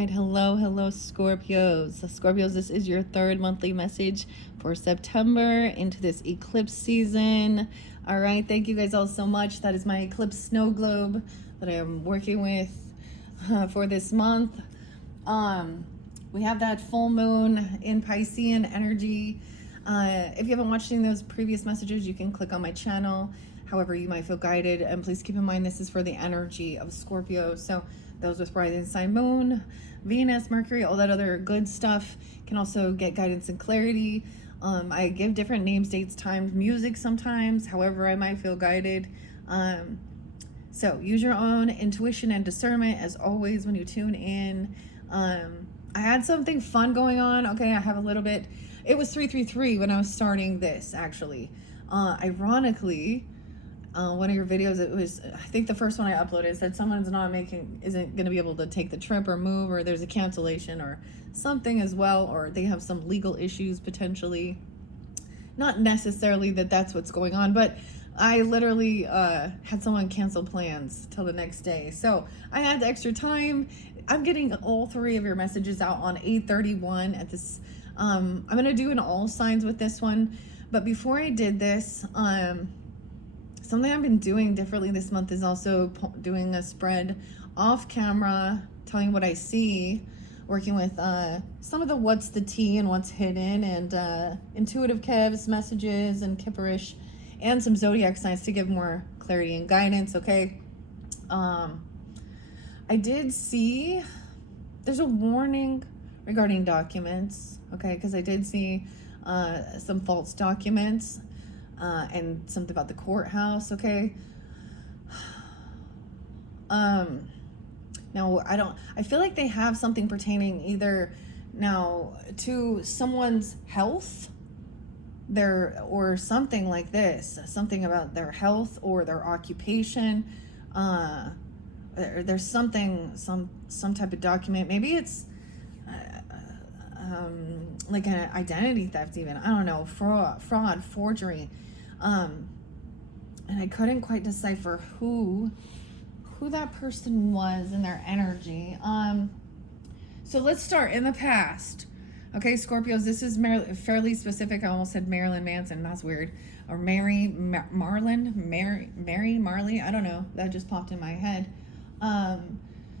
right. Hello, Scorpios. Scorpios, this is your third monthly message for September into this eclipse season. All right. Thank you guys all so much. That is my eclipse snow globe that I am working with for this month. We have that full moon in Piscean energy. If you haven't watched any of those previous messages, you can click on my channel, however you might feel guided. And please keep in mind, this is for the energy of Scorpio. So those with rising sign moon, Venus, Mercury, all that other good stuff can also get guidance and clarity. I give different names, dates, times, music sometimes, however I might feel guided. So use your own intuition and discernment as always when you tune in. I had something fun going on. Okay, I have a little bit. It was 333 when I was starting this, actually. Ironically, one of your videos, it was, I think the first one I uploaded said someone's isn't going to be able to take the trip or move, or there's a cancellation or something as well, or they have some legal issues potentially. Not necessarily that that's what's going on, but I literally had someone cancel plans till the next day. So I had extra time. I'm getting all three of your messages out on 8:31 at this. I'm going to do an all signs with this one. But before I did this, something I've been doing differently this month is also doing a spread off camera, telling what I see, working with some of the what's the tea and what's hidden, and intuitive Kev's messages and Kipperish, and some zodiac signs to give more clarity and guidance. Okay. I did see there's a warning regarding documents. Okay, because I did see some false documents. And something about the courthouse, okay? Now, I feel like they have something pertaining either now to someone's health, or something like this, something about their health or their occupation. There's something, some type of document. Maybe it's like an identity theft even. I don't know, fraud, forgery. And I couldn't quite decipher who that person was in their energy. So let's start in the past. Okay, Scorpios, this is fairly specific. I almost said Marilyn Manson. That's weird. Or Mary Marley. I don't know. That just popped in my head.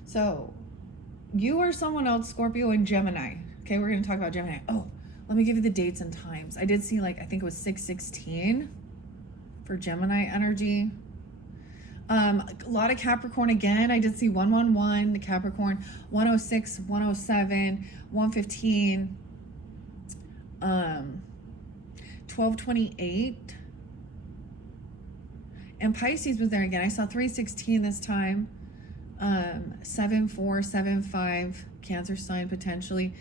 So you or someone else, Scorpio and Gemini. Okay, we're going to talk about Gemini. Oh, let me give you the dates and times. I did see, I think it was 6/16 for Gemini energy. A lot of Capricorn again. I did see 111, the Capricorn, 106, 107, 115, 1228. And Pisces was there again. I saw 316 this time. 74, 75, Cancer sign potentially.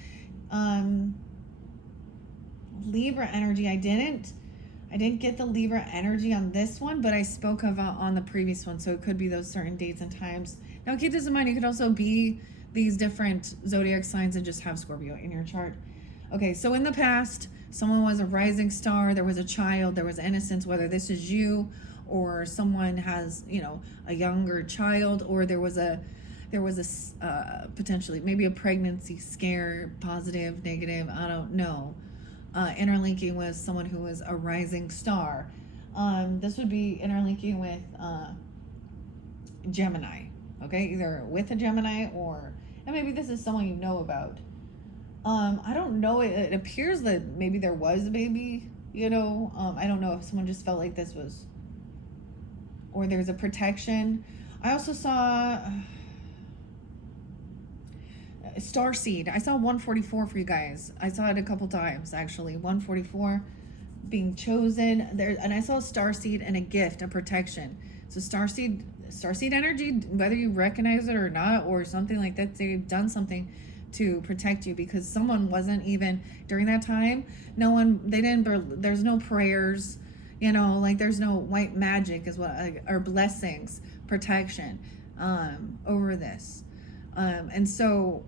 Libra energy. I didn't get the Libra energy on this one, but I spoke of on the previous one, so it could be those certain dates and times. Now keep this in mind, you could also be these different zodiac signs and just have Scorpio in your chart. Okay, so in the past, someone was a rising star, there was a child, there was innocence, whether this is you or someone has, a younger child, or there was a potentially maybe a pregnancy scare, positive, negative, I don't know. Interlinking with someone who was a rising star. This would be interlinking with Gemini. Okay, either with a Gemini and maybe this is someone you know about. I don't know. It appears that maybe there was a baby. I don't know if someone just felt like this was, or there's a protection. I also saw Starseed. I saw 144 for you guys. I saw it a couple times actually. 144 being chosen there, and I saw a starseed and a gift, a protection. So starseed energy, whether you recognize it or not, or something like that, they've done something to protect you because someone wasn't even during that time. There's no prayers, there's no white magic or blessings, protection over this, and so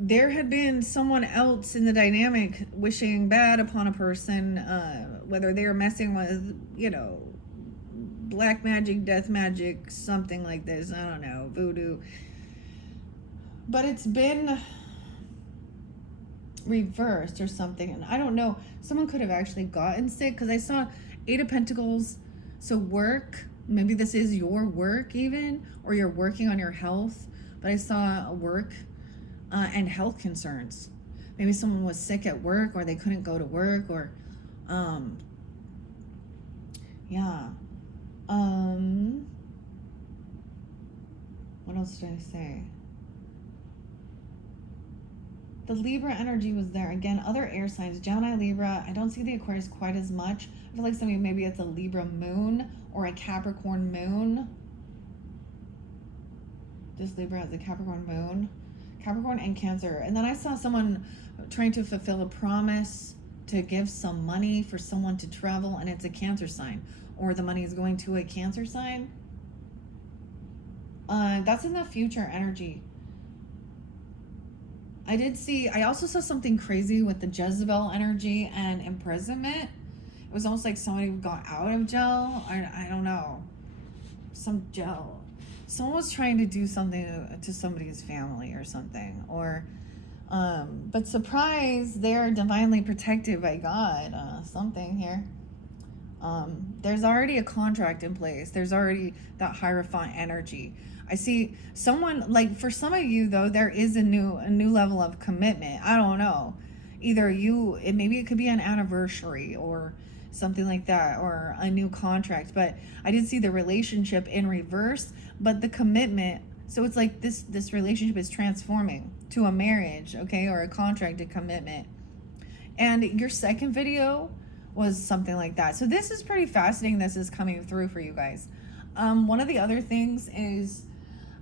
there had been someone else in the dynamic wishing bad upon a person, whether they were messing with, black magic, death magic, something like this. I don't know, voodoo. but it's been reversed or something, and I don't know. Someone could have actually gotten sick because I saw 8 of Pentacles. So work, maybe this is your work even, or you're working on your health, but I saw work and health concerns. Maybe someone was sick at work, or they couldn't go to work, or yeah. What else did I say? The Libra energy was there. Again, other air signs, Gemini, Libra. I don't see the Aquarius quite as much. I feel like maybe it's a Libra moon or a Capricorn moon. This Libra has a Capricorn moon. Capricorn and Cancer. And then I saw someone trying to fulfill a promise to give some money for someone to travel, and it's a Cancer sign. Or the money is going to a Cancer sign. That's in the future energy. I also saw something crazy with the Jezebel energy and imprisonment. It was almost like somebody got out of jail. I don't know. Some jail. Someone was trying to do something to somebody's family or something. Or, but surprise, they're divinely protected by God. Something here. There's already a contract in place. There's already that Hierophant energy. I see someone, like, for some of you though, there is a new level of commitment. I don't know. Either maybe it could be an anniversary or something like that, or a new contract. But I did see the relationship in reverse, but the commitment. So it's like this relationship is transforming to a marriage, okay, or a contract, a commitment. And your second video was something like that. So this is pretty fascinating. This is coming through for you guys. One of the other things is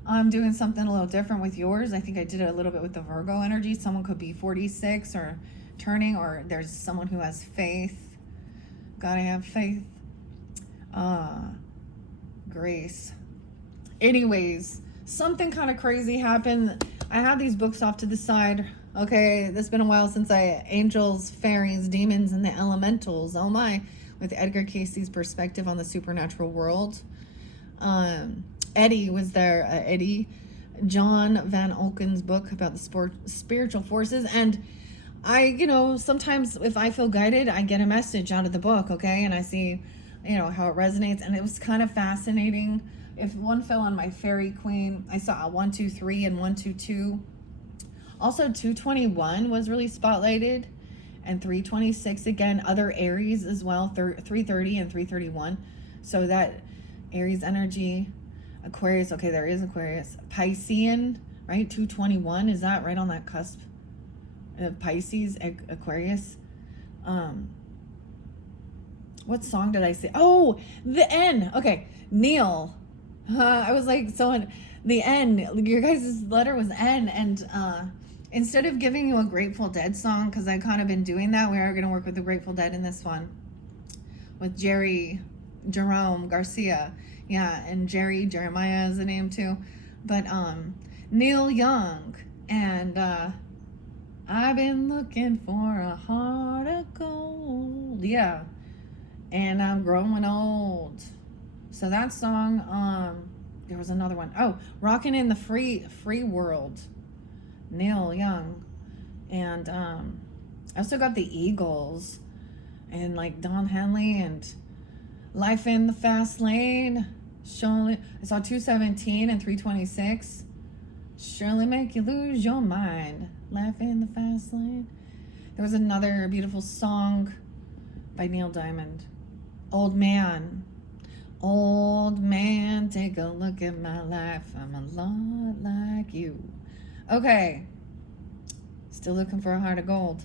I'm doing something a little different with yours. I think I did it a little bit with the Virgo energy. Someone could be 46 or turning, or there's someone who has faith. Gotta have faith. Grace. Anyways, something kind of crazy happened. I have these books off to the side. Okay, it's been a while since Angels, Fairies, Demons, and the Elementals. Oh my, with Edgar Casey's perspective on the supernatural world. Eddie was there. Eddie, John Van Olken's book about the spiritual forces. And sometimes if I feel guided, I get a message out of the book, okay? And I see, how it resonates. And it was kind of fascinating. If one fell on my Fairy Queen, I saw 123 and 122. Also, 221 was really spotlighted. And 326, again, other Aries as well, 330 and 331. So that Aries energy. Aquarius, okay, there is Aquarius. Piscean, right? 221, is that right on that cusp? Pisces, Aquarius. What song did I say? Oh, the N. Okay, Neil. I was like, the N. Your guys' letter was N, and instead of giving you a Grateful Dead song, because I kind of been doing that, we are going to work with the Grateful Dead in this one with Jerome Garcia. Yeah, and Jeremiah is the name too. But Neil Young, and I've been looking for a heart of gold. Yeah, and I'm growing old. So that song, there was another one. Oh, Rockin' in the Free World, Neil Young. And I also got the Eagles and like Don Henley and Life in the Fast Lane. Surely, I saw 217 and 326. Surely make you lose your mind. Life in the Fast Lane. There was another beautiful song by Neil Diamond. Old Man. Old man, take a look at my life. I'm a lot like you. Okay. Still looking for a heart of gold.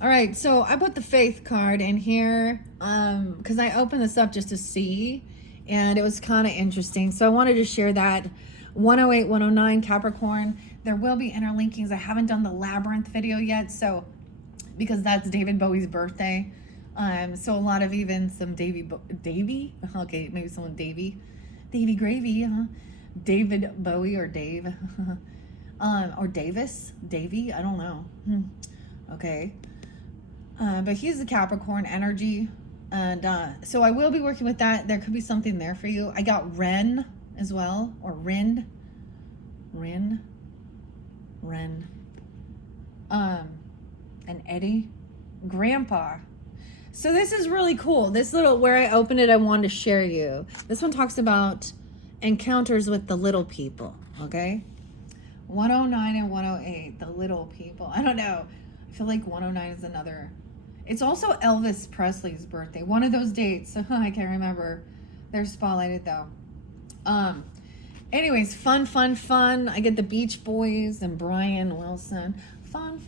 All right, so I put the Faith card in here because I opened this up just to see, and it was kind of interesting. So I wanted to share that. 108, 109 Capricorn. There will be interlinkings. I haven't done the Labyrinth video yet, so because that's David Bowie's birthday. So a lot of even some Davy, okay, maybe someone Davy Gravy, David Bowie or Dave, or Davis, Davy, I don't know. Okay. But he's the Capricorn energy. And so I will be working with that. There could be something there for you. I got Ren as well, or Rin. Ren. And Eddie. Grandpa. So this is really cool. This little, where I opened it, I wanted to share you. This one talks about encounters with the little people, okay? 109 and 108, the little people. I don't know. I feel like 109 is another. It's also Elvis Presley's birthday. One of those dates. I can't remember. They're spotlighted though. Anyways, fun. I get the Beach Boys and Brian Wilson. Fun.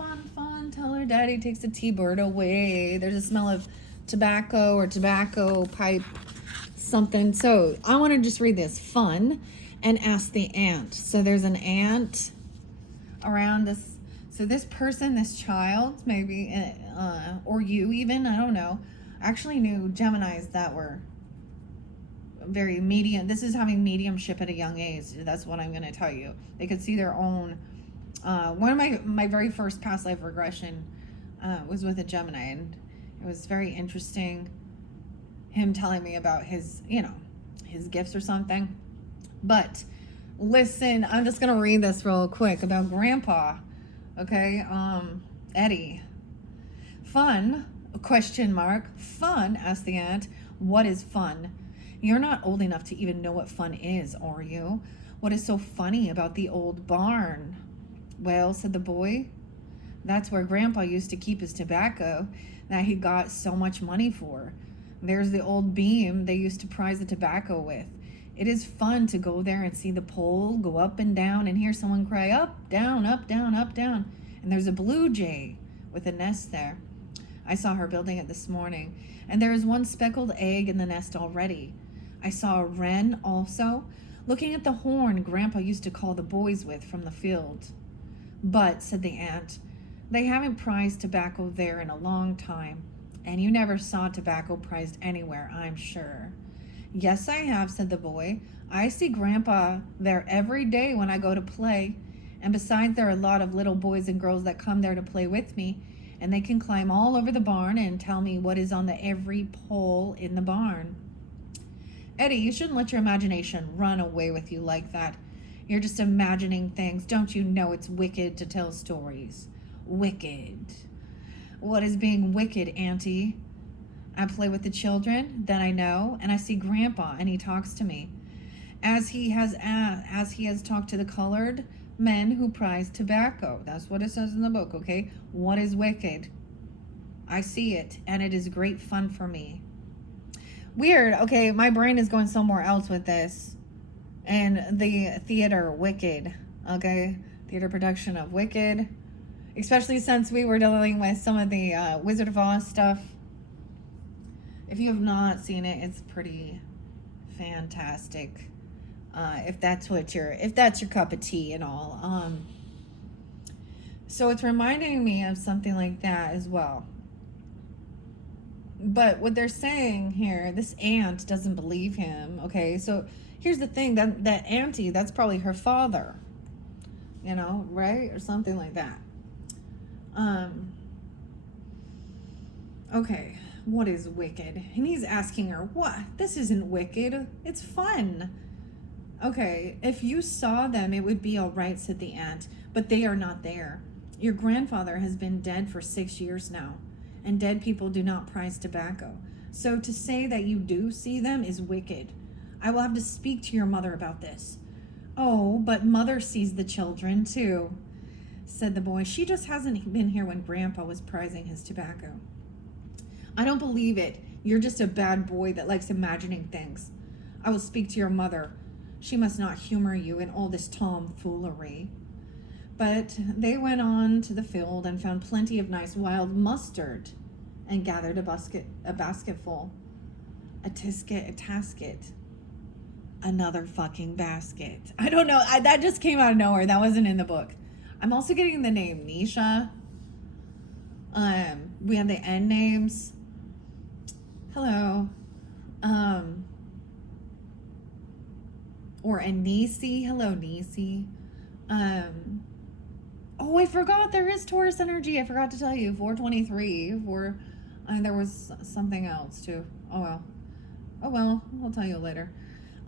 Tell her daddy takes the T-bird away. There's a smell of tobacco or tobacco pipe something. So I want to just read this. Fun and ask the ant. So there's an ant around this. So this person, this child, maybe, or you even, I don't know. I actually knew Geminis that were very medium. This is having mediumship at a young age. That's what I'm going to tell you. They could see their own. One of my very first past life regression was with a Gemini, and it was very interesting. Him telling me about his, his gifts or something. But listen, I'm just gonna read this real quick about Grandpa. Okay, Eddie. Fun? Question mark. Fun? Asked the ant. What is fun? You're not old enough to even know what fun is, are you? What is so funny about the old barn? Well, said the boy, that's where Grandpa used to keep his tobacco that he got so much money for. There's the old beam they used to prize the tobacco with. It is fun to go there and see the pole go up and down and hear someone cry, up, down, up, down, up, down. And there's a blue jay with a nest there. I saw her building it this morning, and there is one speckled egg in the nest already. I saw a wren also, looking at the horn Grandpa used to call the boys with from the field. But, said the ant, they haven't prized tobacco there in a long time, and you never saw tobacco prized anywhere, I'm sure. Yes, I have, said the boy. I see Grandpa there every day when I go to play, and besides there are a lot of little boys and girls that come there to play with me, and they can climb all over the barn and tell me what is on the every pole in the barn. Eddie, you shouldn't let your imagination run away with you like that. You're just imagining things. Don't you know it's wicked to tell stories? Wicked. What is being wicked, Auntie? I play with the children that I know, and I see Grandpa, and he talks to me, as he has talked to the colored men who prize tobacco. That's what it says in the book, okay? What is wicked? I see it, and it is great fun for me. Weird. Okay, my brain is going somewhere else with this. And the theater Wicked, okay? Theater production of Wicked. Especially since we were dealing with some of the Wizard of Oz stuff. If you have not seen it, it's pretty fantastic. If that's your cup of tea and all. So it's reminding me of something like that as well. But what they're saying here, this ant doesn't believe him, okay? So here's the thing, that auntie, that's probably her father, right? Or something like that. Okay, what is wicked? And he's asking her, what? This isn't wicked. It's fun. Okay, if you saw them, it would be all right, said the ant, but they are not there. Your grandfather has been dead for 6 years now, and dead people do not prize tobacco. So to say that you do see them is wicked. I will have to speak to your mother about this. Oh, but Mother sees the children too, said the boy. She just hasn't been here when Grandpa was prizing his tobacco. I don't believe it. You're just a bad boy that likes imagining things. I will speak to your mother. She must not humor you in all this tomfoolery. But they went on to the field and found plenty of nice wild mustard and gathered a basketful. A tasket. Another fucking basket. I don't know. That just came out of nowhere. That wasn't in the book. I'm also getting the name Nisha. We have the N names. Hello. Or Anisi. Hello, Nisi. Oh, I forgot there is Taurus energy. I forgot to tell you. 423. There was something else too. Oh well. I'll tell you later.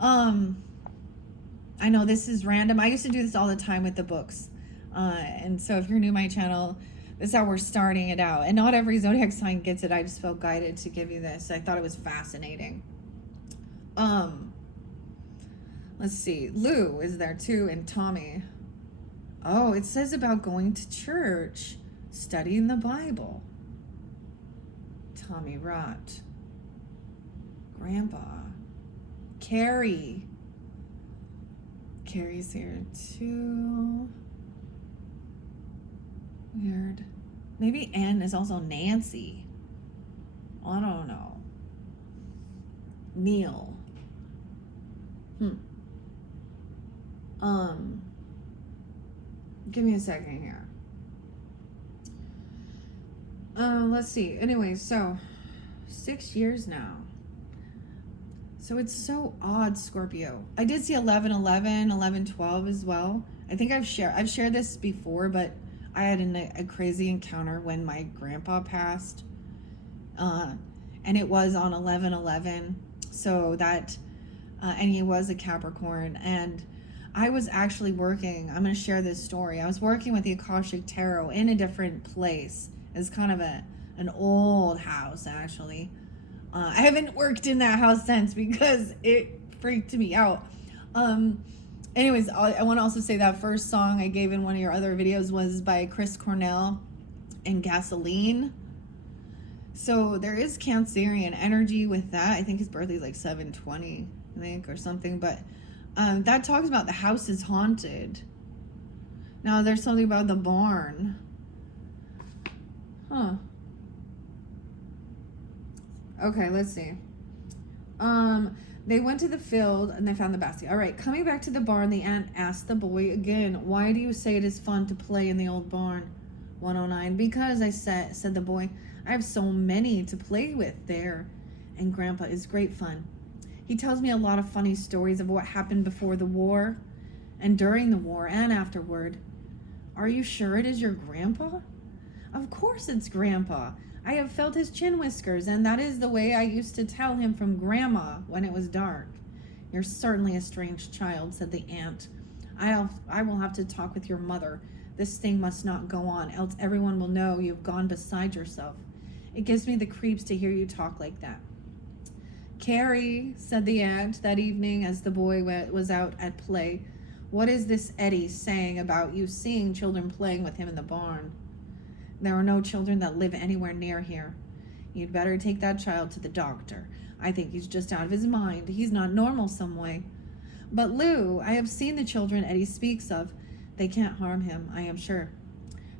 I know this is random. I used to do this all the time with the books. And so if you're new to my channel, this is how we're starting it out. And not every zodiac sign gets it. I just felt guided to give you this. I thought it was fascinating. Let's see. Lou is there too, and Tommy. Oh, it says about going to church, studying the Bible. Tommy Rott. Grandpa. Carrie. Carrie's here too. Weird. Maybe Ann is also Nancy. I don't know. Neil. Give me a second here. Let's see. Anyway, so 6 years now. So it's so odd, Scorpio. I did see 11/11, 11/12 as well. I think I've shared this before, but I had a crazy encounter when my grandpa passed. And it was on 11/11. So that, and he was a Capricorn. And I was actually working, I'm going to share this story. I was working with the Akashic Tarot in a different place. It's kind of an old house, actually. I haven't worked in that house since because it freaked me out. Anyways, I want to also say that first song I gave in one of your other videos was by Chris Cornell and Gasoline. So there is Cancerian energy with that. I think his birthday is like 7/20, I think, or something. But that talks about the house is haunted. Now there's something about the barn. Huh. Okay, let's see. They went to the field and they found the basket. All right, coming back to the barn, the aunt asked the boy again, "Why do you say it is fun to play in the old barn?" 109. Because said the boy, "I have so many to play with there, and Grandpa is great fun. He tells me a lot of funny stories of what happened before the war, and during the war, and afterward." "Are you sure it is your grandpa?" "Of course it's Grandpa. I have felt his chin whiskers, and that is the way I used to tell him from Grandma when it was dark." "You're certainly a strange child," said the aunt. I will have to talk with your mother. This thing must not go on, else everyone will know you've gone beside yourself. It gives me the creeps to hear you talk like that." "Carrie," said the aunt that evening as the boy was out at play, "what is this Eddie saying about you seeing children playing with him in the barn?" "There are no children that live anywhere near here. You'd better take that child to the doctor. I think he's just out of his mind. He's not normal some way." "But Lou, I have seen the children Eddie speaks of. They can't harm him, I am sure."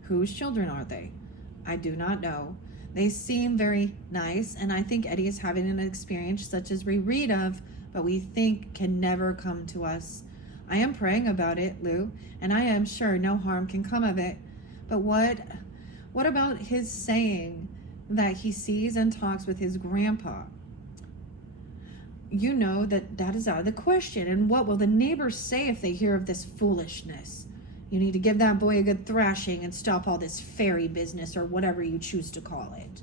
"Whose children are they?" "I do not know. They seem very nice, and I think Eddie is having an experience such as we read of, but we think can never come to us. I am praying about it, Lou, and I am sure no harm can come of it. But what about his saying that he sees and talks with his grandpa?" "You know that is out of the question. And what will the neighbors say if they hear of this foolishness? You need to give that boy a good thrashing and stop all this fairy business, or whatever you choose to call it."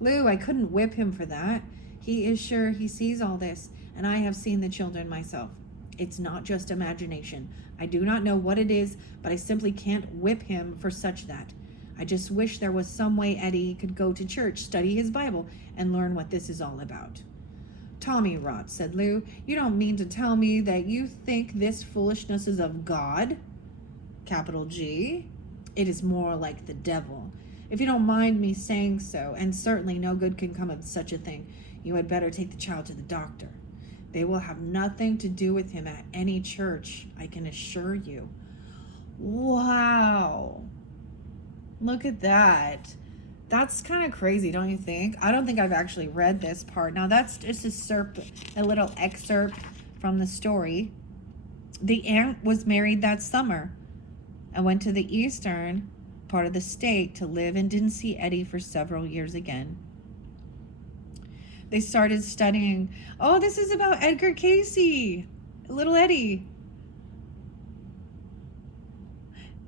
"Lou, I couldn't whip him for that. He is sure he sees all this, and I have seen the children myself. It's not just imagination. I do not know what it is, but I simply can't whip him for such that. I just wish there was some way Eddie could go to church, study his Bible, and learn what this is all about." "Tommy Rott," said Lou, "you don't mean to tell me that you think this foolishness is of God? Capital G. It is more like the devil. If you don't mind me saying so, and certainly no good can come of such a thing, you had better take the child to the doctor. They will have nothing to do with him at any church, I can assure you." Wow. Look at that. That's kind of crazy, don't you think? I don't think I've actually read this part. Now, that's just a little excerpt from the story. The aunt was married that summer and went to the eastern part of the state to live and didn't see Eddie for several years again. They started studying. Oh, this is about Edgar Casey, little Eddie.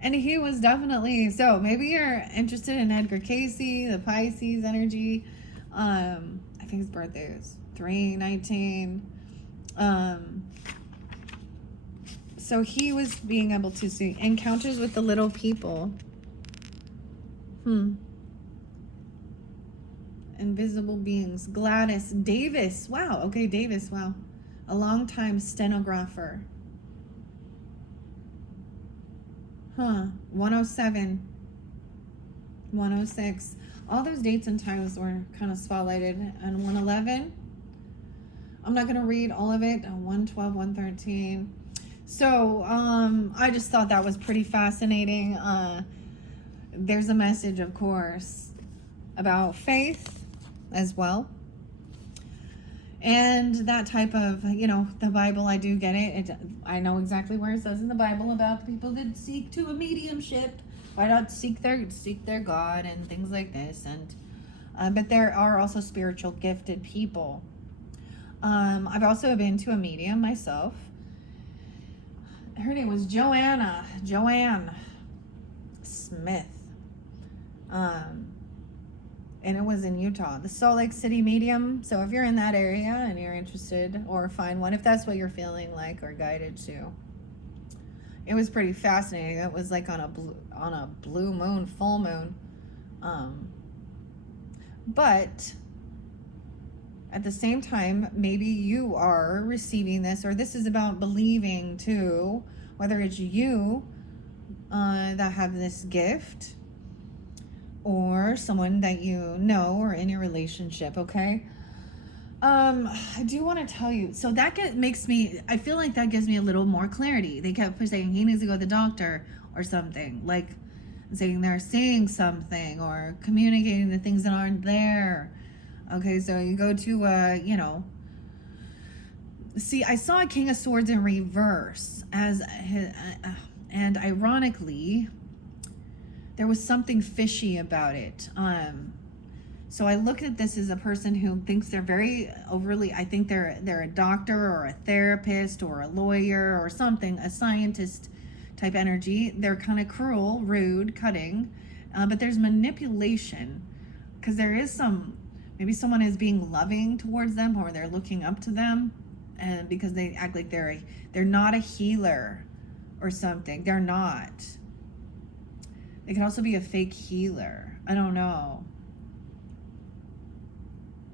And he was definitely, so maybe you're interested in Edgar Casey, the Pisces energy. I think his birthday is 3/19. So he was being able to see encounters with the little people. Invisible beings. Gladys. Davis. Wow. Okay, Davis. Wow. A long-time stenographer. 107. 106. All those dates and times were kind of spotlighted. And 111. I'm not going to read all of it. 112, 113. So I just thought that was pretty fascinating. There's a message, of course, about faith as well. And that type of, the Bible, I do get it. I know exactly where it says in the Bible about the people that seek to a mediumship. Why not seek their God and things like this? And but there are also spiritual gifted people. I've also been to a medium myself. Her name was Joanne Smith. And it was in Utah, the Salt Lake City medium. So if you're in that area and you're interested, or find one, if that's what you're feeling like or guided to. It was pretty fascinating. It was like on a blue moon, full moon. But at the same time, maybe you are receiving this, or this is about believing too, whether it's you that have this gift, or someone that you know or in your relationship, okay? I do want to tell you, so that I feel like that gives me a little more clarity. They kept saying he needs to go to the doctor or something, like saying they're seeing something or communicating the things that aren't there. Okay, so you go to, see, I saw a King of Swords in reverse and ironically, there was something fishy about it. So I look at this as a person who thinks they're very overly, I think they're a doctor or a therapist or a lawyer or something, a scientist type energy. They're kind of cruel, rude, cutting, but there's manipulation, because there is maybe someone is being loving towards them, or they're looking up to them, and because they act like they're not a healer or something. They're not. They can also be a fake healer. I don't know.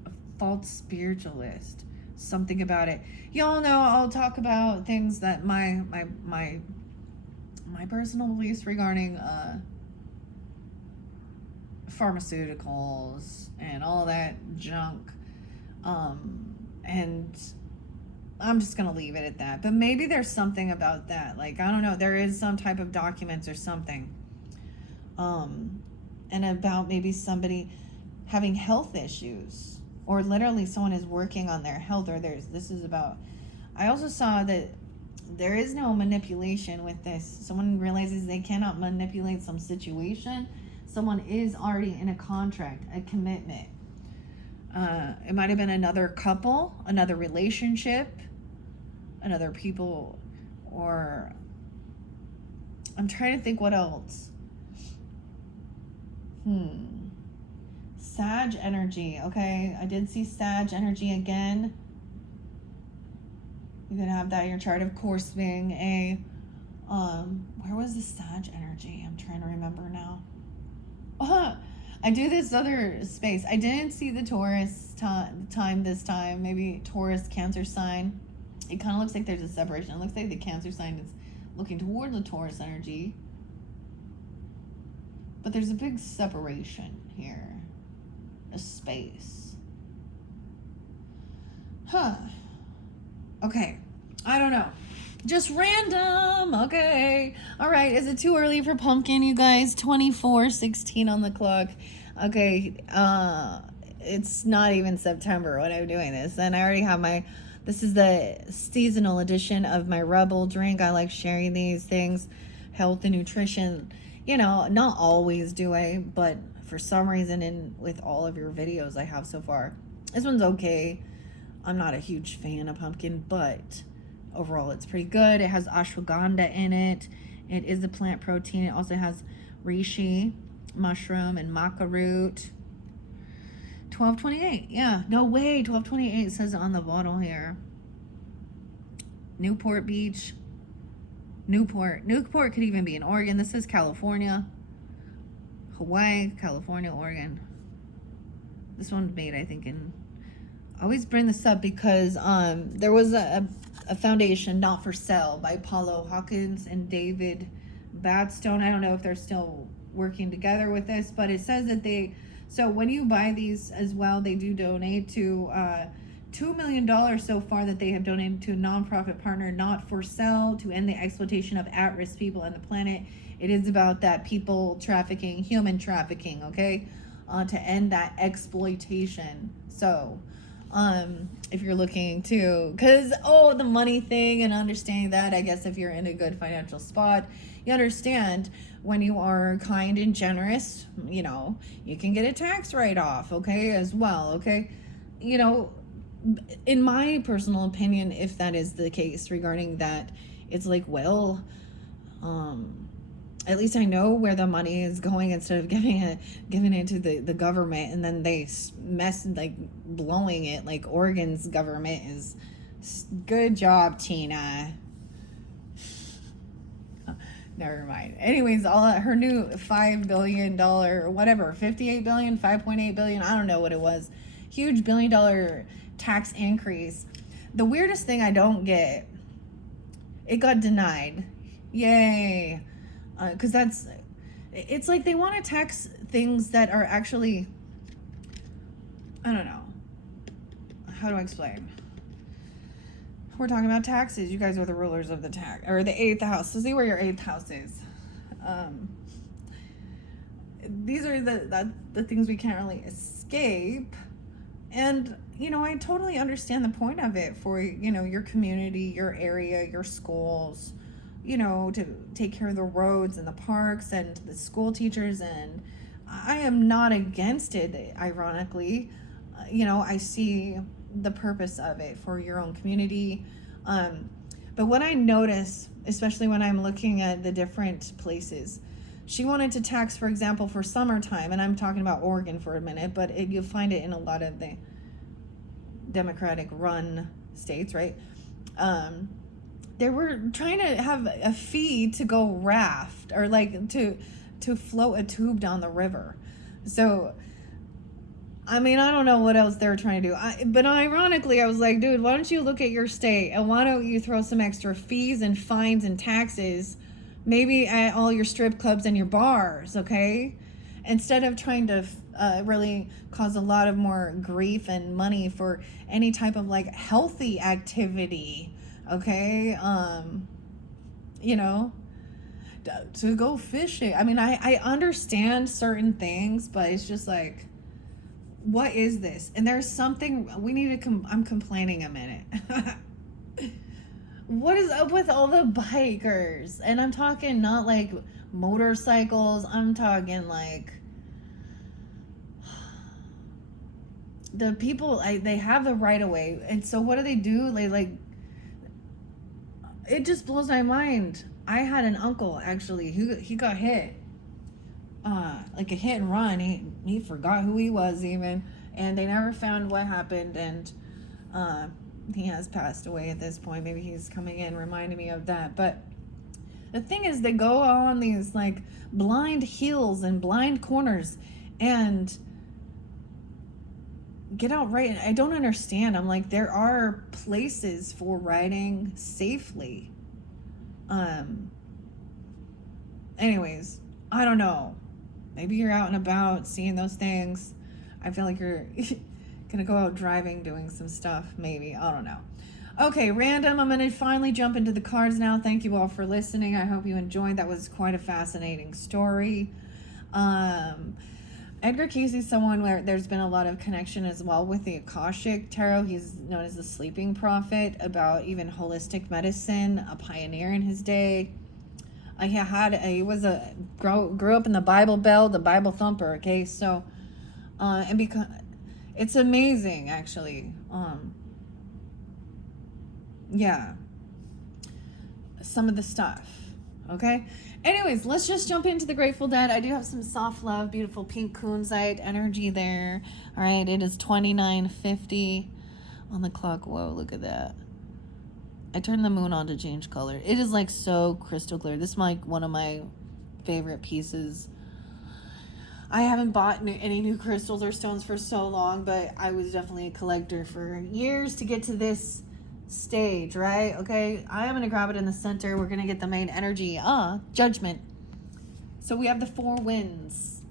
A false spiritualist. Something about it. Y'all know I'll talk about things that my personal beliefs regarding pharmaceuticals and all that junk. And I'm just going to leave it at that. But maybe there's something about that. Like, I don't know. There is some type of documents or something. And about maybe somebody having health issues, or literally someone is working on their health, or I also saw that there is no manipulation with this. Someone realizes they cannot manipulate some situation. Someone is already in a contract, a commitment. It might have been another couple, another relationship, another people, or I'm trying to think what else. Sag energy. Okay, I did see Sag energy again. You could have that in your chart, of course, being a where was the Sag energy? I'm trying to remember now. I do this other space. I didn't see the Taurus time this time. Maybe Taurus Cancer sign. It kind of looks like there's a separation. It looks like the Cancer sign is looking toward the Taurus energy. But there's a big separation here. A space. Okay. I don't know. Just random. Okay. All right. Is it too early for pumpkin, you guys? 24:16 on the clock. Okay. It's not even September when I'm doing this. And I already have this is the seasonal edition of my Rebel drink. I like sharing these things. Health and nutrition. Not always do I, but for some reason with all of your videos I have so far. This one's okay. I'm not a huge fan of pumpkin, but overall it's pretty good. It has ashwagandha in it. It is a plant protein. It also has reishi mushroom and maca root. 12.28. Yeah, no way. 12.28 says it on the bottle here. Newport Beach. Newport could even be in Oregon. This is California. Hawaii, California, Oregon. This one's made, I think, in... I always bring this up because there was a foundation, Not for Sale, by Paulo Hawkins and David Badstone. I don't know if they're still working together with this, but it says that so when you buy these as well, they do donate to $2 million so far that they have donated to a nonprofit partner, Not for Sale, to end the exploitation of at-risk people on the planet. It is about that people trafficking, human trafficking, okay? To end that exploitation. So, if you're looking to, because, the money thing and understanding that, I guess if you're in a good financial spot, you understand when you are kind and generous, you can get a tax write-off, okay, as well, okay? In my personal opinion, if that is the case regarding that, it's like, well, at least I know where the money is going instead of giving it to the government, and then they blowing it. Like Oregon's government is, good job, Tina. Never mind. Anyways, her new $5 billion, whatever, $58 billion, $5.8 billion, I don't know what it was, huge $1 billion tax increase. The weirdest thing I don't get, it got denied. Yay. Because it's like they want to tax things that are actually, I don't know. How do I explain? We're talking about taxes. You guys are the rulers of the tax, or the 8th house. So see where your 8th house is. These are the things we can't really escape. And, I totally understand the point of it for, your community, your area, your schools, to take care of the roads and the parks and the school teachers. And I am not against it, ironically. I see the purpose of it for your own community. But what I notice, especially when I'm looking at the different places, she wanted to tax, for example, for summertime, and I'm talking about Oregon for a minute, but you'll find it in a lot of the Democratic run states, right? They were trying to have a fee to go raft, or like to float a tube down the river. So, I mean, I don't know what else they were trying to do. But ironically, I was like, dude, why don't you look at your state and why don't you throw some extra fees and fines and taxes, maybe at all your strip clubs and your bars, okay? Instead of trying to really cause a lot of more grief and money for any type of like healthy activity, okay? To go fishing. I mean, I understand certain things, but it's just like, what is this? And there's something we need to I'm complaining a minute. What is up with all the bikers? And I'm talking not like motorcycles. I'm talking like the people, they have the right of way. And so what do? They like, it just blows my mind. I had an uncle actually who he got hit. Like a hit and run. He forgot who he was even, and they never found what happened, and he has passed away at this point. Maybe he's coming in reminding me of that. But the thing is, they go on these like blind hills and blind corners and get out right. And I don't understand. I'm like, there are places for riding safely. Anyways, I don't know. Maybe you're out and about seeing those things. I feel like you're gonna go out driving, doing some stuff. Maybe. I don't know. Okay, random. I'm gonna finally jump into the cards now. Thank you all for listening. I hope you enjoyed. That was quite a fascinating story. Edgar Cayce's someone where there's been a lot of connection as well with the Akashic Tarot. He's known as the sleeping prophet, about even holistic medicine, a pioneer in his day. He grew up in the Bible Belt, the Bible thumper. Okay, so, and because it's amazing, actually. Yeah, some of the stuff. Okay. Anyways, let's just jump into the Grateful Dead. I do have some soft love, beautiful pink kunzite energy there. All right, it is 29:50 on the clock. Whoa, look at that. I turned the moon on to change color. It is like so crystal clear. This is like one of my favorite pieces. I haven't bought any new crystals or stones for so long, but I was definitely a collector for years to get to this stage, right? Okay, I am going to grab it in the center. We're going to get the main energy. Judgment. So we have the 4 winds.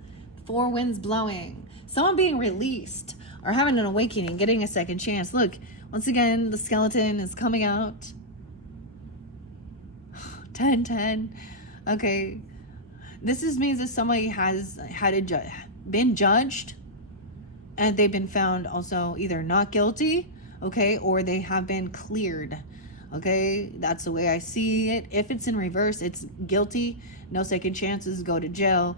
4 winds blowing. Someone being released or having an awakening, getting a second chance. Look, once again, the skeleton is coming out. 10. Okay. This means that somebody has been judged and they've been found also either not guilty, okay, or they have been cleared, okay? That's the way I see it. If it's in reverse, it's guilty, no second chances, go to jail.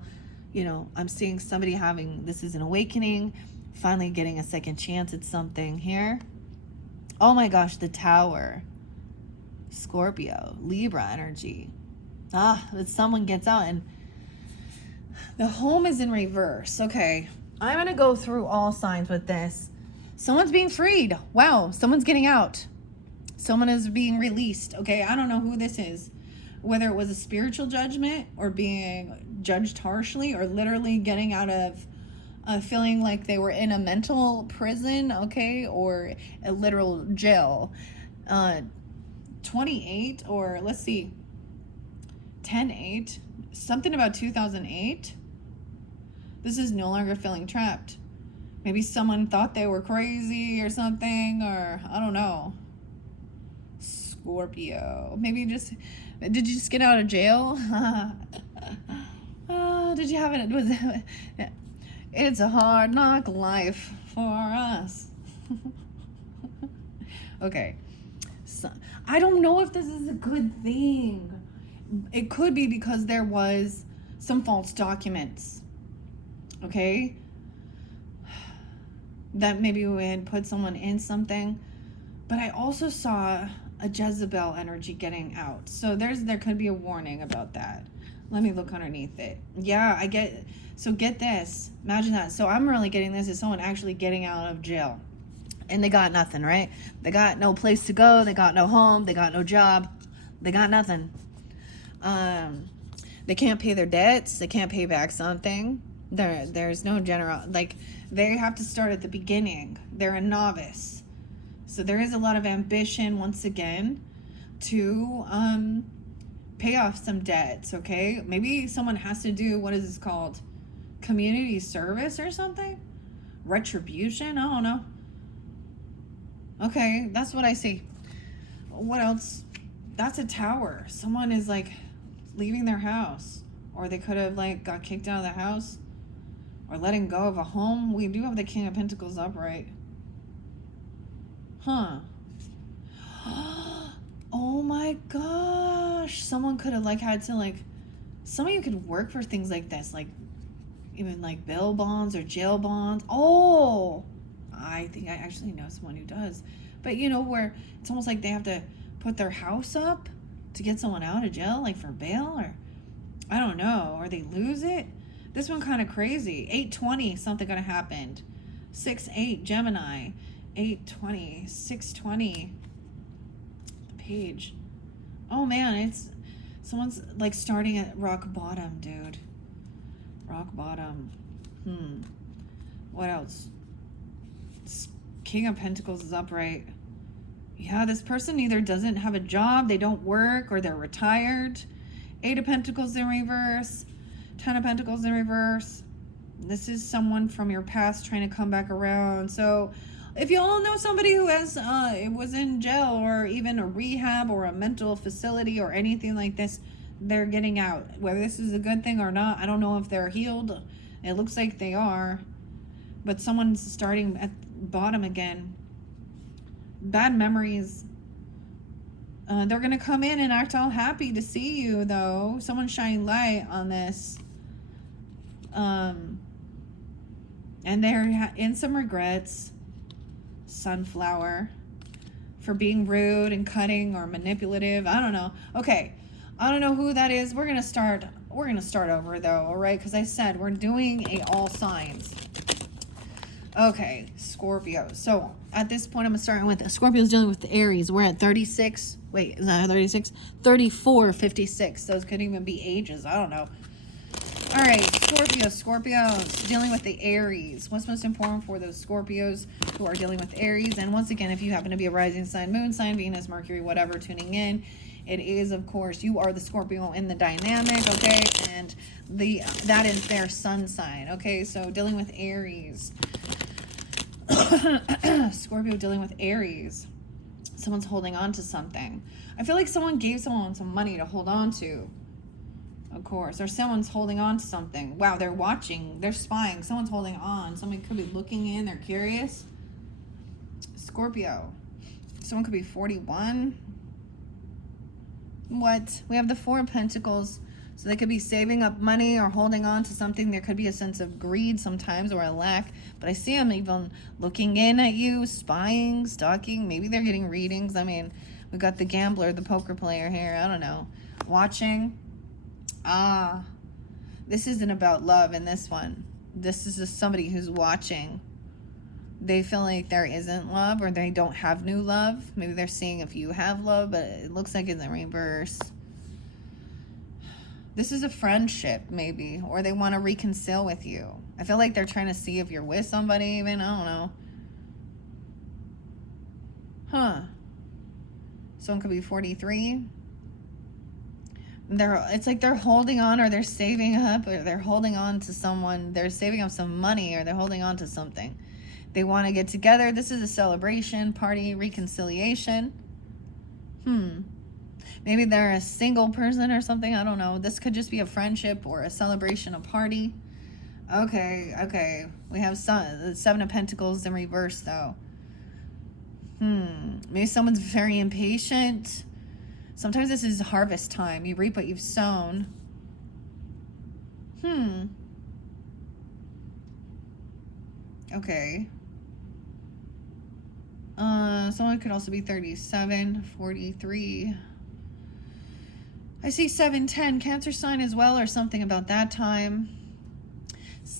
You know, I'm seeing somebody this is an awakening, finally getting a second chance at something here. Oh my gosh, the Tower. Scorpio, Libra energy. That someone gets out and the home is in reverse. Okay, I'm going to go through all signs with this. Someone's being freed. Wow, someone's getting out. Someone is being released. Okay, I don't know who this is. Whether it was a spiritual judgment or being judged harshly or literally getting out of feeling like they were in a mental prison, okay, or a literal jail. 28 or let's see, 10-8. Something about 2008. This is no longer feeling trapped. Maybe someone thought they were crazy or something, or I don't know. Scorpio. Maybe did you just get out of jail? Did you have it? It's a hard knock life for us. Okay. So, I don't know if this is a good thing. It could be because there was some false documents, okay, that maybe we had put someone in something, but I also saw a Jezebel energy getting out, so there could be a warning about that. Let me look underneath it. Yeah, get this, imagine that. So I'm really getting this as someone actually getting out of jail and they got nothing, right? They got no place to go, they got no home, they got no job, they got nothing. They can't pay their debts. They can't pay back something. There's no they have to start at the beginning. They're a novice. So there is a lot of ambition once again to pay off some debts, okay? Maybe someone has to do, what is this called? Community service or something? Retribution? I don't know. Okay, that's what I see. What else? That's a Tower. Someone is like leaving their house, or they could have like got kicked out of the house, or letting go of a home. We do have the King of Pentacles upright. Oh my gosh, someone could have had to some of you could work for things like this, like even like bail bonds or jail bonds. I think I actually know someone who does, but you know, where it's almost like they have to put their house up to get someone out of jail, like for bail, or I don't know, or they lose it. This one kind of crazy. 8:20, something gonna happen. 6-8 Gemini. 8:20, 6:20. The page. Oh man, it's someone's like starting at rock bottom, dude. Rock bottom. What else? King of Pentacles is upright. Yeah, this person either doesn't have a job, they don't work, or they're retired. 8 of Pentacles in reverse. 10 of Pentacles in reverse. This is someone from your past trying to come back around. So if you all know somebody who was in jail or even a rehab or a mental facility or anything like this, they're getting out. Whether this is a good thing or not, I don't know if they're healed. It looks like they are. But someone's starting at bottom again. Bad memories. They're going to come in and act all happy to see you, though. Someone's shining light on this. And they're in some regrets. Sunflower. For being rude and cutting or manipulative. I don't know. Okay. I don't know who that is. We're going to start over, though, all right? Because I said we're doing all signs. Okay, Scorpio. So at this point, I'm starting with Scorpio's dealing with the Aries. We're at 36. Wait, is that 36? 34, 56. Those could even be ages. I don't know. All right, Scorpios dealing with the Aries. What's most important for those Scorpios who are dealing with Aries? And once again, if you happen to be a rising sign, moon sign, Venus, Mercury, whatever, tuning in, it is, of course, you are the Scorpio in the dynamic, okay? And that is their sun sign, okay? So dealing with Aries. Scorpio dealing with Aries. Someone's holding on to something. I feel like someone gave someone some money to hold on to. Of course. Or someone's holding on to something. Wow, they're watching. They're spying. Someone's holding on. Someone could be looking in. They're curious. Scorpio. Someone could be 41. What? We have the Four of Pentacles. So they could be saving up money or holding on to something. There could be a sense of greed sometimes or a lack. But I see them even looking in at you, spying, stalking. Maybe they're getting readings. I mean, we've got the gambler, the poker player here. I don't know. Watching. This isn't about love in this one. This is just somebody who's watching. They feel like there isn't love or they don't have new love. Maybe they're seeing if you have love, but it looks like it's in reverse. This is a friendship, maybe, or they want to reconcile with you. I feel like they're trying to see if you're with somebody even. I don't know. Huh. Someone could be 43. It's like they're holding on or they're saving up or they're holding on to someone. They're saving up some money or they're holding on to something. They want to get together. This is a celebration, party, reconciliation. Maybe they're a single person or something. I don't know. This could just be a friendship or a celebration, a party. Okay. We have the Seven of Pentacles in reverse, though. Maybe someone's very impatient. Sometimes this is harvest time. You reap what you've sown. Okay. Someone could also be 37, 43. I see 710, Cancer sign as well, or something about that time.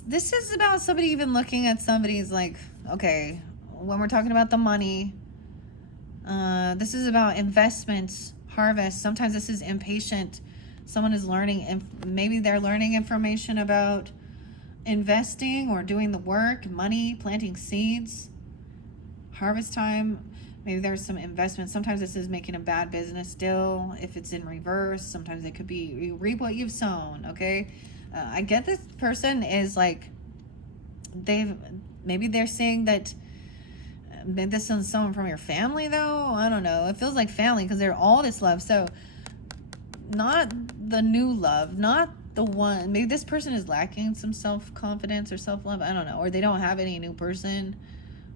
This is about somebody even looking at somebody's like, okay, when we're talking about the money, this is about investments, harvest. Sometimes this is impatient. Someone is learning, and maybe they're learning information about investing or doing the work, money, planting seeds. Harvest time. Maybe there's some investment. Sometimes this is making a bad business deal. If it's in reverse, sometimes it could be you reap what you've sown. Okay, I get this person is like maybe they're saying that maybe this is someone from your family though. I don't know. It feels like family because they're all this love. So not the new love, not the one. Maybe this person is lacking some self-confidence or self-love. I don't know, or they don't have any new person.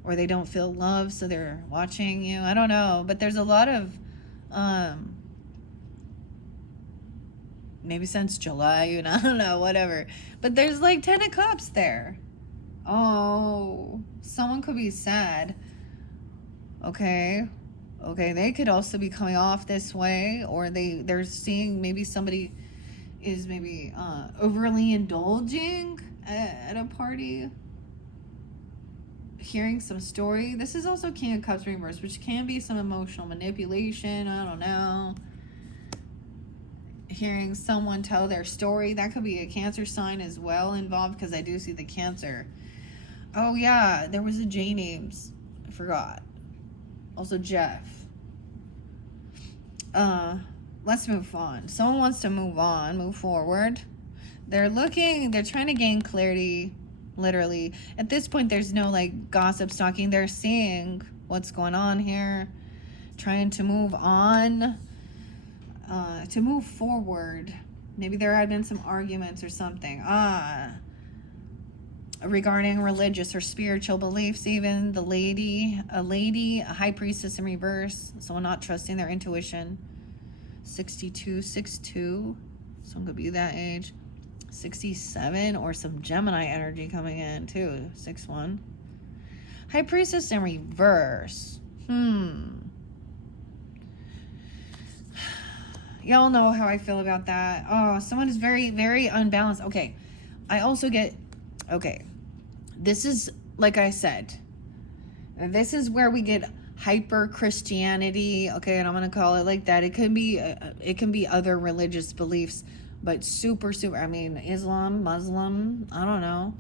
Or they don't feel love, so they're watching you. I don't know. But there's a lot of, maybe since July, I don't know, whatever. But there's like 10 of Cups there. Oh, someone could be sad. Okay, they could also be coming off this way. Or they're seeing maybe somebody is maybe overly indulging at a party. Hearing some story. This is also King of Cups reverse, which can be some emotional manipulation. I don't know. Hearing someone tell their story. That could be a Cancer sign as well involved, because I do see the Cancer. Oh yeah, there was a J names. I forgot. Also Jeff. Let's move on. Someone wants to move forward. They're trying to gain clarity. Literally at this point there's no like gossip stalking. They're seeing what's going on here, trying to move on, to move forward. Maybe there had been some arguments or something regarding religious or spiritual beliefs. Even a high priestess in reverse, someone not trusting their intuition. 62, 62, someone could be that age. 67, or some Gemini energy coming in too. 6-1. High Priestess in reverse. Y'all know how I feel about that. Oh, someone is very, very unbalanced. Okay. I also get, this is like I said, this is where we get hyper Christianity, okay, and I'm gonna call it like that. It can be other religious beliefs, but super, I mean, Islam, Muslim, I don't know,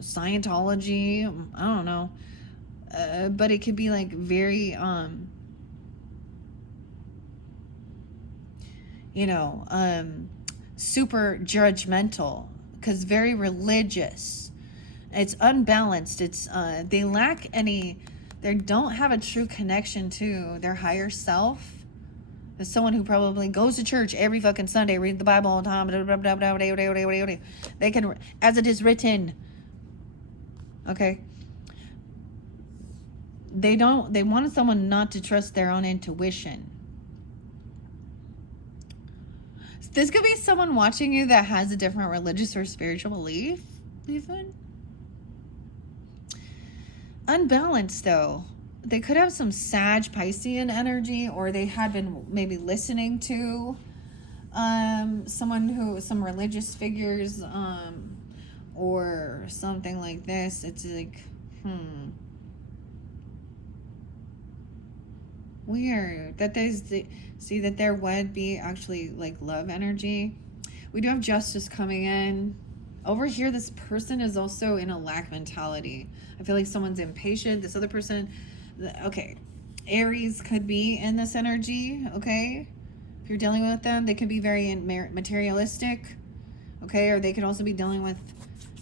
Scientology, I don't know, but it could be like very, super judgmental, because very religious. It's unbalanced. It's they lack any. They don't have a true connection to their higher self. As someone who probably goes to church every fucking Sunday, read the Bible all the time. They can, as it is written. Okay. They wanted someone not to trust their own intuition. This could be someone watching you that has a different religious or spiritual belief, even. Unbalanced, though. They could have some Sag Piscean energy, or they had been maybe listening to some religious figures, or something like this. It's like, weird that that there would be actually like love energy. We do have justice coming in. Over here, this person is also in a lack mentality. I feel like someone's impatient. This other person, okay, Aries could be in this energy, okay? If you're dealing with them, they could be very materialistic, okay? Or they could also be dealing with,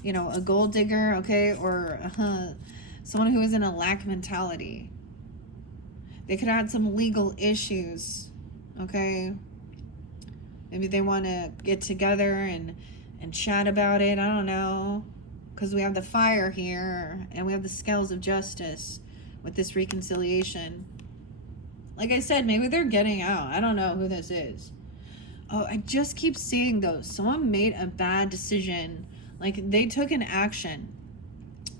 a gold digger, okay? Or someone who is in a lack mentality. They could have some legal issues, okay? Maybe they want to get together and chat about it. I don't know. Because we have the fire here, and we have the scales of justice with this reconciliation. Like I said, maybe they're getting out. I don't know who this is. Oh, I just keep seeing those. Someone made a bad decision. Like, they took an action.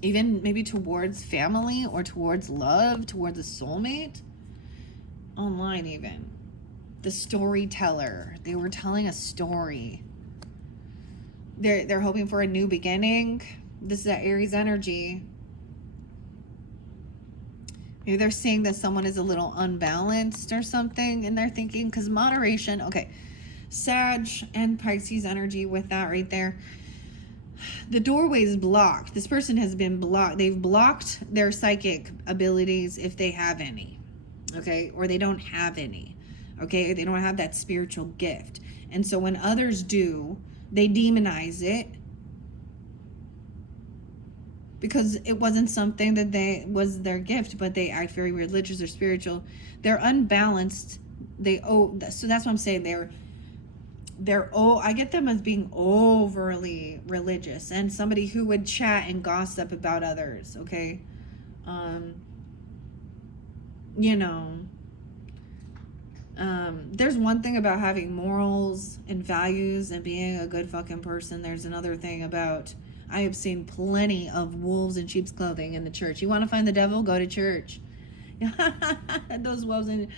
Even maybe towards family or towards love, towards a soulmate. Online even. The storyteller. They were telling a story. They're hoping for a new beginning. This is that Aries energy. Maybe they're seeing that someone is a little unbalanced or something in their thinking. Because moderation, okay. Sag and Pisces energy with that right there. The doorway is blocked. This person has been blocked. They've blocked their psychic abilities if they have any. Okay? Or they don't have any. Okay? They don't have that spiritual gift. And so when others do, they demonize it because it wasn't something that was their gift, but they act very religious or spiritual. They're unbalanced. So that's what I'm saying. I get them as being overly religious and somebody who would chat and gossip about others. Okay. There's one thing about having morals and values and being a good fucking person. There's another thing about, I have seen plenty of wolves in sheep's clothing in the church. You want to find the devil? Go to church. Those wolves in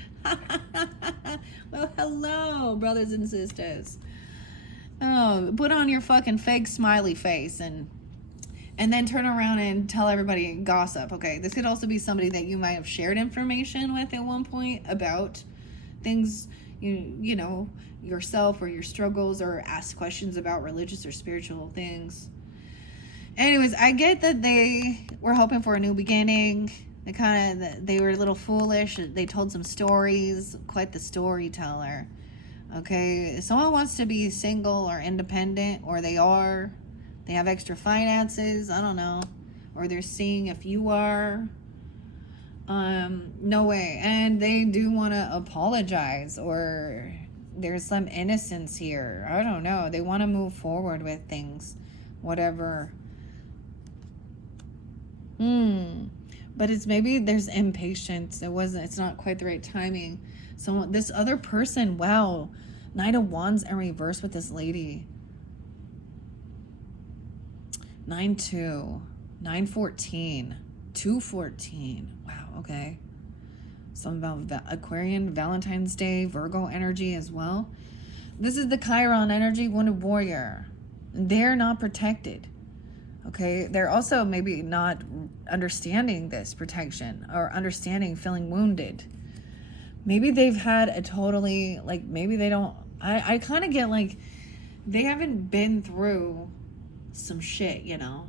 well, hello, brothers and sisters. Oh, put on your fucking fake smiley face and then turn around and tell everybody gossip. Okay, this could also be somebody that you might have shared information with at one point about things, yourself or your struggles, or ask questions about religious or spiritual things. Anyways, I get that they were hoping for a new beginning. They were a little foolish. They told some stories. Quite the storyteller. Okay, if someone wants to be single or independent, or they have extra finances, I don't know, or they're seeing if you are. No way. And they do want to apologize, or there's some innocence here. I don't know. They want to move forward with things, whatever. But it's maybe there's impatience. It's not quite the right timing. So this other person, wow, Knight of Wands in reverse with this lady. 9-2, 9-14, 2-14. Wow, okay. Some about Aquarian, Valentine's Day, Virgo energy as well. This is the Chiron energy, Wounded Warrior. They're not protected. Okay, they're also maybe not understanding this protection or understanding feeling wounded. Maybe they've had a totally, like, maybe they don't, I kind of get like they haven't been through some shit, you know.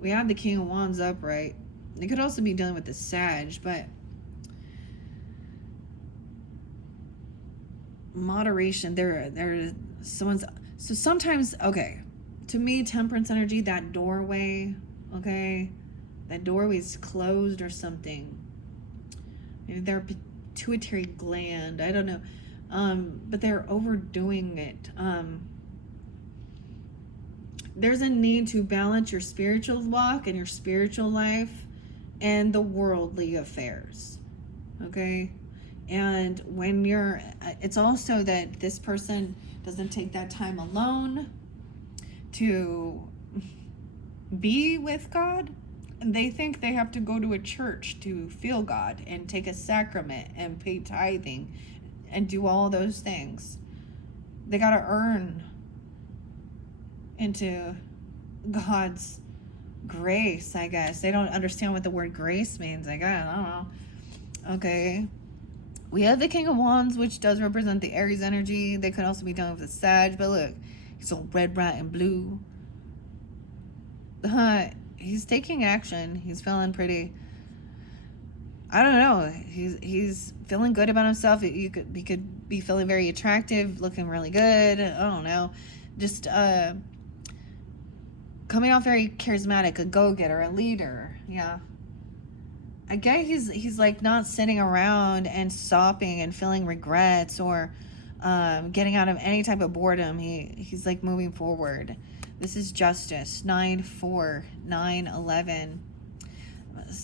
We have the King of Wands upright. They could also be dealing with the Sag, but moderation, there someone's, so sometimes, okay, to me, Temperance energy, that doorway, okay, that doorway's closed or something. Maybe their pituitary gland, I don't know, but they're overdoing it. There's a need to balance your spiritual walk and your spiritual life and the worldly affairs, okay? And when you're, it's also that this person doesn't take that time alone to be with God. They think they have to go to a church to feel God and take a sacrament and pay tithing and do all those things. They got to earn into God's grace, I guess. They don't understand what the word grace means. I guess, I don't know. Okay. We have the King of Wands, which does represent the Aries energy. They could also be dealing with the Sag, but look, he's all red, white, and blue. He's taking action. He's feeling pretty, I don't know. He's feeling good about himself. He could be feeling very attractive, looking really good. I don't know. Just coming off very charismatic, a go-getter, a leader. Yeah. I get he's like not sitting around and sopping and feeling regrets or getting out of any type of boredom. He's like moving forward. This is Justice, 9-4, 9-11.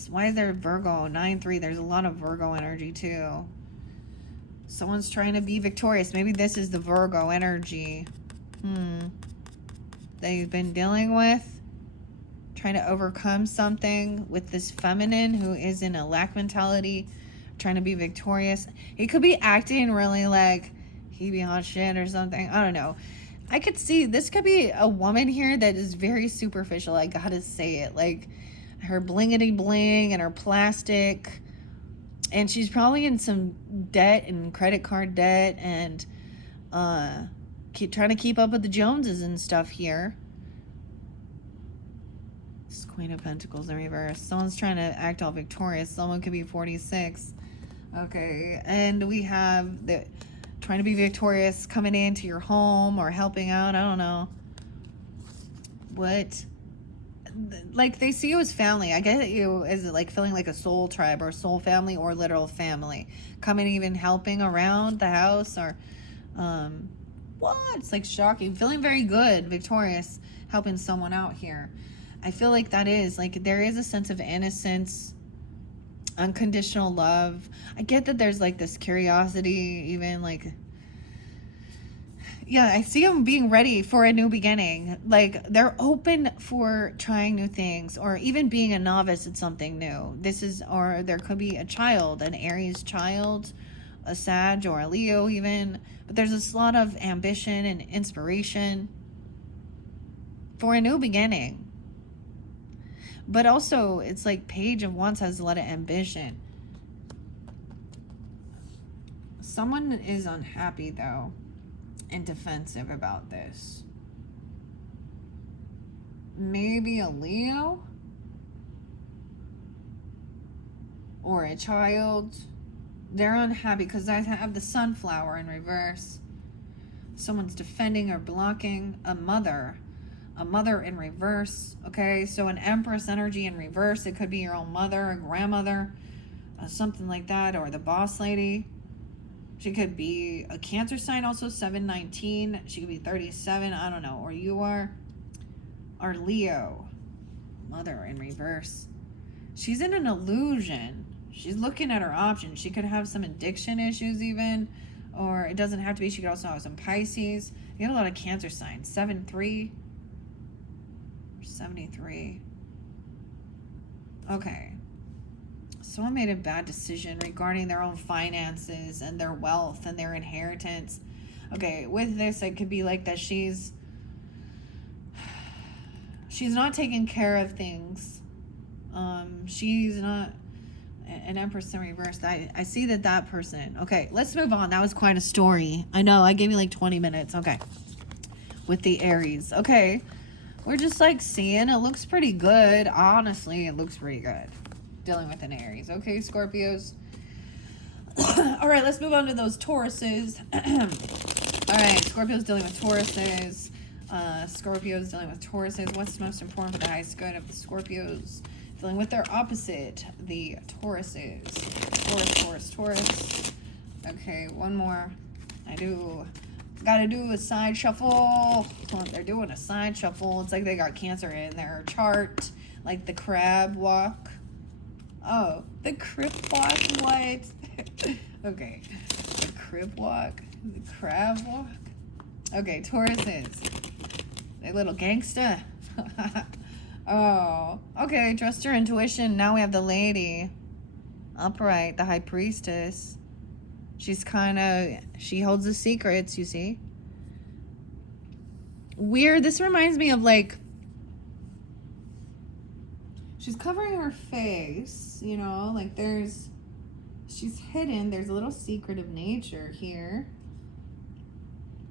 Why is there Virgo, 9-3? There's a lot of Virgo energy too. Someone's trying to be victorious. Maybe this is the Virgo energy. They've been dealing with. Trying to overcome something with this feminine who is in a lack mentality, trying to be victorious. He could be acting really like he be hot shit or something. I don't know. I could see this could be a woman here that is very superficial. I gotta say it. Like her blingity bling and her plastic. And she's probably in some debt and credit card debt and trying to keep up with the Joneses and stuff here. This Queen of Pentacles in reverse. Someone's trying to act all victorious. Someone could be 46. Okay. And we have the trying to be victorious coming into your home or helping out. I don't know. What? Like they see you as family. I get you as like feeling like a soul tribe or soul family or literal family. Coming even helping around the house or what? It's like shocking. Feeling very good, victorious, helping someone out here. I feel like that is, like, there is a sense of innocence, unconditional love. I get that there's, like, this curiosity, even, like, yeah, I see them being ready for a new beginning. Like, they're open for trying new things or even being a novice at something new. Or there could be a child, an Aries child, a Sag or a Leo even. But there's a lot of ambition and inspiration for a new beginning. But also, it's like Page of Wands has a lot of ambition. Someone is unhappy, though, and defensive about this. Maybe a Leo? Or a child. They're unhappy because I have the Sunflower in reverse. Someone's defending or blocking a mother. A mother in reverse, okay? So an Empress energy in reverse. It could be your own mother, a grandmother, something like that, or the boss lady. She could be a Cancer sign, also 7/19. She could be 37, I don't know. Or you are Leo, mother in reverse. She's in an illusion. She's looking at her options. She could have some addiction issues even, or it doesn't have to be. She could also have some Pisces. You get a lot of Cancer signs. 7/3. 73. Okay. Someone made a bad decision regarding their own finances and their wealth and their inheritance. Okay, with this, it could be like that she's not taking care of things She's not an Empress in reverse. I see that person. Okay, let's move on. That was quite a story. I know, I gave you like 20 minutes. Okay. With the Aries. Okay. We're just like seeing it looks pretty good. Honestly, it looks pretty good. Dealing with an Aries. Okay, Scorpios. All right, let's move on to those Tauruses. All right, Scorpios dealing with Tauruses. Scorpios dealing with Tauruses. What's most important for the highest good of the Scorpios? Dealing with their opposite, the Tauruses. Taurus. Okay, one more. Gotta do a side shuffle. They're doing a side shuffle. It's like they got Cancer in their chart. Like the crab walk. Oh, the crib walk? What? Okay. The crib walk. The crab walk. Okay, Tauruses. They little gangsta. Oh, okay. Trust your intuition. Now we have the lady. Upright, the high priestess. She's she holds the secrets, you see. Weird. This reminds me of like, she's covering her face, you know, like she's hidden. There's a little secret of nature here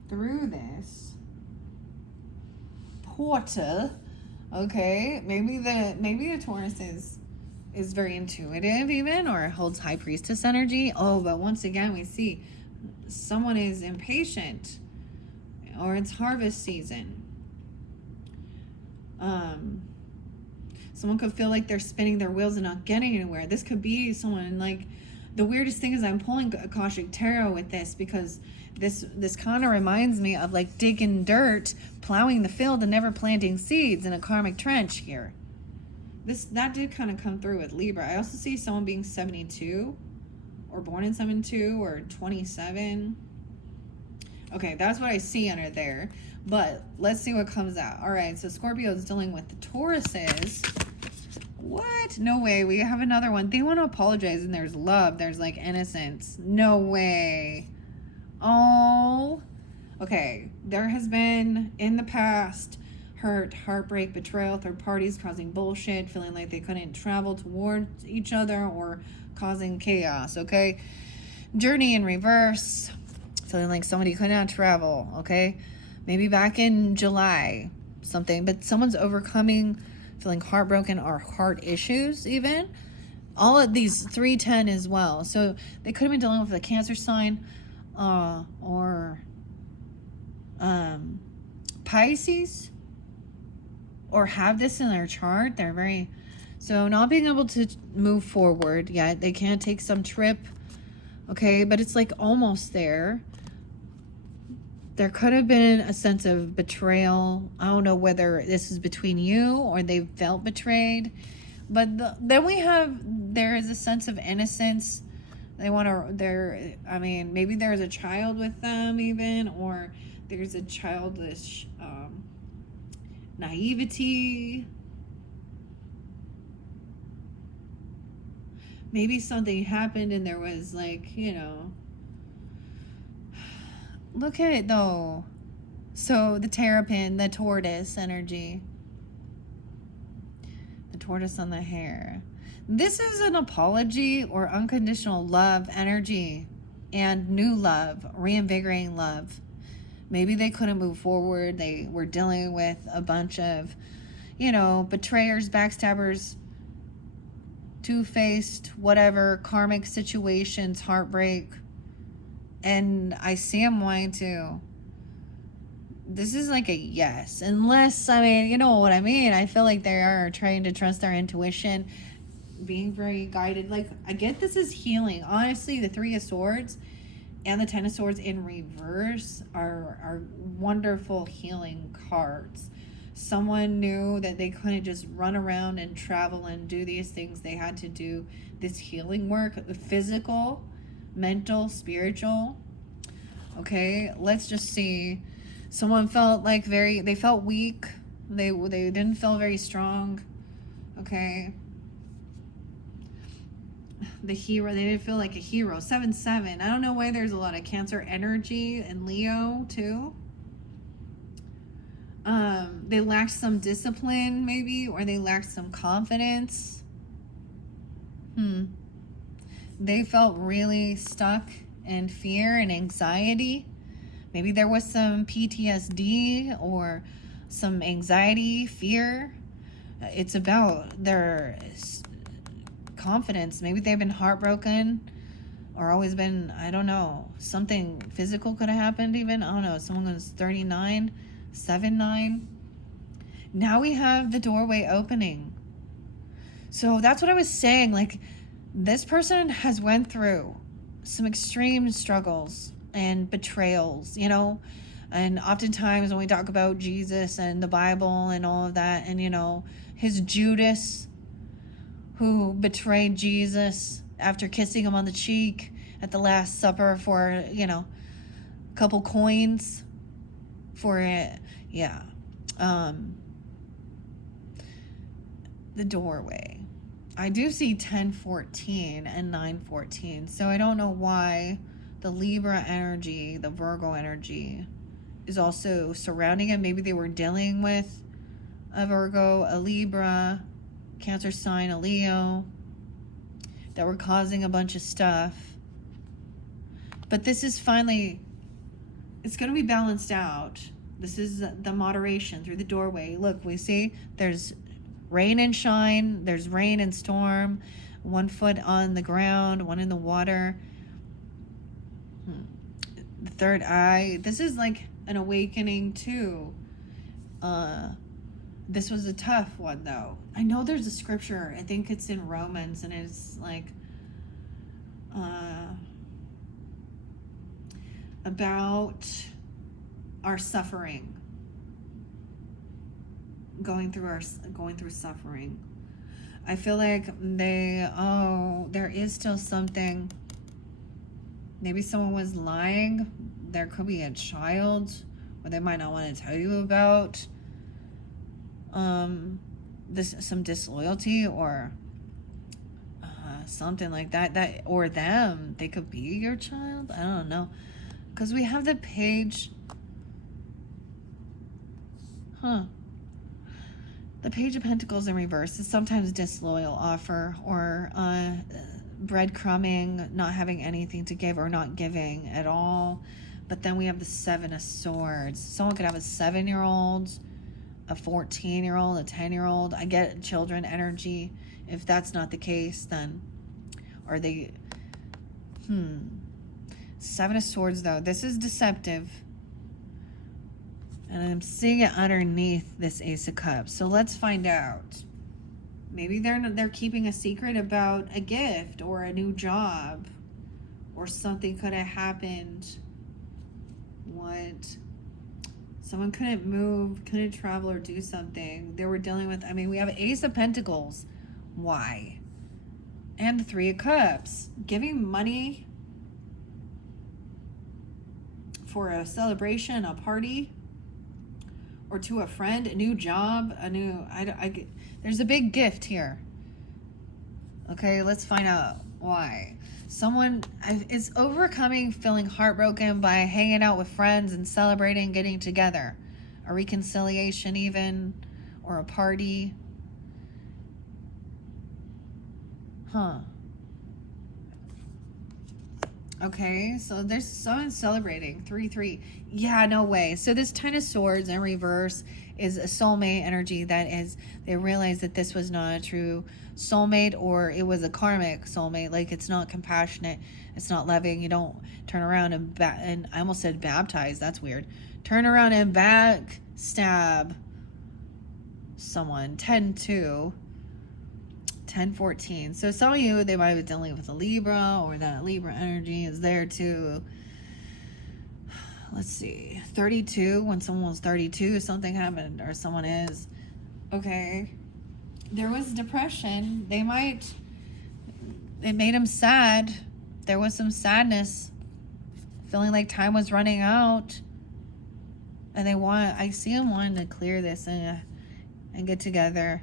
through this portal. Okay, maybe the Taurus is very intuitive even, or holds high priestess energy. Oh, but once again we see someone is impatient, or it's harvest season. Someone could feel like they're spinning their wheels and not getting anywhere. This could be someone like, the weirdest thing is I'm pulling Akashic Tarot with this, because this kind of reminds me of like digging dirt, plowing the field, and never planting seeds in a karmic trench here. That did kind of come through with Libra. I also see someone being 72, or born in 72, or 27. Okay, that's what I see under there. But let's see what comes out. All right, so Scorpio is dealing with the Tauruses. What? No way. We have another one. They want to apologize, and there's love. There's like innocence. No way. Oh. Okay, there has been in the past hurt, heartbreak, betrayal, third parties causing bullshit, feeling like they couldn't travel towards each other, or causing chaos. Okay, journey in reverse, feeling like somebody could not travel. Okay, maybe back in July, something, but someone's overcoming, feeling heartbroken, or heart issues even. All of these 310 as well. So they could have been dealing with a Cancer sign, or Pisces, or have this in their chart. They're very, so not being able to move forward yet. They can't take some trip. Okay, but it's like almost there. There could have been a sense of betrayal. I don't know whether this is between you or they felt betrayed. But then there is a sense of innocence. Maybe there's a child with them even, or there's a childish naivety. Maybe something happened and there was like, you know, look at it though. So the terrapin, the tortoise energy, the tortoise on the hair. This is an apology or unconditional love energy, and new love, reinvigorating love. Maybe they couldn't move forward. They were dealing with a bunch of, you know, betrayers, backstabbers, two-faced, whatever, karmic situations, heartbreak. And I see them wanting to. This is like a yes. Unless, you know what I mean? I feel like they are trying to trust their intuition, being very guided. Like, I get this is healing. Honestly, the Three of Swords and the Ten of Swords in reverse are wonderful healing cards. Someone knew that they couldn't just run around and travel and do these things. They had to do this healing work, physical, mental, spiritual. Okay, let's just see. Someone felt like they felt weak. They didn't feel very strong. Okay. The hero, they didn't feel like a hero. 7-7. I don't know why there's a lot of Cancer energy in Leo too. They lacked some discipline maybe, or they lacked some confidence. They felt really stuck in fear and anxiety. Maybe there was some PTSD or some anxiety, fear. It's about their confidence. Maybe they've been heartbroken or always been, I don't know, something physical could have happened even. I don't know, someone was 39, 7-9. Now we have the doorway opening. So that's what I was saying. Like, this person has went through some extreme struggles and betrayals, you know, and oftentimes when we talk about Jesus and the Bible and all of that, and, you know, his Judas who betrayed Jesus after kissing him on the cheek at the Last Supper for, you know, a couple coins for it. Yeah. The doorway. I do see 1014 and 914. So I don't know why the Libra energy, the Virgo energy, is also surrounding it. Maybe they were dealing with a Virgo, a Libra, Cancer sign, a Leo, that were causing a bunch of stuff. But this is finally, it's going to be balanced out. This is the moderation through the doorway. Look, we see there's rain and shine, there's rain and storm, 1 foot on the ground, 1 in the water. The third eye, this is like an awakening too. This was a tough one though. I know there's a scripture, I think it's in Romans, and it's like about our suffering, going through suffering. I feel like there is still something. Maybe someone was lying. There could be a child or they might not want to tell you about some disloyalty or something like that or them. They could be your child. I don't know, because we have the page. The Page of Pentacles in reverse is sometimes disloyal offer or breadcrumbing, not having anything to give or not giving at all. But then we have the 7 of Swords. Someone could have a 7-year-old, a 14-year-old, a 10-year-old. I get children energy. If that's not the case, then are they... 7 of Swords, though. This is deceptive. And I'm seeing it underneath this Ace of Cups. So let's find out. Maybe they're keeping a secret about a gift or a new job. Or something could have happened. What? Someone couldn't move, couldn't travel or do something. They were dealing with, I mean, we have Ace of Pentacles. Why? And the 3 of Cups. Giving money for a celebration, a party, or to a friend, a new job, there's a big gift here. Okay, let's find out why. Someone is overcoming feeling heartbroken by hanging out with friends and celebrating, getting together. A reconciliation even, or a party. Okay, so there's someone celebrating. 3-3. Yeah, no way. So this 10 of Swords in reverse is a soulmate energy. That is, they realize that this was not a true soulmate, or it was a karmic soulmate. Like, it's not compassionate, it's not loving. You don't turn around and I almost said baptize. That's weird. Turn around and backstab someone. 10-2. 10-14. So some of you, they might be dealing with a Libra, or that Libra energy is there too. Let's see. 32. When someone was 32, something happened, or someone is. Okay. There was depression. It made them sad. There was some sadness. Feeling like time was running out. And I see them wanting to clear this and get together.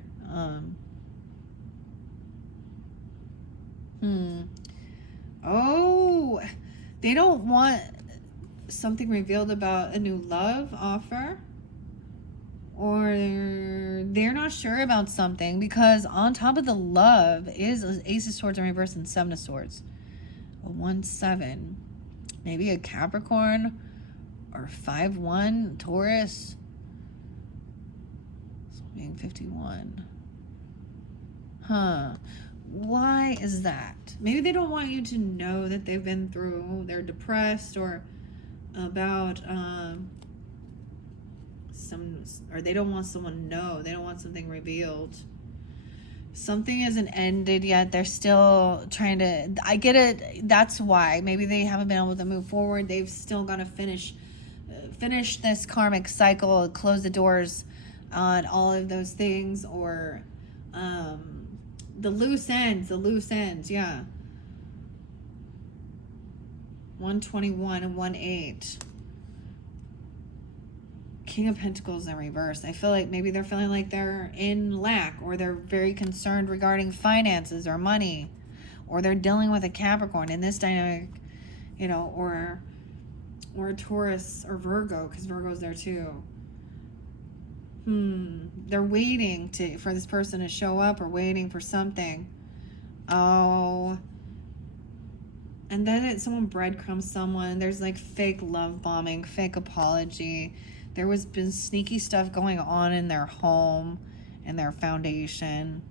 Oh, they don't want something revealed about a new love offer, or they're not sure about something, because on top of the love is Ace of Swords in reverse and Seven of Swords. A 1-7. Maybe a Capricorn or 5-1 Taurus. So being 51. Huh. Why is that? Maybe they don't want you to know that they've been through, they're depressed, or about or they don't want someone to know. They don't want something revealed. Something isn't ended yet. They're still trying to, I get it. That's why maybe they haven't been able to move forward. They've still got to finish this karmic cycle, close the doors on all of those things, or the loose ends, yeah. 121 and 1-8. King of Pentacles in reverse. I feel like maybe they're feeling like they're in lack, or they're very concerned regarding finances or money, or they're dealing with a Capricorn in this dynamic, you know, or a Taurus or Virgo, because Virgo's there too. They're waiting for this person to show up, or waiting for something. Oh. And then someone breadcrumbs someone. There's like fake love bombing, fake apology. There was been sneaky stuff going on in their home and their foundation.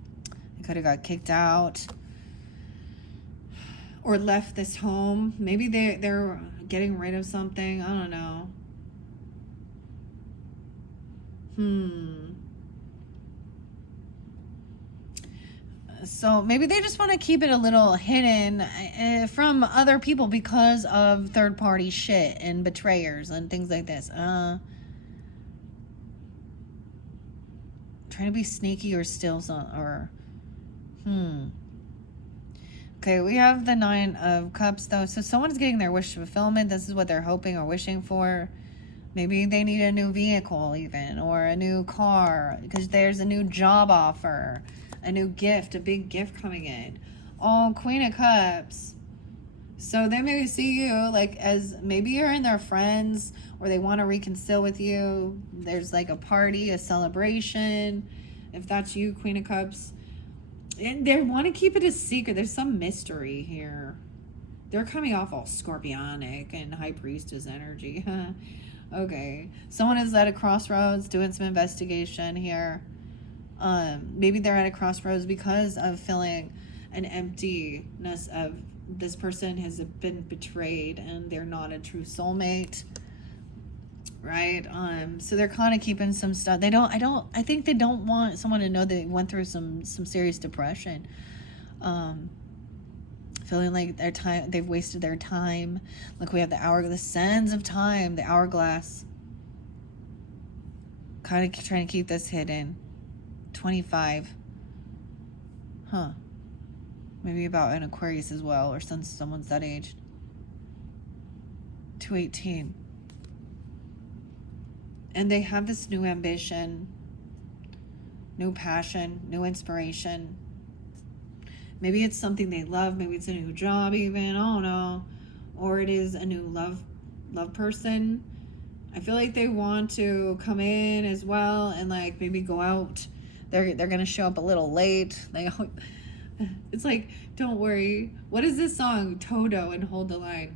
They could have got kicked out or left this home. Maybe they're getting rid of something. I don't know. So maybe they just want to keep it a little hidden from other people because of third-party shit and betrayers and things like this. Trying to be sneaky or steal some, or okay, we have the 9 of Cups though. So someone's getting their wish fulfillment. This is what they're hoping or wishing for. Maybe they need a new vehicle even, or a new car, because there's a new job offer, a new gift, a big gift coming in. Oh, Queen of Cups. So they maybe see you like as maybe you're in their friends, or they want to reconcile with you. There's like a party, a celebration. If that's you, Queen of Cups. And they want to keep it a secret. There's some mystery here. They're coming off all scorpionic and high priestess energy. Okay. Someone is at a crossroads doing some investigation here. Maybe they're at a crossroads because of feeling an emptiness of this person has been betrayed and they're not a true soulmate, right? So they're kind of keeping some stuff. I think they don't want someone to know they went through some serious depression. Feeling like they've wasted their time. Look, we have the sands of time, the hourglass. Kind of trying to keep this hidden. 25. Huh. Maybe about an Aquarius as well, or since someone's that age. 218. And they have this new ambition, new passion, new inspiration. Maybe it's something they love. Maybe it's a new job even. I don't know. Or it is a new love person. I feel like they want to come in as well and like maybe go out. They're going to show up a little late. It's like, don't worry. What is this song? Toto and Hold the Line.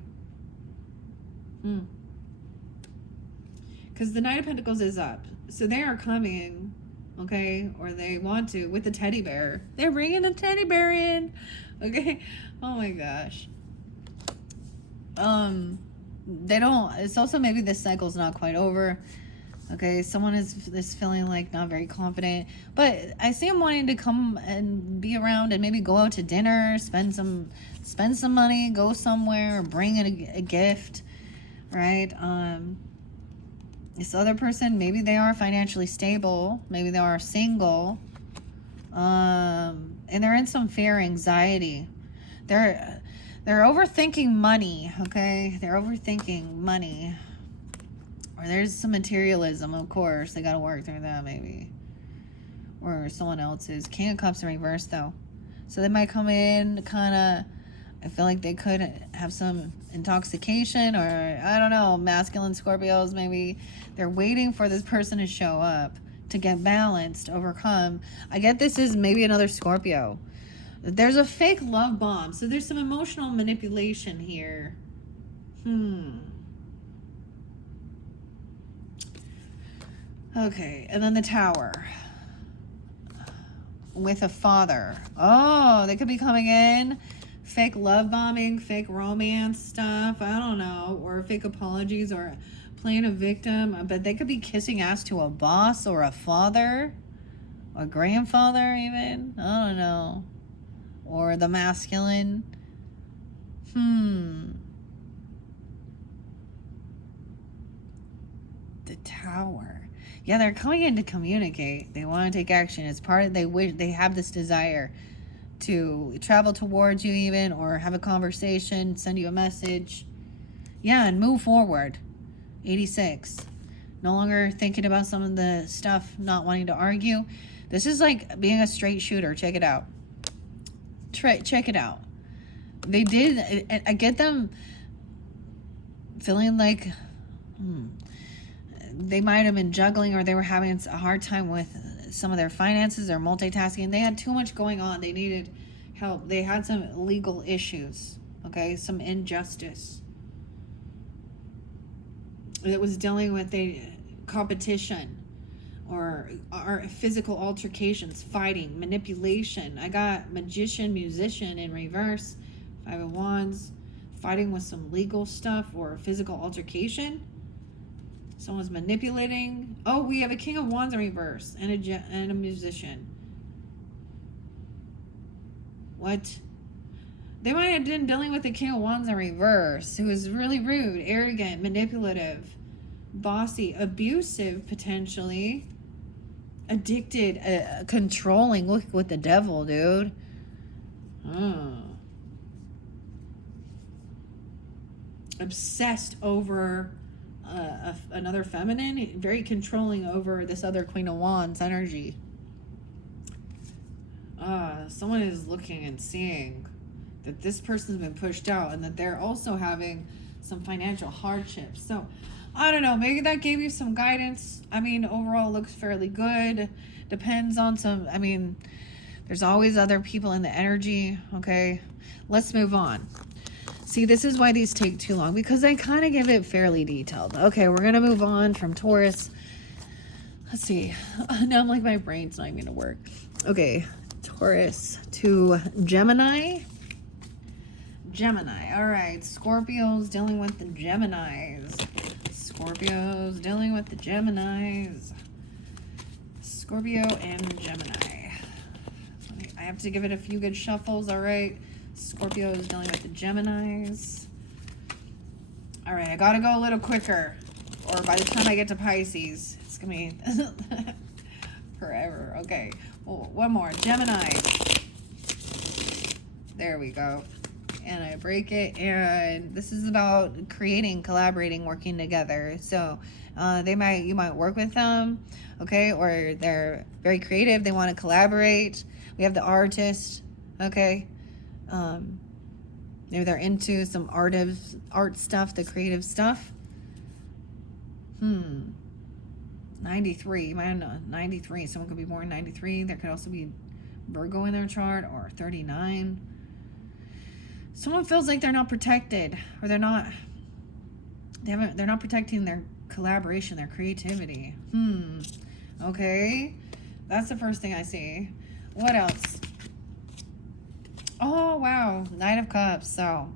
Because the Knight of Pentacles is up. So they are coming, okay? Or they want to, with the teddy bear. They're bringing a teddy bear in, okay? Oh my gosh. They don't, it's also maybe this cycle's not quite over. Okay, someone is feeling like not very confident, but I see them wanting to come and be around and maybe go out to dinner, spend some money, go somewhere, or bring in a gift, right? This other person, maybe they are financially stable, maybe they are single, and they're in some fear, anxiety. They're overthinking money, okay? They're overthinking money. Or there's some materialism, of course. They got to work through that, maybe. Or someone else's. King of Cups in reverse, though. So they might come in kind of, I feel like they could have some intoxication, or, I don't know, masculine Scorpios, maybe. They're waiting for this person to show up to get balanced, overcome. I get this is maybe another Scorpio. There's a fake love bomb. So there's some emotional manipulation here. Okay, and then the Tower. With a father. Oh, they could be coming in. Fake love bombing, fake romance stuff. I don't know. Or fake apologies or playing a victim. But they could be kissing ass to a boss or a father. A grandfather even. I don't know. Or the masculine. The Tower. Yeah, they're coming in to communicate. They want to take action. It's part of, they have this desire to travel towards you even, or have a conversation, send you a message. Yeah, and move forward. 86. No longer thinking about some of the stuff, not wanting to argue. This is like being a straight shooter. Check it out. Check it out. They did, I get them feeling like, they might have been juggling, or they were having a hard time with some of their finances or multitasking. They had too much going on. They needed help. They had some legal issues, okay? Some injustice. It was dealing with a competition or physical altercations, fighting, manipulation. I got magician, musician in reverse, 5 of Wands, fighting with some legal stuff or physical altercation. Someone's manipulating. Oh, we have a King of Wands in reverse and a musician. What? They might have been dealing with the King of Wands in reverse, who is really rude, arrogant, manipulative, bossy, abusive, potentially, addicted, controlling. Look with the devil, dude. Obsessed over another feminine, very controlling over this other Queen of Wands energy. Someone is looking and seeing that this person's been pushed out, and that they're also having some financial hardships. So I don't know, maybe that gave you some guidance. I mean, overall looks fairly good. Depends on some, I mean, there's always other people in the energy. Okay, let's move on. See, this is why these take too long, because I kind of give it fairly detailed. Okay, we're going to move on from Taurus. Let's see. Now I'm like, my brain's not even going to work. Okay, Taurus to Gemini. Gemini. All right, Scorpios dealing with the Geminis. Scorpios dealing with the Geminis. Scorpio and Gemini. I have to give it a few good shuffles, all right? Scorpio is dealing with the Geminis. All right, I gotta go a little quicker, or by the time I get to Pisces, it's gonna be forever. Okay, well, one more. Gemini. There we go. And I break it, and this is about creating, collaborating, working together. So you might work with them, okay, or they're very creative, they want to collaborate. We have the artist, okay. Maybe they're into some art stuff, the creative stuff. 93. You might have 93. Someone could be born 93. There could also be Virgo in their chart, or 39. Someone feels like they're not protected, or they're not protecting their collaboration, their creativity. Okay. That's the first thing I see. What else? Oh, wow. Knight of Cups. So,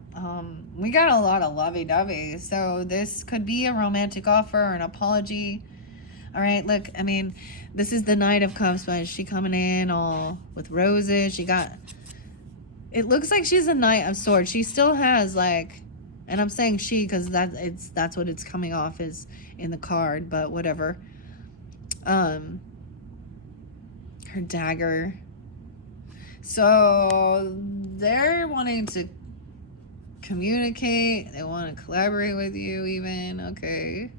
we got a lot of lovey-dovey. So, this could be a romantic offer or an apology. All right, look, I mean, this is the Knight of Cups, but is she coming in all with roses? It looks like she's a Knight of Swords. She still has, like, and I'm saying she because that's what it's coming off as in the card, but whatever. Her dagger. So they're wanting to communicate. They want to collaborate with you even. Okay.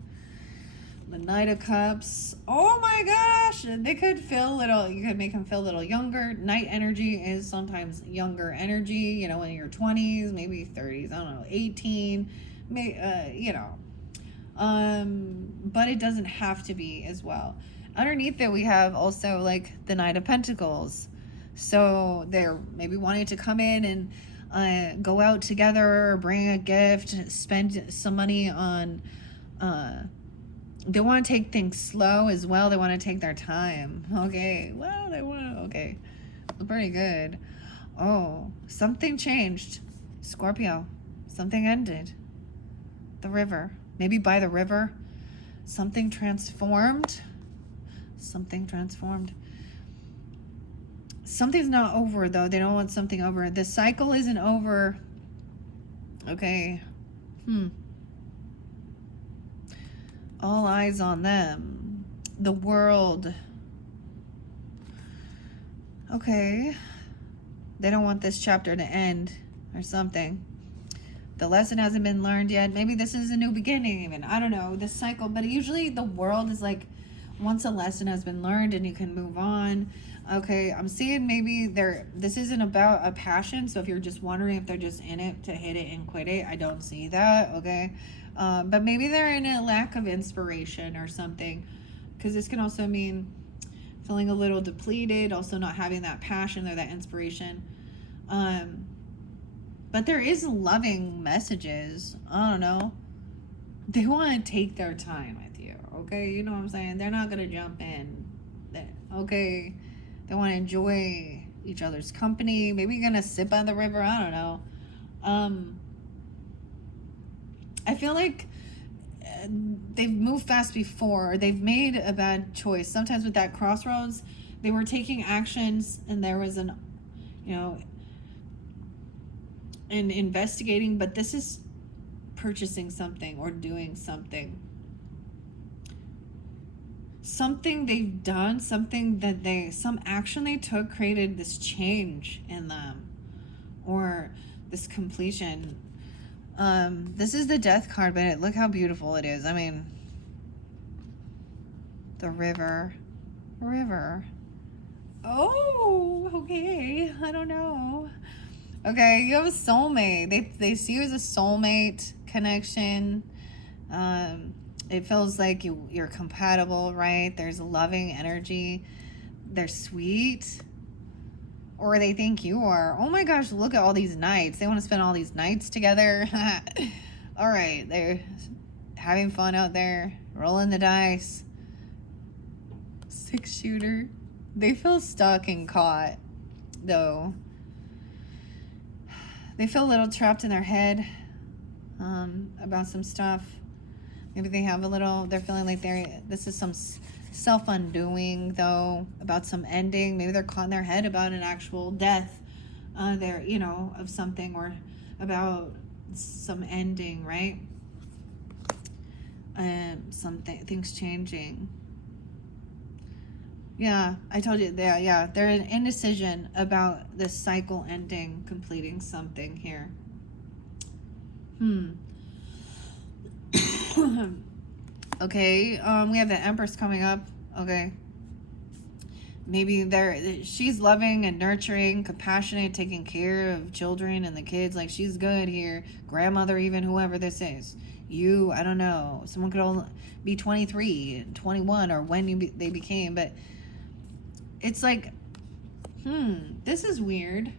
The Knight of Cups. Oh my gosh. They could you could make them feel a little younger. Knight energy is sometimes younger energy, you know, in your 20s, maybe 30s, I don't know, 18, you know. But it doesn't have to be as well. underneath it, we have also like the Knight of Pentacles. So they're maybe wanting to come in and go out together, or bring a gift, spend some money on, they want to take things slow as well. They want to take their time. Okay. Well, they want to, okay. Pretty good. Oh, something changed. Scorpio. Something ended. The river. Maybe by the river. Something transformed. Something transformed. Something's not over, though. They don't want something over. The cycle isn't over. Okay. All eyes on them. The world. Okay. They don't want this chapter to end or something. The lesson hasn't been learned yet. Maybe this is a new beginning even. I don't know. This cycle. But usually the world is like, once a lesson has been learned and you can move on. Okay, I'm seeing maybe this isn't about a passion. So if you're just wondering if they're just in it to hit it and quit it, I don't see that. Okay. But maybe they're in a lack of inspiration or something. Because this can also mean feeling a little depleted, also not having that passion or that inspiration. But there is loving messages. I don't know. They want to take their time with you, okay? You know what I'm saying? They're not going to jump in. Okay? They want to enjoy each other's company. Maybe you're going to sip on the river. I don't know. I feel like they've moved fast before. Or they've made a bad choice. Sometimes with that crossroads, they were taking actions and there was an, and investigating, but this is purchasing something or doing something. Something they've done, some action they took created this change in them or this completion. This is the Death card, but look how beautiful it is. I mean, the river. Oh, okay. I don't know. Okay, you have a soulmate. They see you as a soulmate connection. It feels like you're compatible, right? There's loving energy. They're sweet. Or they think you are. Oh my gosh, look at all these nights. They want to spend all these nights together. All right, they're having fun out there, rolling the dice. 6-shooter. They feel stuck and caught, though. They feel a little trapped in their head about some stuff. Maybe they have they're feeling like this is some self-undoing, though, about some ending. Maybe they're caught in their head about an actual death of something, or about some ending, right? Things changing. Yeah, I told you. They're an indecision about this cycle ending, completing something here. Okay, we have the Empress coming up. Okay. Maybe she's loving and nurturing, compassionate, taking care of children and the kids. Like, she's good here. Grandmother, even, whoever this is. I don't know. Someone could only be 23, 21, or when they became, but it's like, this is weird.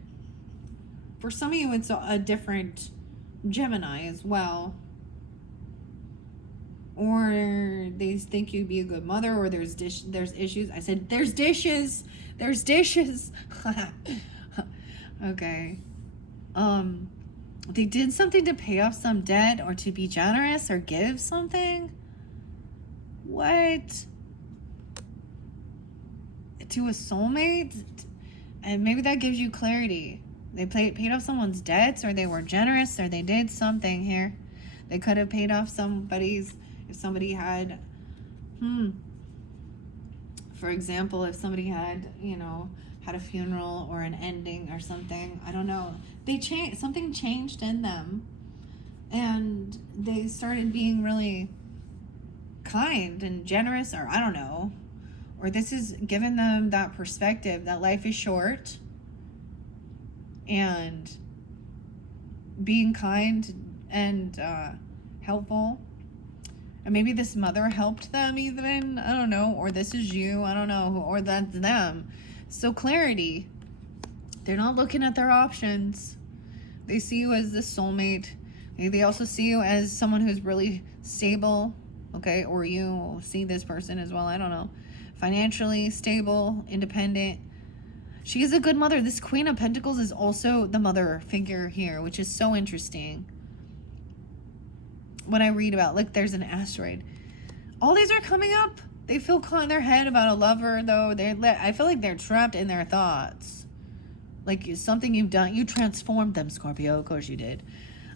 For some of you, it's a different Gemini as well. Or they think you'd be a good mother, or there's issues. I said, there's dishes. There's dishes. Okay. They did something to pay off some debt, or to be generous, or give something. What? To a soulmate? And maybe that gives you clarity. They paid off someone's debts, or they were generous, or they did something here. They could have paid off if somebody had, for example, if somebody had, had a funeral or an ending or something, I don't know. Something changed in them, and they started being really kind and generous, or I don't know. Or this is giving them that perspective that life is short, and being kind and helpful And maybe this mother helped them even, I don't know, or this is you, I don't know, or that's them. So clarity. They're not looking at their options. They see you as the soulmate. Maybe they also see you as someone who's really stable, okay? Or you see this person as well, I don't know. Financially stable, independent. She is a good mother. This Queen of Pentacles is also the mother figure here, which is so interesting. When I read about, look, there's an asteroid. All these are coming up. They feel caught in their head about a lover, though. I feel like they're trapped in their thoughts. Like something you've done. You transformed them, Scorpio. Of course you did.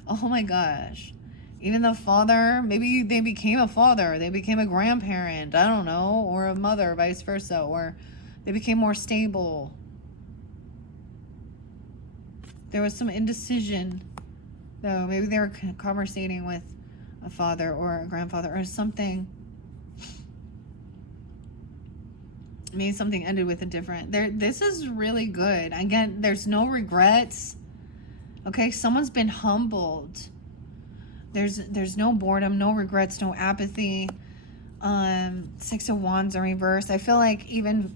Oh my gosh. Even the father, maybe they became a father. They became a grandparent. I don't know. Or a mother, vice versa. Or they became more stable. There was some indecision, though. Maybe they were conversating with a father or a grandfather or something. Maybe something ended with a different. This is really good. Again, there's no regrets. Okay, someone's been humbled. There's no boredom, no regrets, no apathy. 6 of Wands in reverse. I feel like even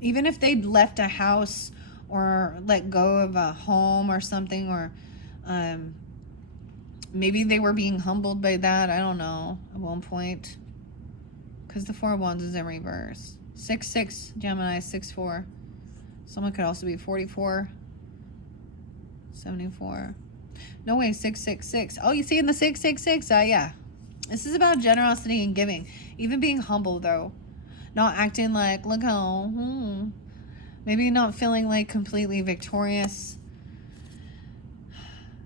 if they'd left a house or let go of a home or something, or maybe they were being humbled by that. I don't know. At one point, because the 4 of Wands is in reverse. 6-6 Gemini, 6-4. Someone could also be 44, 74. No way, 666. Oh, you see in the 666. Yeah. This is about generosity and giving. Even being humble, though. Not acting like, look how, maybe not feeling like completely victorious.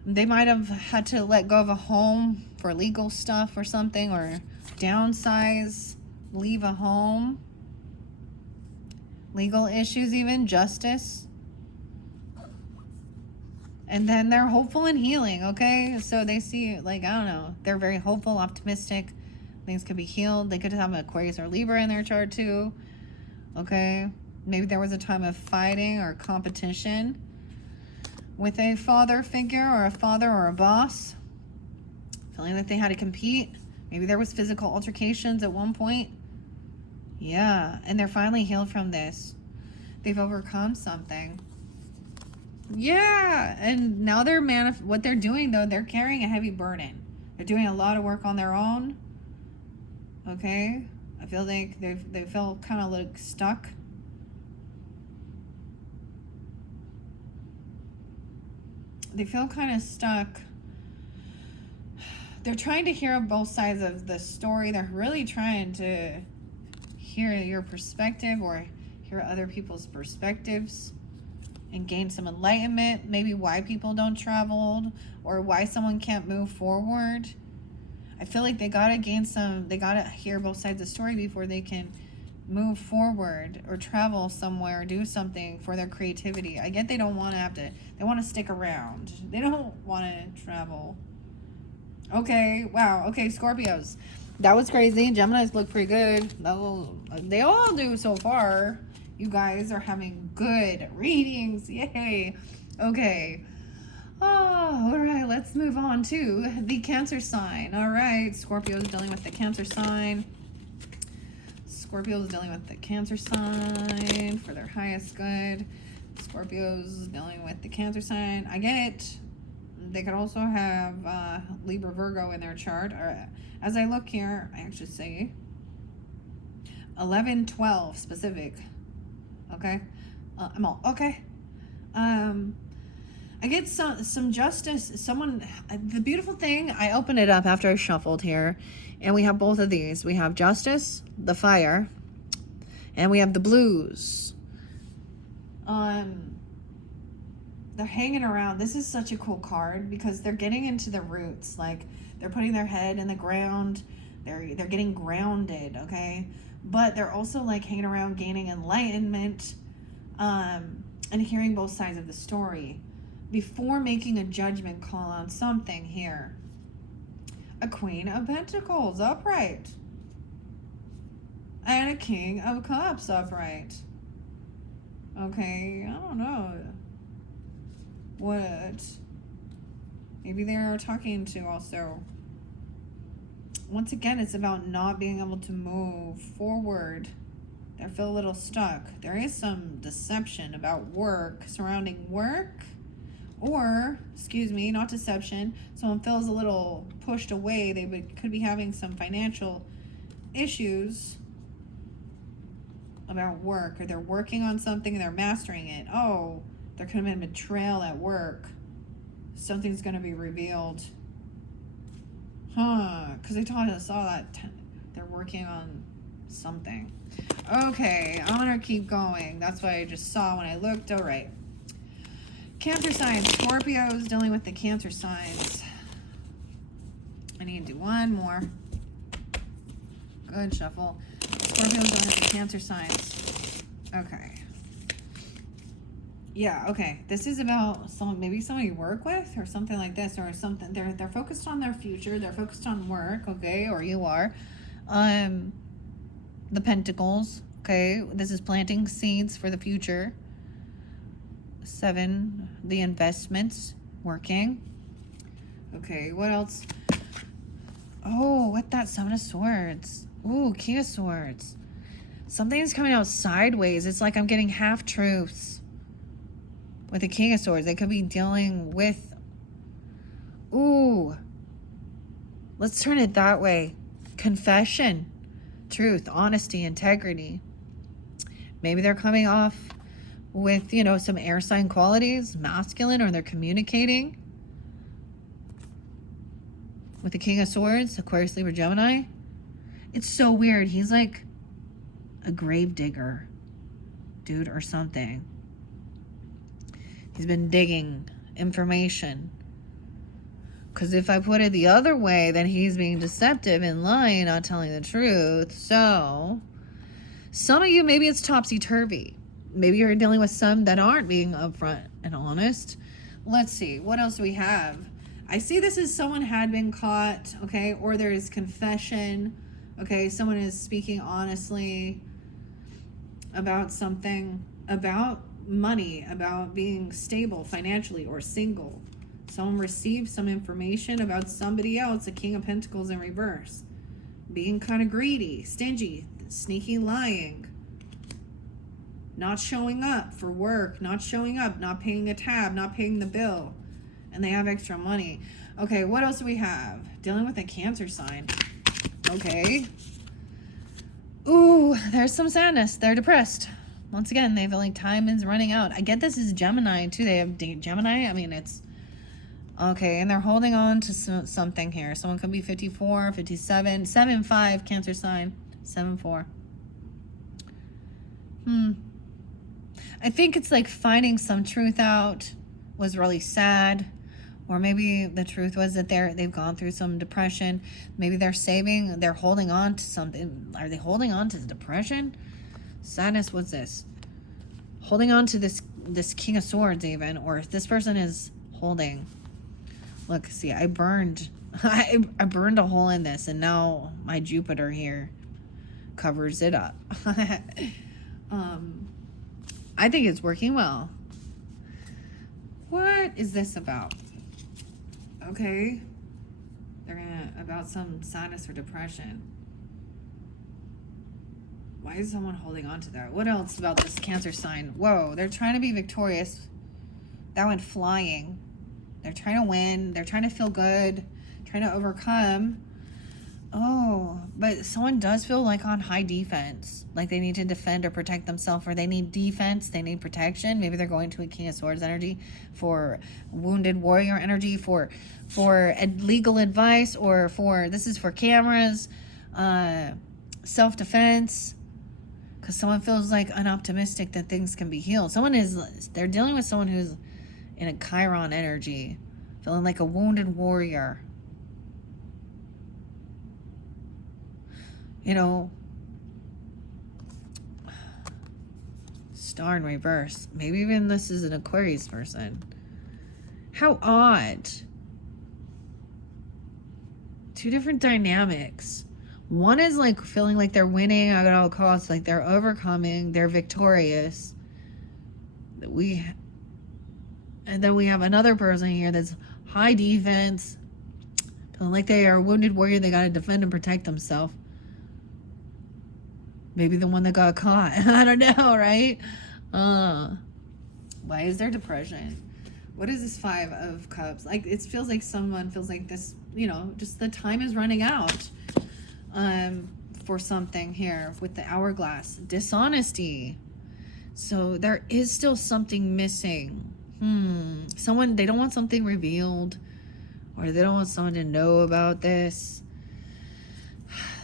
They might have had to let go of a home for legal stuff or something, or downsize, leave a home. Legal issues, even justice. And then they're hopeful and healing, okay? So they see, like, I don't know, they're very hopeful, optimistic. Things could be healed. They could have an Aquarius or Libra in their chart too, okay? Maybe there was a time of fighting or competition with a father figure or a father or a boss. Feeling like they had to compete. Maybe there was physical altercations at one point. Yeah, and they're finally healed from this. They've overcome something. Yeah, and now they're what they're doing, though, they're carrying a heavy burden. They're doing a lot of work on their own. Okay? I feel like they feel kind of like stuck. They feel kind of stuck. They're trying to hear both sides of the story. They're really trying to hear your perspective or hear other people's perspectives and gain some enlightenment. Maybe why people don't travel or why someone can't move forward. I feel like they gotta hear both sides of the story before they can move forward or travel somewhere or do something for their creativity. I get they don't want to they want to stick around. They don't want to travel. Okay, wow. Okay, Scorpios. That was crazy. Geminis look pretty good. They all do so far. You guys are having good readings. Yay. Okay. Oh, all right. Let's move on to the Cancer sign. All right. Scorpio's dealing with the Cancer sign. Scorpio's dealing with the Cancer sign for their highest good. Scorpio's dealing with the Cancer sign. I get it. They could also have Libra, Virgo in their chart. As I look here, I should say 11, 12 specific. Okay. I'm all okay. I get some justice. The beautiful thing, I opened it up after I shuffled here, and we have both of these. We have justice, the fire, and we have the blues. They're hanging around. This is such a cool card because they're getting into the roots. Like, they're putting their head in the ground. They're getting grounded, okay? But they're also like hanging around, gaining enlightenment, and hearing both sides of the story before making a judgment call on something here. A Queen of Pentacles upright. And a King of Cups upright. Okay, I don't know. What? Maybe they're talking to also once again, it's about not being able to move forward. They feel a little stuck. There is some deception about work, surrounding work, or, excuse me, not deception. Someone feels a little pushed away. They could be having some financial issues about work, or they're working on something and they're mastering it. Oh, there could have been betrayal at work. Something's going to be revealed. Because I saw that they're working on something. Okay, I'm going to keep going. That's what I just saw when I looked. All right. Cancer signs. Scorpios dealing with the Cancer signs. I need to do one more. Good shuffle. Scorpios dealing with the Cancer signs. Okay. Yeah, okay. This is about maybe someone you work with or something like this, or something. They're focused on their future. They're focused on work, okay, or you are. The Pentacles, okay. This is planting seeds for the future. 7, the investments, working. Okay, what else? Oh, what that 7 of Swords. Ooh, King of Swords. Something's coming out sideways. It's like I'm getting half truths. With the King of Swords, they could be dealing with... Ooh. Let's turn it that way. Confession. Truth, honesty, integrity. Maybe they're coming off with, some air sign qualities, masculine, or they're communicating. With the King of Swords, Aquarius, Libra, Gemini. It's so weird. He's like a grave digger, dude, or something. He's been digging information. Because if I put it the other way, then he's being deceptive and lying, not telling the truth. So, some of you, maybe it's topsy-turvy. Maybe you're dealing with some that aren't being upfront and honest. Let's see. What else do we have? I see this as someone had been caught, okay? Or there is confession, okay? Someone is speaking honestly about something, about money, about being stable financially or single. Someone received some information about somebody else, a King of Pentacles in reverse. Being kind of greedy, stingy, sneaky lying. Not showing up for work, not showing up, not paying a tab, not paying the bill. And they have extra money. Okay, what else do we have? Dealing with a Cancer sign. Okay. Ooh, there's some sadness. They're depressed. Once again, they feel like time is running out. I get this is Gemini, too. They have Gemini. I mean, it's... Okay, and they're holding on to something here. Someone could be 54, 57, 7-5, Cancer sign, 7-4. I think it's like finding some truth out was really sad. Or maybe the truth was that they've gone through some depression. Maybe they're holding on to something. Are they holding on to depression? Sadness, what's this? Holding on to this King of Swords even. Or if this person is holding... Look, see, I burned I burned a hole in this, and now my Jupiter here covers it up. I think it's working well. What is this about? Okay. They're about some sadness or depression. Why is someone holding on to that? What else about this Cancer sign? Whoa, they're trying to be victorious. That went flying. They're trying to win. They're trying to feel good. Trying to overcome. Oh, but someone does feel like on high defense. Like they need to defend or protect themselves, or they need defense. They need protection. Maybe they're going to a King of Swords energy for wounded warrior energy, for legal advice, or this is for cameras, self-defense. Because someone feels like unoptimistic that things can be healed. They're dealing with someone who's in a Chiron energy, feeling like a wounded warrior. Star in reverse. Maybe even this is an Aquarius person. How odd. Two different dynamics. One is like feeling like they're winning at all costs, like they're overcoming, they're victorious. And then we have another person here that's high defense, Feeling like they are a wounded warrior. They got to defend and protect themselves. Maybe the one that got caught. I don't know, right? Why is there depression? What is this Five of Cups? Like, it feels like someone feels like this, you know, just the time is running out for something here with the hourglass. Dishonesty. So there is still something missing. Someone, they don't want something revealed, or they don't want someone to know about this.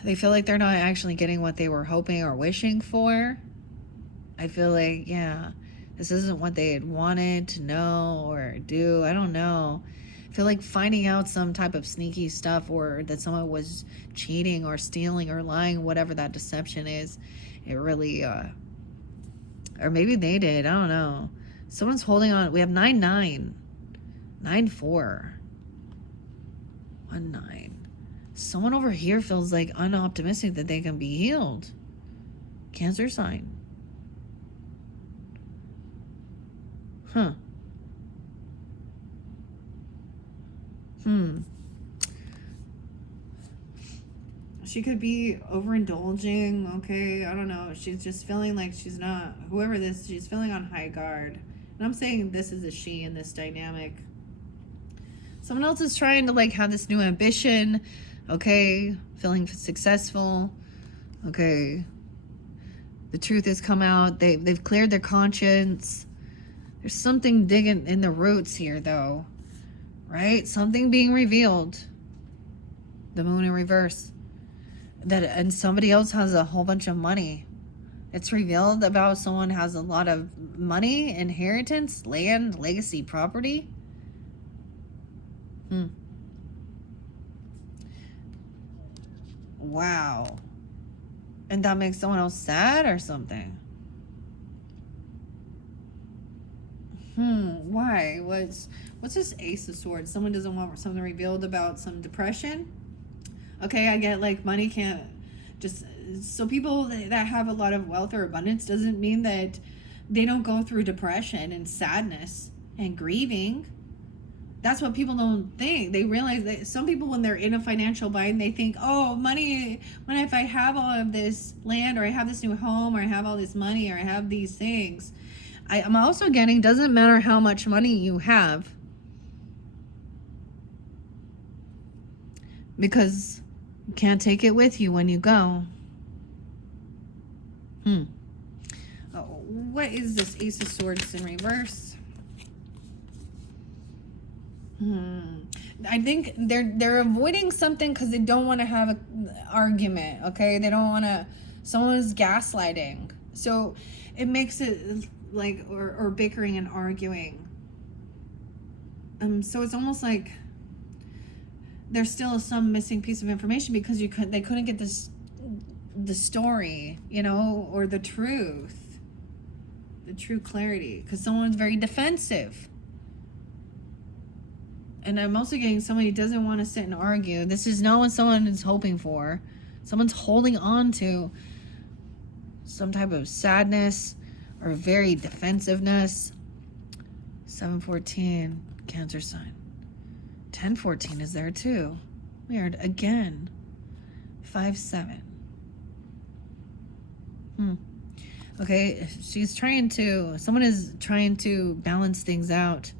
They feel like they're not actually getting what they were hoping or wishing for. I feel like, yeah, this isn't what they had wanted to know or do. I don't know. I feel like finding out some type of sneaky stuff, or that someone was cheating or stealing or lying, whatever that deception is, it really, or maybe they did. I don't know. Someone's holding on. We have 9-9, 9-4, 1-9. Someone over here feels like unoptimistic that they can be healed. Cancer sign. She could be overindulging, okay? I don't know. She's just feeling like she's not, whoever this, she's feeling on high guard. And I'm saying this is a she in this dynamic. Someone else is trying to, like, have this new ambition, okay? Feeling successful, okay? The truth has come out. They've cleared their conscience. There's something digging in the roots here, though, right? Something being revealed. The moon in reverse. And somebody else has a whole bunch of money. It's revealed about someone has a lot of money, inheritance, land, legacy, property. Wow. And that makes someone else sad or something. Why? What's this Ace of Swords? Someone doesn't want something revealed about some depression? Okay, I get, like, money can't just... So people that have a lot of wealth or abundance doesn't mean that they don't go through depression and sadness and grieving. That's what people don't think. They realize that some people, when they're in a financial bind, they think, oh, money, if I have all of this land, or I have this new home, or I have all this money, or I have these things. I'm also getting, doesn't matter how much money you have, because you can't take it with you when you go. Oh, what is this Ace of Swords in reverse? I think they're avoiding something because they don't want to have an argument, okay? They don't want to, someone's gaslighting. So it makes it like, or bickering and arguing. So it's almost like there's still some missing piece of information because they couldn't get the story, you know, or the true clarity, because someone's very defensive. And I'm also getting somebody who doesn't want to sit and argue. This is not what someone is hoping for. Someone's holding on to some type of sadness or very defensiveness. 7-14, Cancer sign. 10-14 is there too. Weird. Again. 5-7. Okay, someone is trying to balance things out.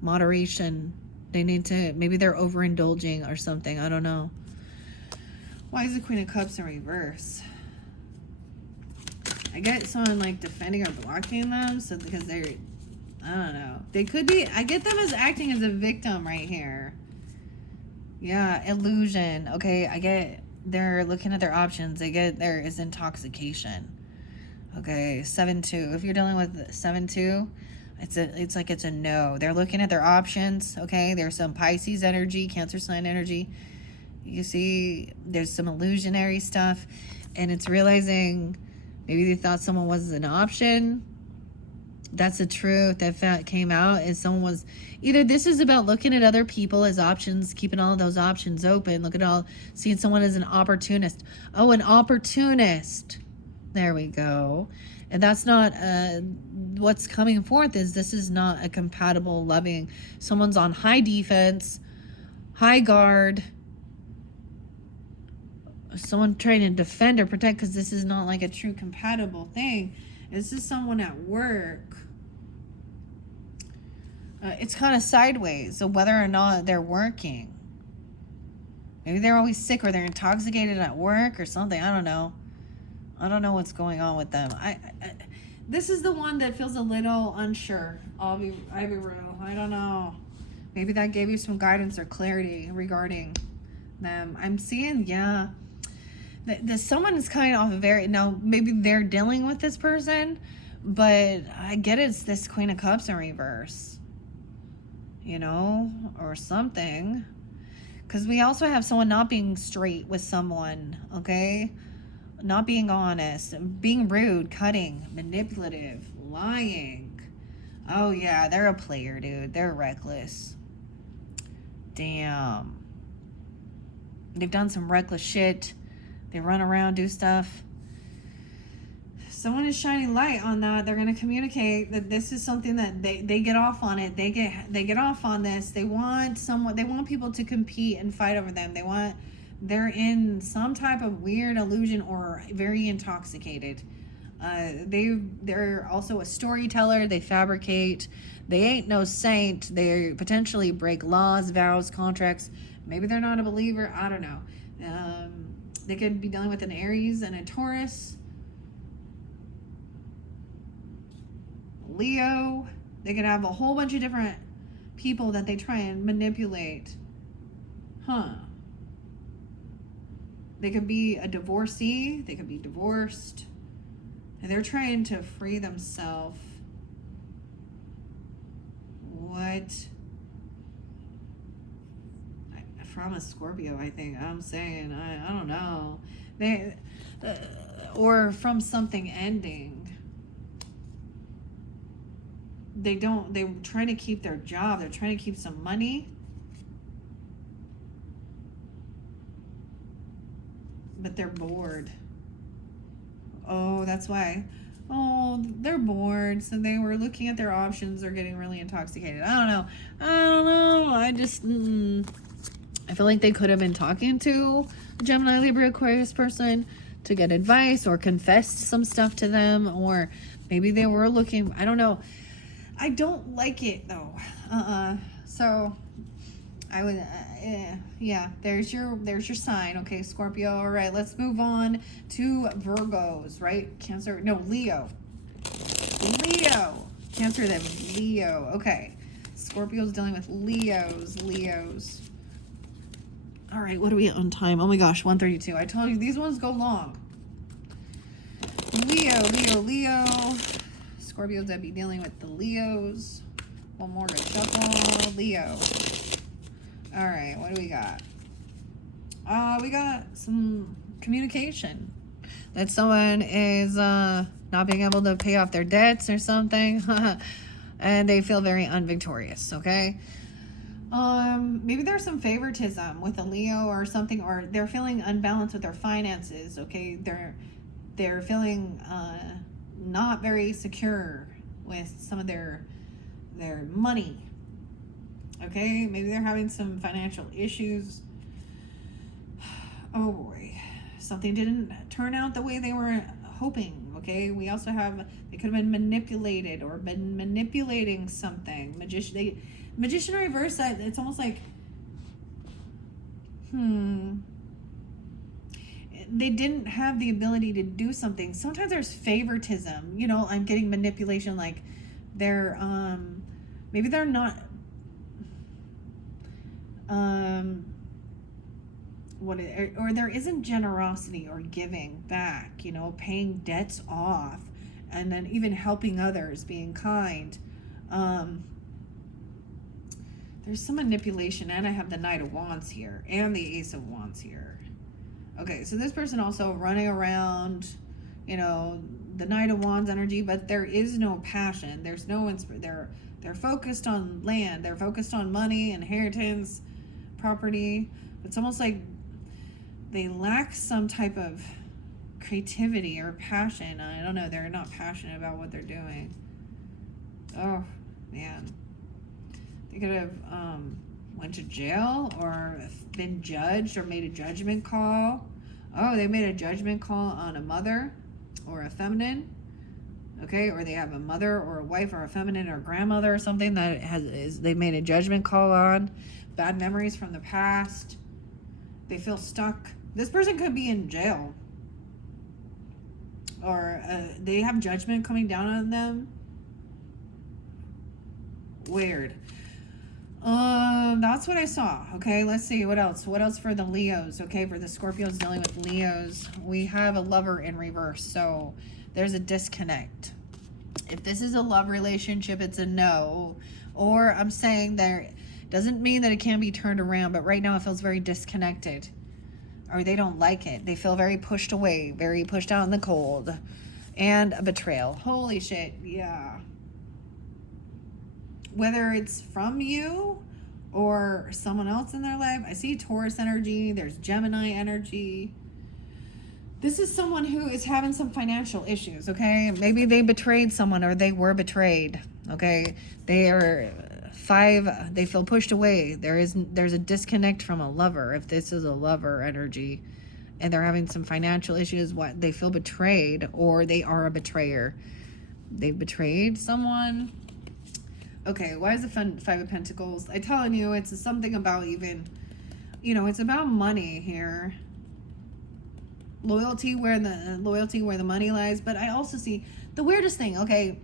Moderation. They need to, maybe they're overindulging or something. I don't know. Why is the Queen of Cups in reverse? I get someone like defending or blocking them, so because they're, I don't know. They could be, I get them as acting as a victim right here. Yeah, illusion. Okay, I get they're looking at their options. They get there is intoxication. Okay, 7-2. If you're dealing with 7-2, it's like it's a no. They're looking at their options. Okay, there's some Pisces energy, Cancer sign energy. You see, there's some illusionary stuff, and it's realizing maybe they thought someone was an option. That's the truth that came out, is someone was either, this is about looking at other people as options, keeping all of those options open. Look at all, seeing someone as an opportunist. Oh, an opportunist. There we go. And that's not what's coming forth is this is not a compatible, loving. Someone's on high defense, high guard, someone trying to defend or protect, because this is not like a true compatible thing. This is someone at work. It's kind of sideways, so whether or not they're working. Maybe they're always sick or they're intoxicated at work or something. I don't know. I don't know what's going on with them. This is the one that feels a little unsure. I'll be real. I don't know. Maybe that gave you some guidance or clarity regarding them. I'm seeing, yeah. Someone is kind of very, now maybe they're dealing with this person, but I get it's this Queen of Cups in reverse, you know, or something. Because we also have someone not being straight with someone, okay? Not being honest, being rude, cutting, manipulative, lying. Oh yeah, they're a player, dude. They're reckless. Damn. They've done some reckless shit. They run around, do stuff. Someone is shining light on that. They're going to communicate that this is something that they get off on it. They get off on this. They want people to compete and fight over them. They're in some type of weird illusion or very intoxicated. They're also a storyteller. They fabricate. They ain't no saint. They potentially break laws, vows, contracts. Maybe they're not a believer. I don't know. They could be dealing with an Aries and a Taurus. Leo. They could have a whole bunch of different people that they try and manipulate. They could be a divorcee. They could be divorced. And they're trying to free themselves. What? From a Scorpio, I think. I'm saying, I don't know. Or from something ending. They're trying to keep their job. They're trying to keep some money. But they're bored. Oh, that's why. Oh, they're bored. So they were looking at their options. They're getting really intoxicated. I don't know. I just, I feel like they could have been talking to a Gemini, Libra, Aquarius person to get advice or confessed some stuff to them. Or maybe they were looking, I don't know. I don't like it though. So I would, yeah, there's your sign. Okay, Scorpio. All right, let's move on to Virgos, right? Cancer, no, Leo. Cancer, then Leo. Okay, Scorpio's dealing with Leos. All right, what are we on time? Oh my gosh, 1:32. I told you these ones go long. Leo. Scorpios that be dealing with the Leos. One more to shuffle. Leo. All right, what do we got? We got some communication. That someone is not being able to pay off their debts or something. And they feel very unvictorious, okay? Maybe there's some favoritism with a Leo or something, or they're feeling unbalanced with their finances, okay? They're feeling not very secure with some of their money. Okay, maybe they're having some financial issues. Oh boy, something didn't turn out the way they were hoping. Okay, we also have, they could have been manipulated or been manipulating something. Magician reverse, it's almost like, they didn't have the ability to do something. Sometimes there's favoritism, you know, I'm getting manipulation, like they're, maybe they're not, or there isn't generosity or giving back, you know, paying debts off, and then even helping others, being kind. There's some manipulation, and I have the Knight of Wands here and the Ace of Wands here. Okay, so this person also running around, you know, the Knight of Wands energy, but there is no passion. There's no they're focused on land. They're focused on money, inheritance, property. It's almost like they lack some type of creativity or passion. I don't know. They're not passionate about what they're doing. Oh, man. They could have went to jail or been judged or made a judgment call. Oh, they made a judgment call on a mother or a feminine. Okay, or they have a mother or a wife or a feminine or a grandmother or something that they made a judgment call on. Bad memories from the past. They feel stuck. This person could be in jail, or they have judgment coming down on them. Weird. That's what I saw. Okay, let's see what else. What else for the Leos? Okay, for the Scorpios dealing with Leos, we have a lover in reverse. So there's a disconnect. If this is a love relationship, it's a no. Or I'm saying there doesn't mean that it can't be turned around, but right now it feels very disconnected. Or they don't like it. They feel very pushed away, very pushed out in the cold. And a betrayal. Holy shit, yeah. Whether it's from you or someone else in their life. I see Taurus energy. There's Gemini energy. This is someone who is having some financial issues, okay? Maybe they betrayed someone or they were betrayed, okay? They feel pushed away. There's a disconnect from a lover, if this is a lover energy, and they're having some financial issues. What, they feel betrayed, or they are a betrayer. They've betrayed someone. Okay, why is the Five of Pentacles? I'm telling you, it's something about even, it's about money here. Loyalty where the money lies. But I also see the weirdest thing, okay?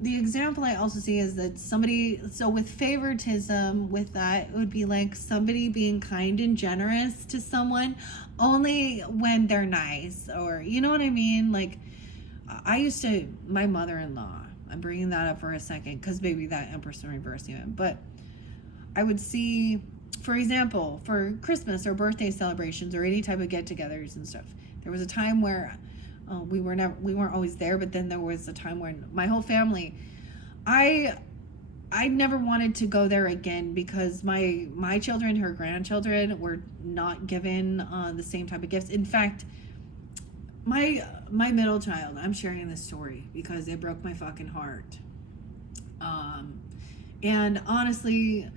The example I also see is that somebody, so with favoritism, with that, it would be like somebody being kind and generous to someone only when they're nice, or, you know what I mean? Like, my mother-in-law, I'm bringing that up for a second, because maybe that Empress in reverse even, but I would see, for example, for Christmas or birthday celebrations or any type of get-togethers and stuff, there was a time where we weren't always there, but then there was a time when my whole family, I never wanted to go there again, because my children, her grandchildren, were not given the same type of gifts. In fact, my middle child, I'm sharing this story because it broke my fucking heart. And honestly,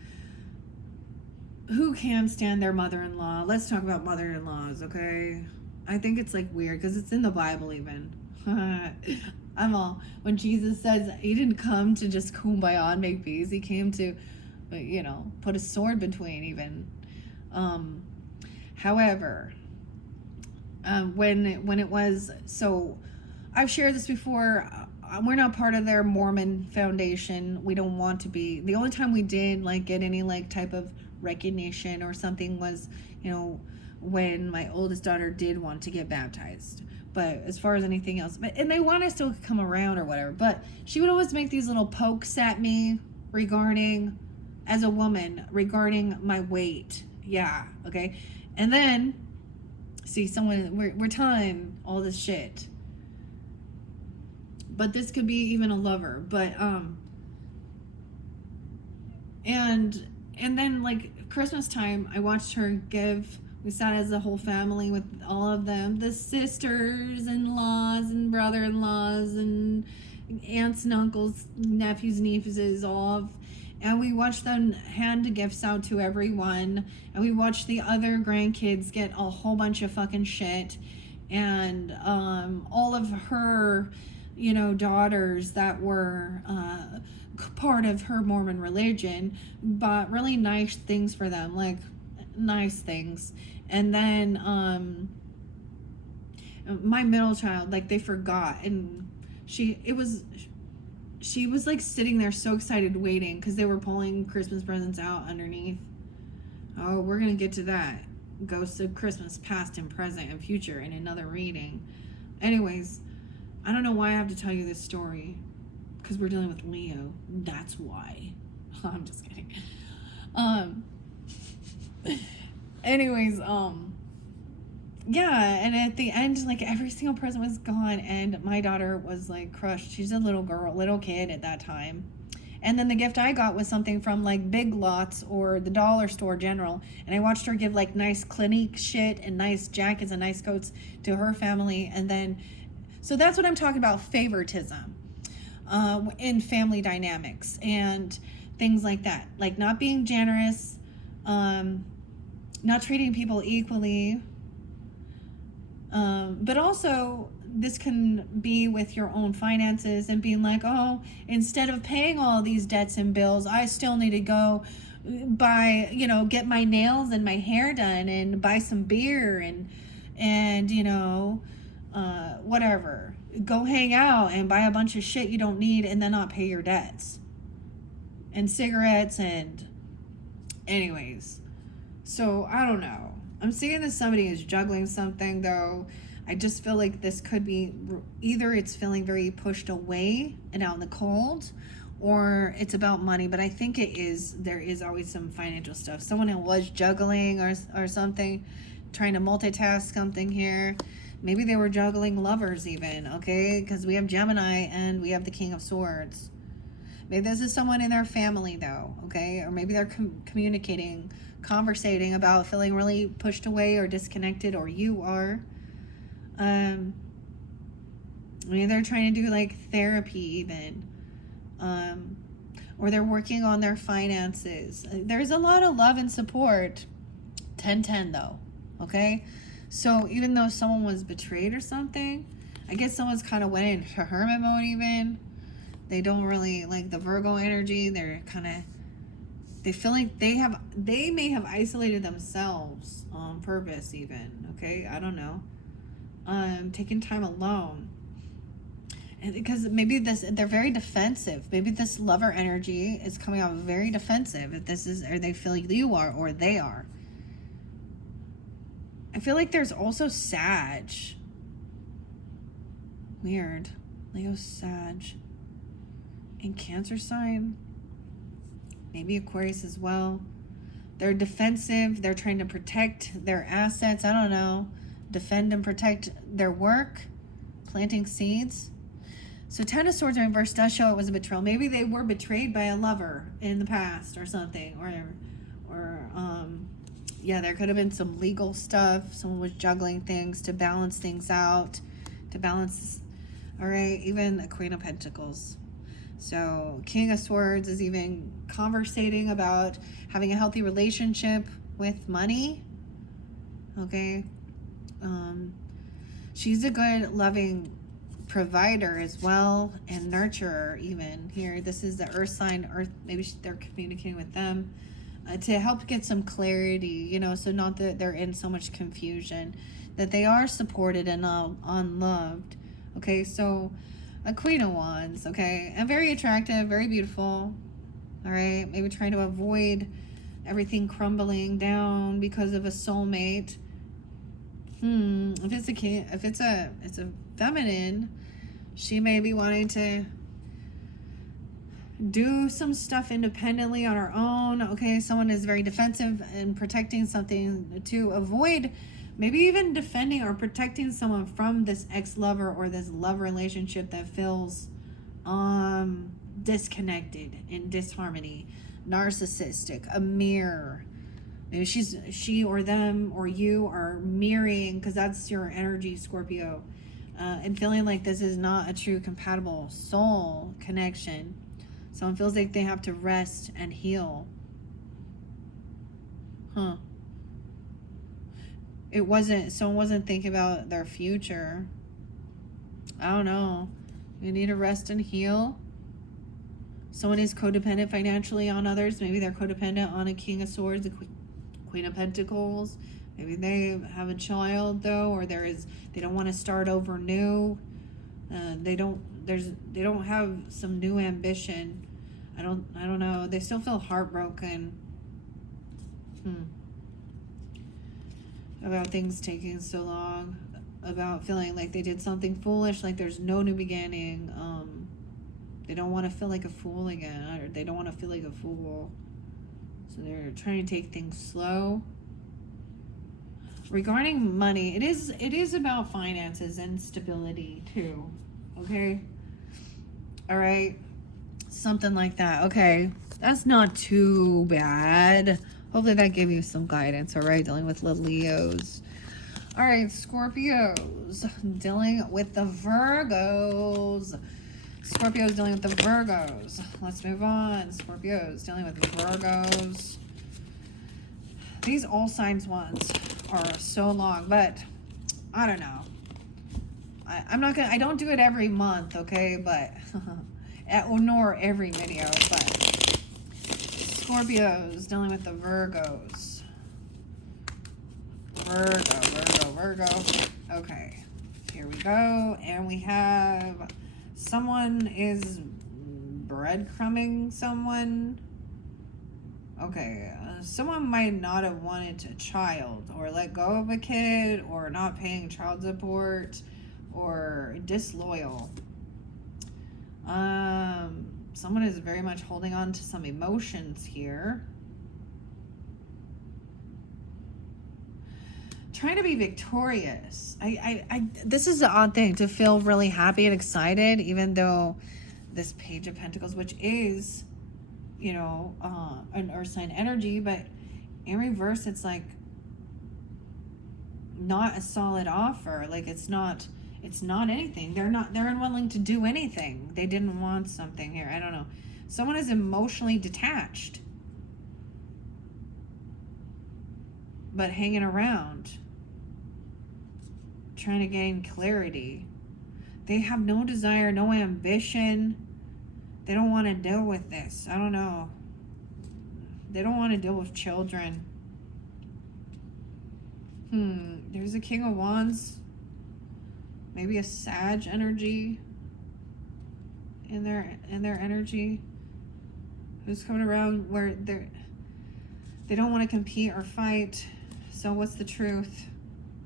who can stand their mother-in-law? Let's talk about mother-in-laws, okay? I think it's like weird because it's in the Bible even. When Jesus says he didn't come to just kumbaya and make peace, he came to, put a sword between even. However, when it was, so I've shared this before, we're not part of their Mormon foundation. We don't want to be. The only time we did get any type of recognition or something was, when my oldest daughter did want to get baptized. But as far as anything else, and they want us to come around or whatever, but she would always make these little pokes at me regarding, as a woman, regarding my weight. Yeah, okay. And then, see, we're telling all this shit. But this could be even a lover. But, and then Christmas time, I watched her we sat as a whole family with all of them, the sisters-in-laws and brother-in-laws and aunts and uncles, nephews, nieces, and we watched them hand the gifts out to everyone, and we watched the other grandkids get a whole bunch of fucking shit, and all of her, daughters that were part of her Mormon religion bought really nice things for them, nice things. And then my middle child, they forgot, and she was sitting there so excited waiting because they were pulling Christmas presents out underneath. Oh, we're gonna get to that. Ghosts of Christmas, past and present and future, in another reading. Anyways, I don't know why I have to tell you this story, because we're dealing with Leo. That's why. I'm just kidding. Anyways, yeah, and at the end, every single present was gone, and my daughter was crushed. She's a little kid at that time. And then the gift I got was something from Big Lots or the dollar store general, and I watched her give nice Clinique shit and nice jackets and nice coats to her family. And then, so that's what I'm talking about, favoritism in family dynamics and things like that, not being generous, not treating people equally, But also, this can be with your own finances and being like, oh, instead of paying all these debts and bills, I still need to go buy, get my nails and my hair done and buy some beer and whatever. Go hang out and buy a bunch of shit you don't need and then not pay your debts. And cigarettes and anyways. So I don't know. I'm seeing that somebody is juggling something though. I just feel like this could be either it's feeling very pushed away and out in the cold, or it's about money. But I think there is always some financial stuff. Someone who was juggling or something, trying to multitask something here. Maybe they were juggling lovers even, okay? Because we have Gemini and we have the King of Swords. Maybe this is someone in their family though, okay? Or maybe they're conversating about feeling really pushed away or disconnected, or you are. Maybe they're trying to do like therapy even. Or they're working on their finances. There's a lot of love and support. 10-10 though, okay? So even though someone was betrayed or something, I guess someone's kind of went into hermit mode even. They don't really like the Virgo energy. They're kind of, they feel like they may have isolated themselves on purpose even, okay? I don't know. Taking time alone. And because maybe they're very defensive. Maybe this lover energy is coming out very defensive. If this is, or they feel like you are, or they are. I feel like there's also Sag. Weird. Leo, Sag. And Cancer sign. Maybe Aquarius as well. They're defensive. They're trying to protect their assets. I don't know. Defend and protect their work. Planting seeds. So 10 of Swords in reverse does show it was a betrayal. Maybe they were betrayed by a lover in the past or something. Yeah, there could have been some legal stuff. Someone was juggling things to balance things out. All right, even a Queen of Pentacles. So King of Swords is even conversating about having a healthy relationship with money. Okay. She's a good, loving provider as well, and nurturer even. Here, this is the earth sign. Maybe they're communicating with them to help get some clarity, so not that they're in so much confusion, that they are supported and unloved. Okay, so a Queen of Wands, okay, and very attractive, very beautiful. All right, maybe trying to avoid everything crumbling down because of a soulmate. If it's a feminine, she may be wanting to do some stuff independently on her own. Okay, someone is very defensive and protecting something to avoid, maybe even defending or protecting someone from this ex-lover or this love relationship that feels disconnected, in disharmony, narcissistic, a mirror. Maybe she or them or you are mirroring, because that's your energy, Scorpio, and feeling like this is not a true compatible soul connection. Someone feels like they have to rest and heal. Someone wasn't thinking about their future. I don't know. You need to rest and heal. Someone is codependent financially on others. Maybe they're codependent on a King of Swords, a Queen of Pentacles. Maybe they have a child though, or they don't want to start over new. They don't have some new ambition. I don't know. They still feel heartbroken. About things taking so long, about feeling like they did something foolish, like there's no new beginning. They don't want to feel like a fool again, or they don't want to feel like a fool. So they're trying to take things slow. Regarding money, it is about finances and stability too. Okay? All right? Something like that. Okay. That's not too bad. Hopefully that gave you some guidance, all right? Dealing with the Leos. All right, Scorpios. Dealing with the Virgos. Scorpios dealing with the Virgos. Let's move on. Scorpios dealing with the Virgos. These all signs ones are so long, but I don't know. I don't do it every month, okay? But, nor every video, but Scorpios dealing with the Virgos. Virgo. Okay, here we go. And we have someone is breadcrumbing someone. Okay, someone might not have wanted a child or let go of a kid or not paying child support or disloyal. Someone is very much holding on to some emotions here. Trying to be victorious. This is the odd thing, to feel really happy and excited, even though this Page of Pentacles, which is, you know, an earth sign energy, but in reverse, it's like not a solid offer. Like it's not anything. They're unwilling to do anything. They didn't want something here. I don't know. Someone is emotionally detached, but hanging around, trying to gain clarity. They have no desire, no ambition. They don't want to deal with this. I don't know. They don't want to deal with children. There's a King of Wands. Maybe a Sag energy in their energy. Who's coming around where they don't want to compete or fight. So what's the truth?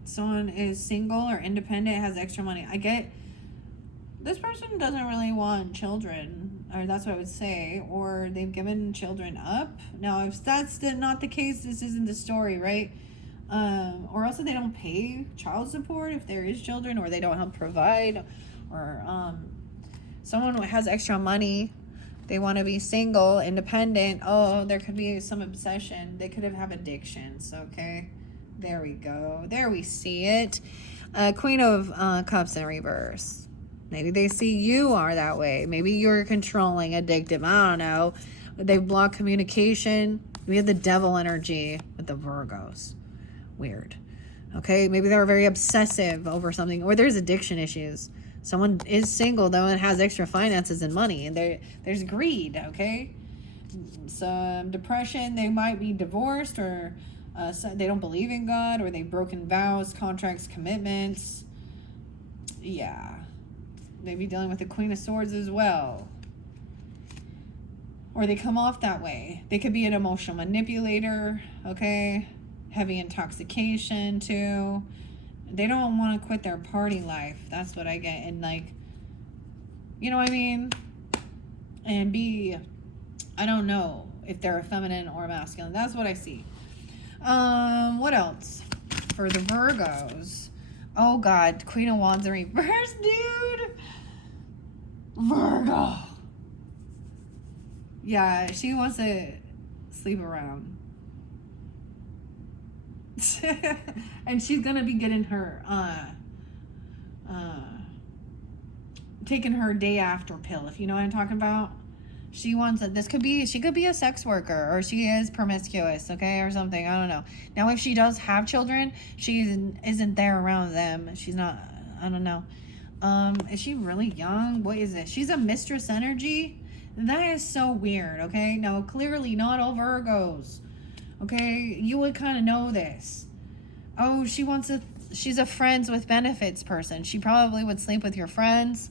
Someone is single or independent, has extra money. I get this person doesn't really want children, or that's what I would say, or they've given children up. Now, if that's not the case, this isn't the story, right? Or also they don't pay child support if there is children, or they don't help provide, or someone has extra money. They want to be single, independent. Oh, there could be some obsession. They could have addictions, okay? There we go. There we see it. Queen of Cups in reverse. Maybe they see you are that way. Maybe you're controlling, addictive. I don't know. They've blocked communication. We have the devil energy with the Virgos. Weird. Okay, maybe they're very obsessive over something, or there's addiction issues. Someone is single though and has extra finances and money, and there's greed. Okay, some depression. They might be divorced, or they don't believe in God, or they've broken vows, contracts, commitments. Yeah, maybe dealing with the Queen of Swords as well, or they come off that way. They could be an emotional manipulator. Okay, heavy intoxication too. They don't want to quit their party life. That's what I get. And like, you know what I mean? And I don't know if they're a feminine or a masculine. That's what I see. What else? For the Virgos. Oh God, Queen of Wands in reverse, dude. Virgo. Yeah, she wants to sleep around. And she's gonna be getting her taking her day after pill, if you know what I'm talking about. She wants it. She could be a sex worker, or she is promiscuous, okay, or something. I don't know. Now, if she does have children, she isn't there around them. She's not. I don't know. Is she really young? What is it? She's a mistress energy. That is so weird. Okay, now clearly not all Virgos. Okay, you would kind of know this. Oh, she's a friends with benefits person. She probably would sleep with your friends.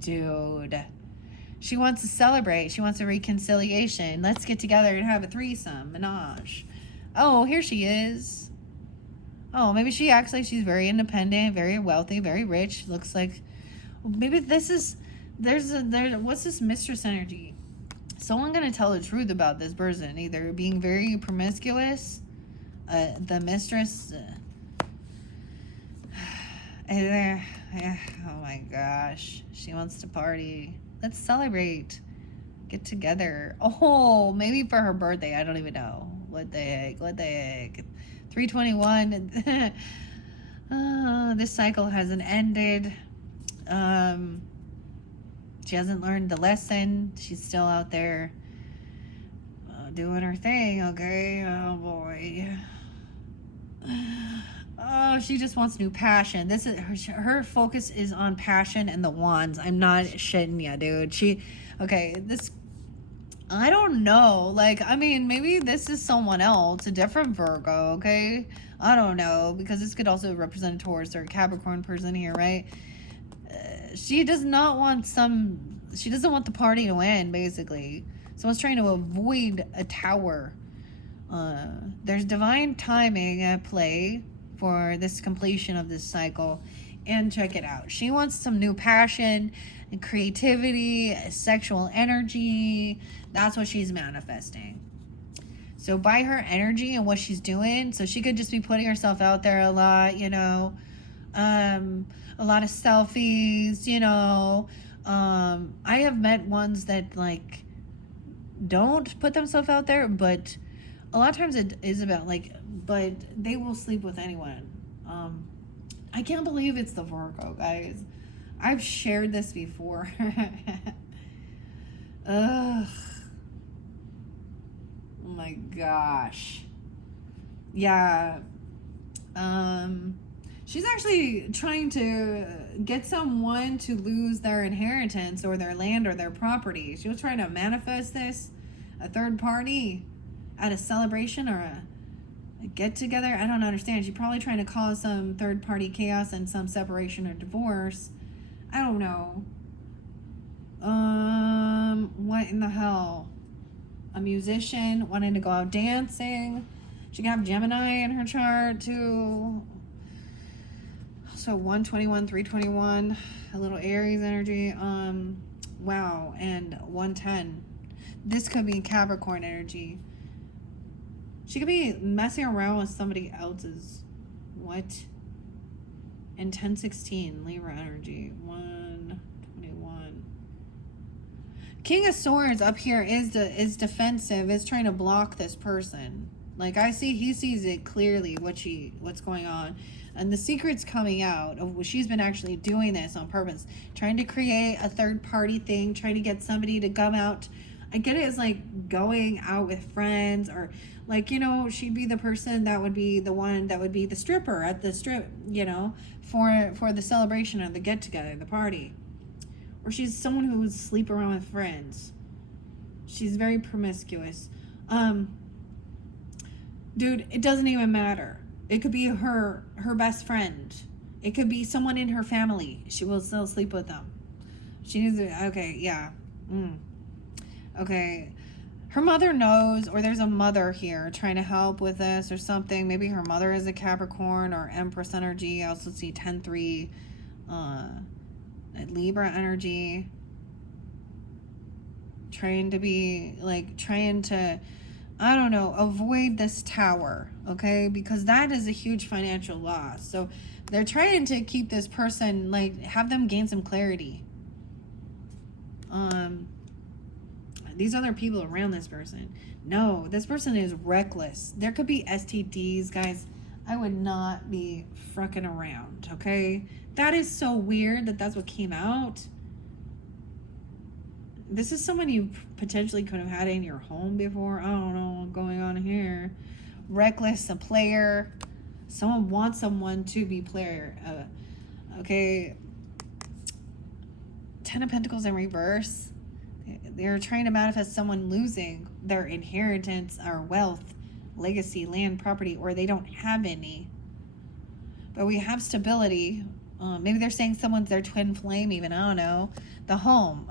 Dude. She wants to celebrate. She wants a reconciliation. Let's get together and have a threesome, menage. Oh, here she is. Oh, maybe she acts like she's very independent, very wealthy, very rich. Looks like maybe what's this mistress energy? Someone gonna tell the truth about this person, either being very promiscuous, the mistress. Oh my gosh, she wants to party. Let's celebrate, get together. Oh, maybe for her birthday. I don't even know. What the heck? 321. This cycle hasn't ended. She hasn't learned the lesson. She's still out there doing her thing, okay? Oh, boy. Oh, she just wants new passion. This is her focus is on passion and the wands. I'm not shitting ya, dude. Okay, this, I don't know. Like, I mean, maybe this is someone else, a different Virgo, okay? I don't know, because this could also represent a Taurus or a Capricorn person here, right? She does not want she doesn't want the party to end, basically. Someone's trying to avoid a tower. There's divine timing at play for this completion of this cycle. And check it out. She wants some new passion and creativity, sexual energy. That's what she's manifesting. So by her energy and what she's doing, so she could just be putting herself out there a lot, you know, a lot of selfies, you know. I have met ones that like don't put themselves out there, but a lot of times it is about like, but they will sleep with anyone. I can't believe it's the Virgo, guys. I've shared this before. Ugh. Oh my gosh. Yeah. She's actually trying to get someone to lose their inheritance or their land or their property. She was trying to manifest this, a third party at a celebration or a get together. I don't understand. She's probably trying to cause some third party chaos and some separation or divorce. I don't know. What in the hell? A musician wanting to go out dancing. She can have Gemini in her chart too. So 121, 321, a little Aries energy. Wow, and 110. This could be Capricorn energy. She could be messing around with somebody else's. What? And 1016, Libra energy. 121. King of Swords up here is defensive, is trying to block this person. Like he sees it clearly what's going on. And the secret's coming out of she's been actually doing this on purpose, trying to create a third party thing, trying to get somebody to come out. I get it as like going out with friends, or like, you know, she'd be the person that would be the one that would be the stripper at the strip, you know, for the celebration or the get together, the party. Or she's someone who would sleep around with friends. She's very promiscuous. Dude, it doesn't even matter. It could be her best friend. It could be someone in her family. She will still sleep with them. She needs to, okay, yeah. Okay. Her mother knows, or there's a mother here trying to help with this or something. Maybe her mother is a Capricorn or Empress energy. I also see 10-3 Libra energy. Trying to, I don't know, avoid this tower, okay? Because that is a huge financial loss. So they're trying to keep this person, like, have them gain some clarity. These other people around this person. No, this person is reckless. There could be STDs, guys. I would not be fucking around, okay? That is so weird that that's what came out. This is someone you potentially could have had in your home before. I don't know what's going on here. Reckless, a player. Someone wants someone to be player. Okay. 10 of Pentacles in reverse. They're trying to manifest someone losing their inheritance or wealth, legacy, land, property, or they don't have any. But we have stability. Maybe they're saying someone's their twin flame even. I don't know. The home.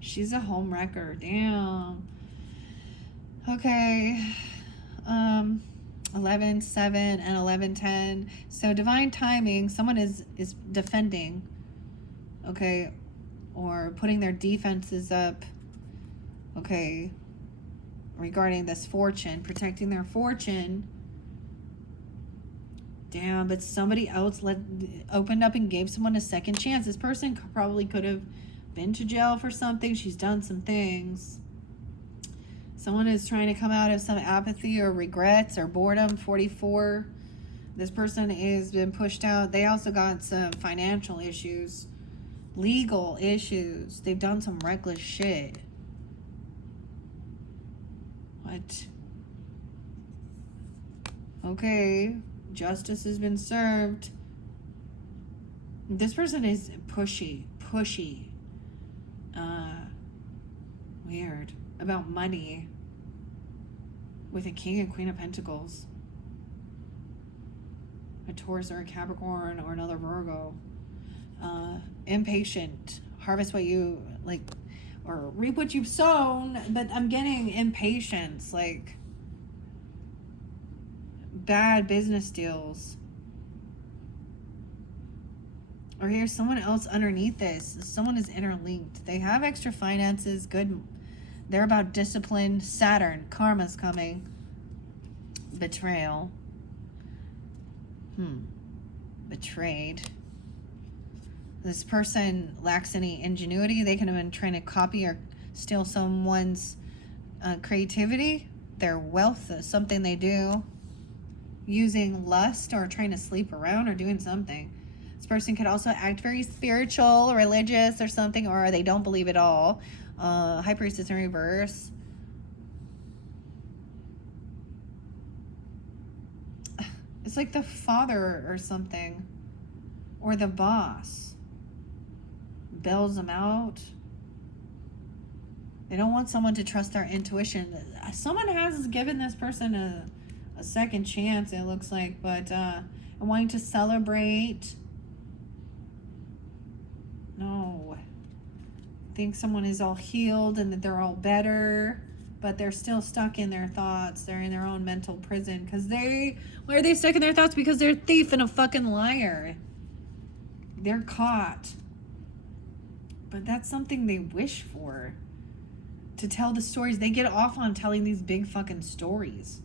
She's a home wrecker. Damn. Okay. 11-7 and 11-10. So divine timing. Someone is defending. Okay. Or putting their defenses up. Okay. Regarding this fortune. Protecting their fortune. Damn, but somebody else opened up and gave someone a second chance. This person probably could have been to jail for something. She's done some things. Someone is trying to come out of some apathy or regrets or boredom. 44. This person has been pushed out. They also got some financial issues, legal issues. They've done some reckless shit. What? Okay. Justice has been served. This person is pushy. Weird. About money. With a King and Queen of Pentacles. A Taurus or a Capricorn or another Virgo. Impatient. Harvest what you, like, or reap what you've sown. But I'm getting impatience. Like, bad business deals. Or here's someone else underneath this. Someone is interlinked. They have extra finances. Good. They're about discipline. Saturn. Karma's coming. Betrayal. Betrayed. This person lacks any ingenuity. They could have been trying to copy or steal someone's creativity. Their wealth. Something they do. Using lust or trying to sleep around or doing something. This person could also act very spiritual, religious or something, or they don't believe at all. High Priestess in reverse. It's like the father or something. Or the boss. Bails them out. They don't want someone to trust their intuition. Someone has given this person a second chance, it looks like, but wanting to celebrate. No. I think someone is all healed and that they're all better, but they're still stuck in their thoughts. They're in their own mental prison because why are they stuck in their thoughts? Because they're a thief and a fucking liar. They're caught. But that's something they wish for. To tell the stories. They get off on telling these big fucking stories.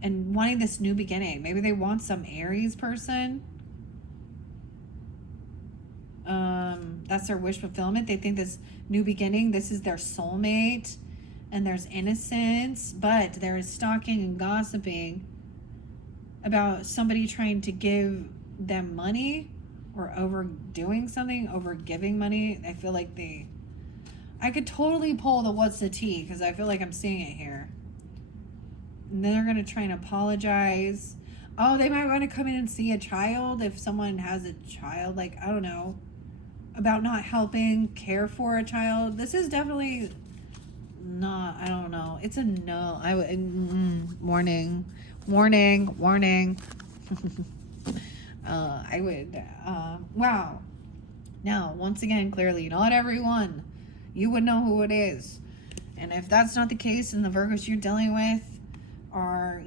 And wanting this new beginning. Maybe they want some Aries person. That's their wish fulfillment. They think this new beginning, this is their soulmate. And there's innocence. But there is stalking and gossiping about somebody trying to give them money. Or overdoing something. Over giving money. I feel like I could totally pull the what's the tea. Because I feel like I'm seeing it here. And then they're going to try and apologize. Oh, they might want to come in and see a child if someone has a child. Like, I don't know. About not helping care for a child. This is definitely not, I don't know. It's a no. Warning. I would, wow. Now, once again, clearly, not everyone. You would know who it is. And if that's not the case, and the Virgos you're dealing with are,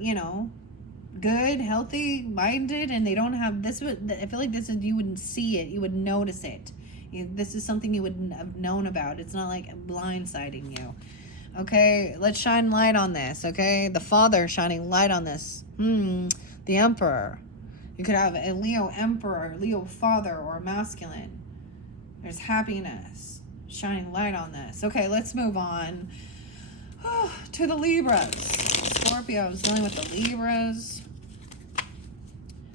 good, healthy, minded, and they don't have this. I feel like this is, you wouldn't see it. You would notice it. This is something you wouldn't have known about. It's not like blindsiding you. Okay, let's shine light on this. Okay, the Father shining light on this. The Emperor. You could have a Leo Emperor, Leo Father, or masculine. There's happiness. Shining light on this. Okay, let's move on to the Libras. Scorpio's dealing with the Libras.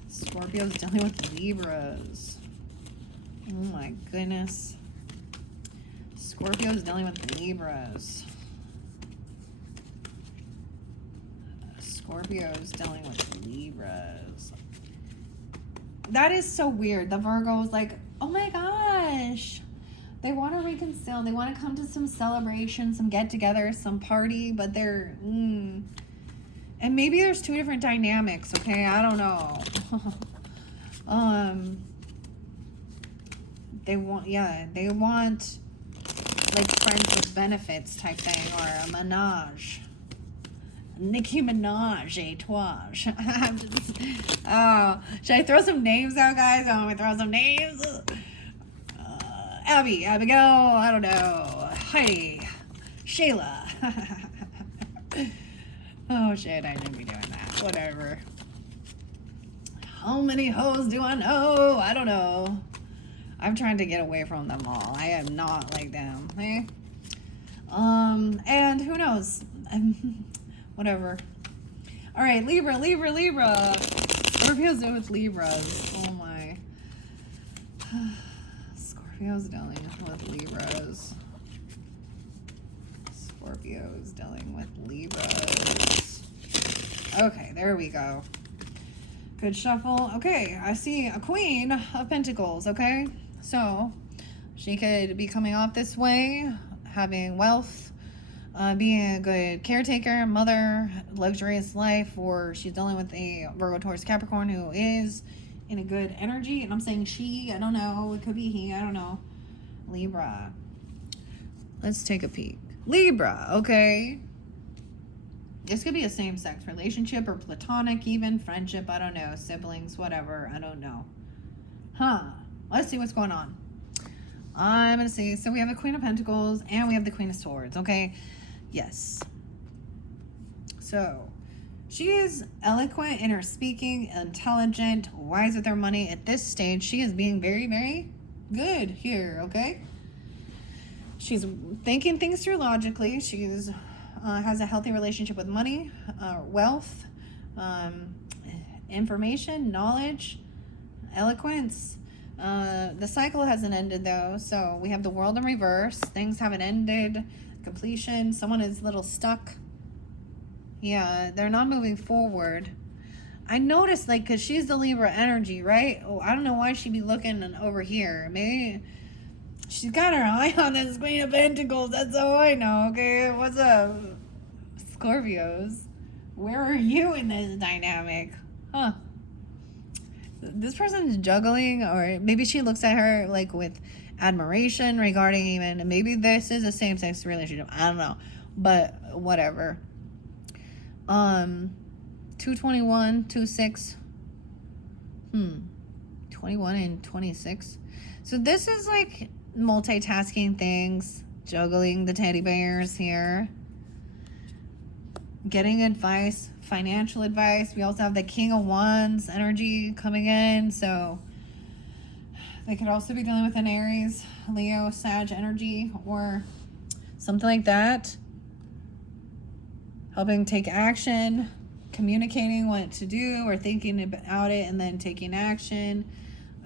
Scorpio's dealing with the Libras. Oh my goodness. Scorpio's dealing with the Libras. Scorpio's dealing with the Libras. That is so weird. The Virgo's like, oh my gosh. They want to reconcile. They want to come to some celebration, some get-together, some party, but they're... And maybe there's two different dynamics, okay? I don't know. They want like friends with benefits type thing, or a menage. Nicki Minaj, a twage. Should I throw some names out, guys? I want to throw some names. Abigail, I don't know. Heidi, Shayla. Oh shit, I shouldn't be doing that. Whatever. How many hoes do I know? I don't know. I'm trying to get away from them all. I am not like them. Okay? And who knows? Whatever. All right, Libra. Scorpio's dealing with Libras. Oh my. Scorpio's dealing with Libras. Scorpio's dealing with Libras. Okay, there we go. Good shuffle. Okay, I see a Queen of Pentacles, okay? So, she could be coming off this way, having wealth, being a good caretaker, mother, luxurious life, or she's dealing with a Virgo, Taurus, Capricorn who is in a good energy. And I'm saying she, I don't know. It could be he, I don't know. Libra. Let's take a peek. Libra, okay. This could be a same-sex relationship or platonic even, friendship, I don't know, siblings, whatever, I don't know. Let's see what's going on. I'm going to see. So we have the Queen of Pentacles and we have the Queen of Swords, okay? Yes. So she is eloquent in her speaking, intelligent, wise with her money. At this stage, she is being very, very good here, okay? She's thinking things through logically. She's has a healthy relationship with money, wealth, information, knowledge, eloquence. The cycle hasn't ended though, so we have the World in reverse. Things haven't ended. Completion. Someone is a little stuck. Yeah, they're not moving forward. I noticed, like, because she's the Libra energy, right? Oh, I don't know why she'd be looking over here. Maybe she's got her eye on this Queen of Pentacles. That's all I know, okay? What's up, Scorpios? Where are you in this dynamic? Huh. This person's juggling, or maybe she looks at her, like, with admiration regarding even, maybe this is a same-sex relationship. I don't know. But, whatever. 221, 26. 21 and 26. So this is like multitasking things, juggling the teddy bears here, getting advice, financial advice. We also have the King of Wands energy coming in, so they could also be dealing with an Aries, Leo, Sag energy, or something like that. Helping take action, communicating what to do or thinking about it and then taking action.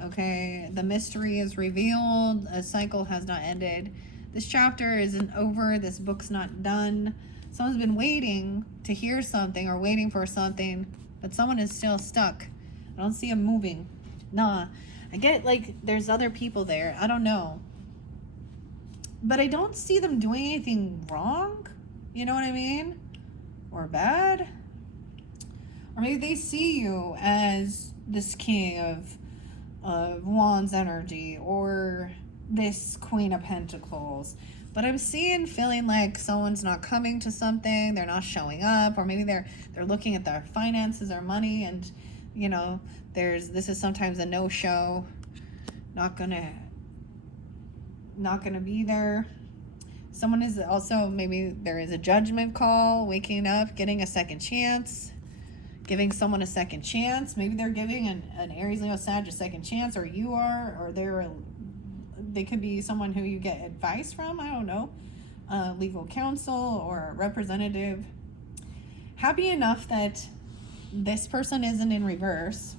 Okay, the mystery is revealed. A cycle has not ended. This chapter isn't over. This book's not done. Someone's been waiting to hear something or waiting for something, but someone is still stuck. I don't see them moving. Nah, I get like there's other people there. I don't know. But I don't see them doing anything wrong. You know what I mean? Or bad. Or maybe they see you as this King of Wands energy or this Queen of Pentacles. But I'm feeling like someone's not coming to something, they're not showing up, or maybe they're looking at their finances or money, and you know, this is sometimes a no-show, not gonna be there. Someone is also, maybe there is a judgment call, waking up, getting a second chance, giving someone a second chance. Maybe they're giving an Aries, Leo, Sag a second chance, or you are, or they could be someone who you get advice from, I don't know, legal counsel or representative. Happy enough that this person isn't in reverse.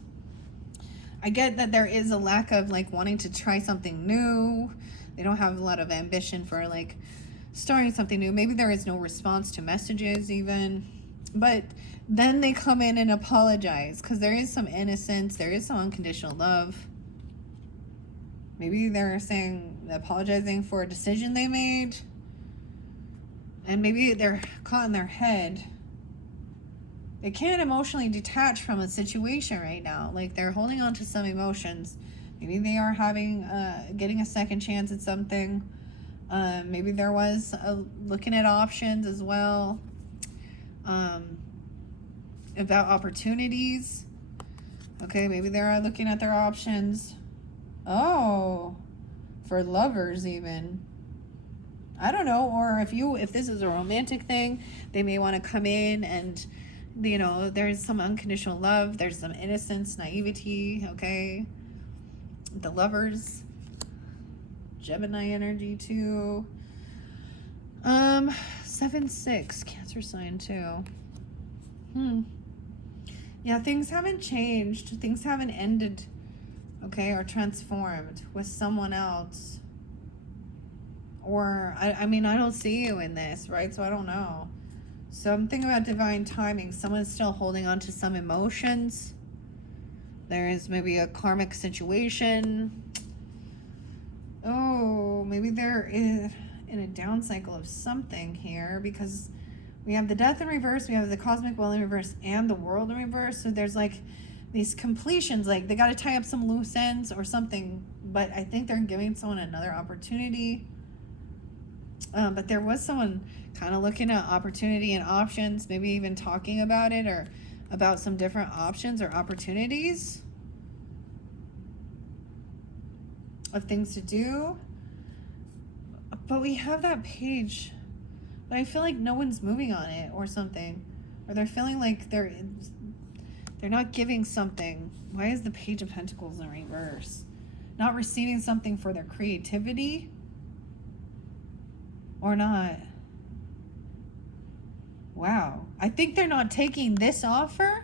I get that there is a lack of like wanting to try something new. They don't have a lot of ambition for like starting something new. Maybe there is no response to messages even, but then they come in and apologize because there is some innocence, there is some unconditional love. Maybe they're apologizing for a decision they made, and maybe they're caught in their head. They can't emotionally detach from a situation right now. Like they're holding on to some emotions. Maybe they are getting a second chance at something. Maybe there was looking at options as well. About opportunities. Okay, maybe they're looking at their options. Oh, for lovers even. I don't know. Or if this is a romantic thing, they may want to come in and, you know, there's some unconditional love. There's some innocence, naivety. Okay. The lovers. Gemini energy too. 7-6, Cancer sign too. Yeah, things haven't changed. Things haven't ended, okay, or transformed with someone else. Or, I mean, I don't see you in this, right? So I don't know. So I'm thinking about divine timing. Someone's still holding on to some emotions. There is maybe a karmic situation. Oh, maybe they're in a down cycle of something here, because we have the death in reverse, we have the cosmic will in reverse, and the world in reverse. So there's like these completions, like they got to tie up some loose ends or something. But I think they're giving someone another opportunity. But there was someone kind of looking at opportunity and options, maybe even talking about it or about some different options or opportunities of things to do. But we have that page, but I feel like no one's moving on it or something, or they're feeling like they're not giving something. Why is the Page of Pentacles in reverse? Not receiving something for their creativity or not. Wow. I think they're not taking this offer.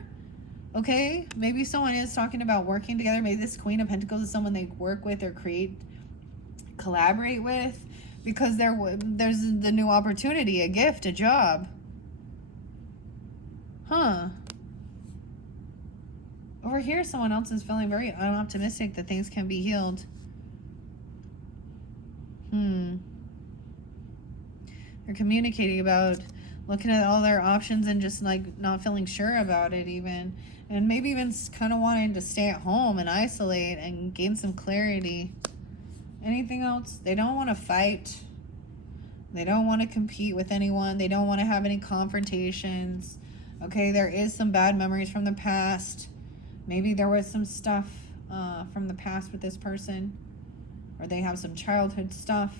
Okay. Maybe someone is talking about working together. Maybe this Queen of Pentacles is someone they work with or collaborate with, because there's the new opportunity, a gift, a job. Huh. Over here, someone else is feeling very unoptimistic that things can be healed. They're communicating about looking at all their options and just like not feeling sure about it even. And maybe even kind of wanting to stay at home and isolate and gain some clarity. Anything else? They don't want to fight. They don't want to compete with anyone. They don't want to have any confrontations. Okay, there is some bad memories from the past. Maybe there was some stuff from the past with this person. Or they have some childhood stuff.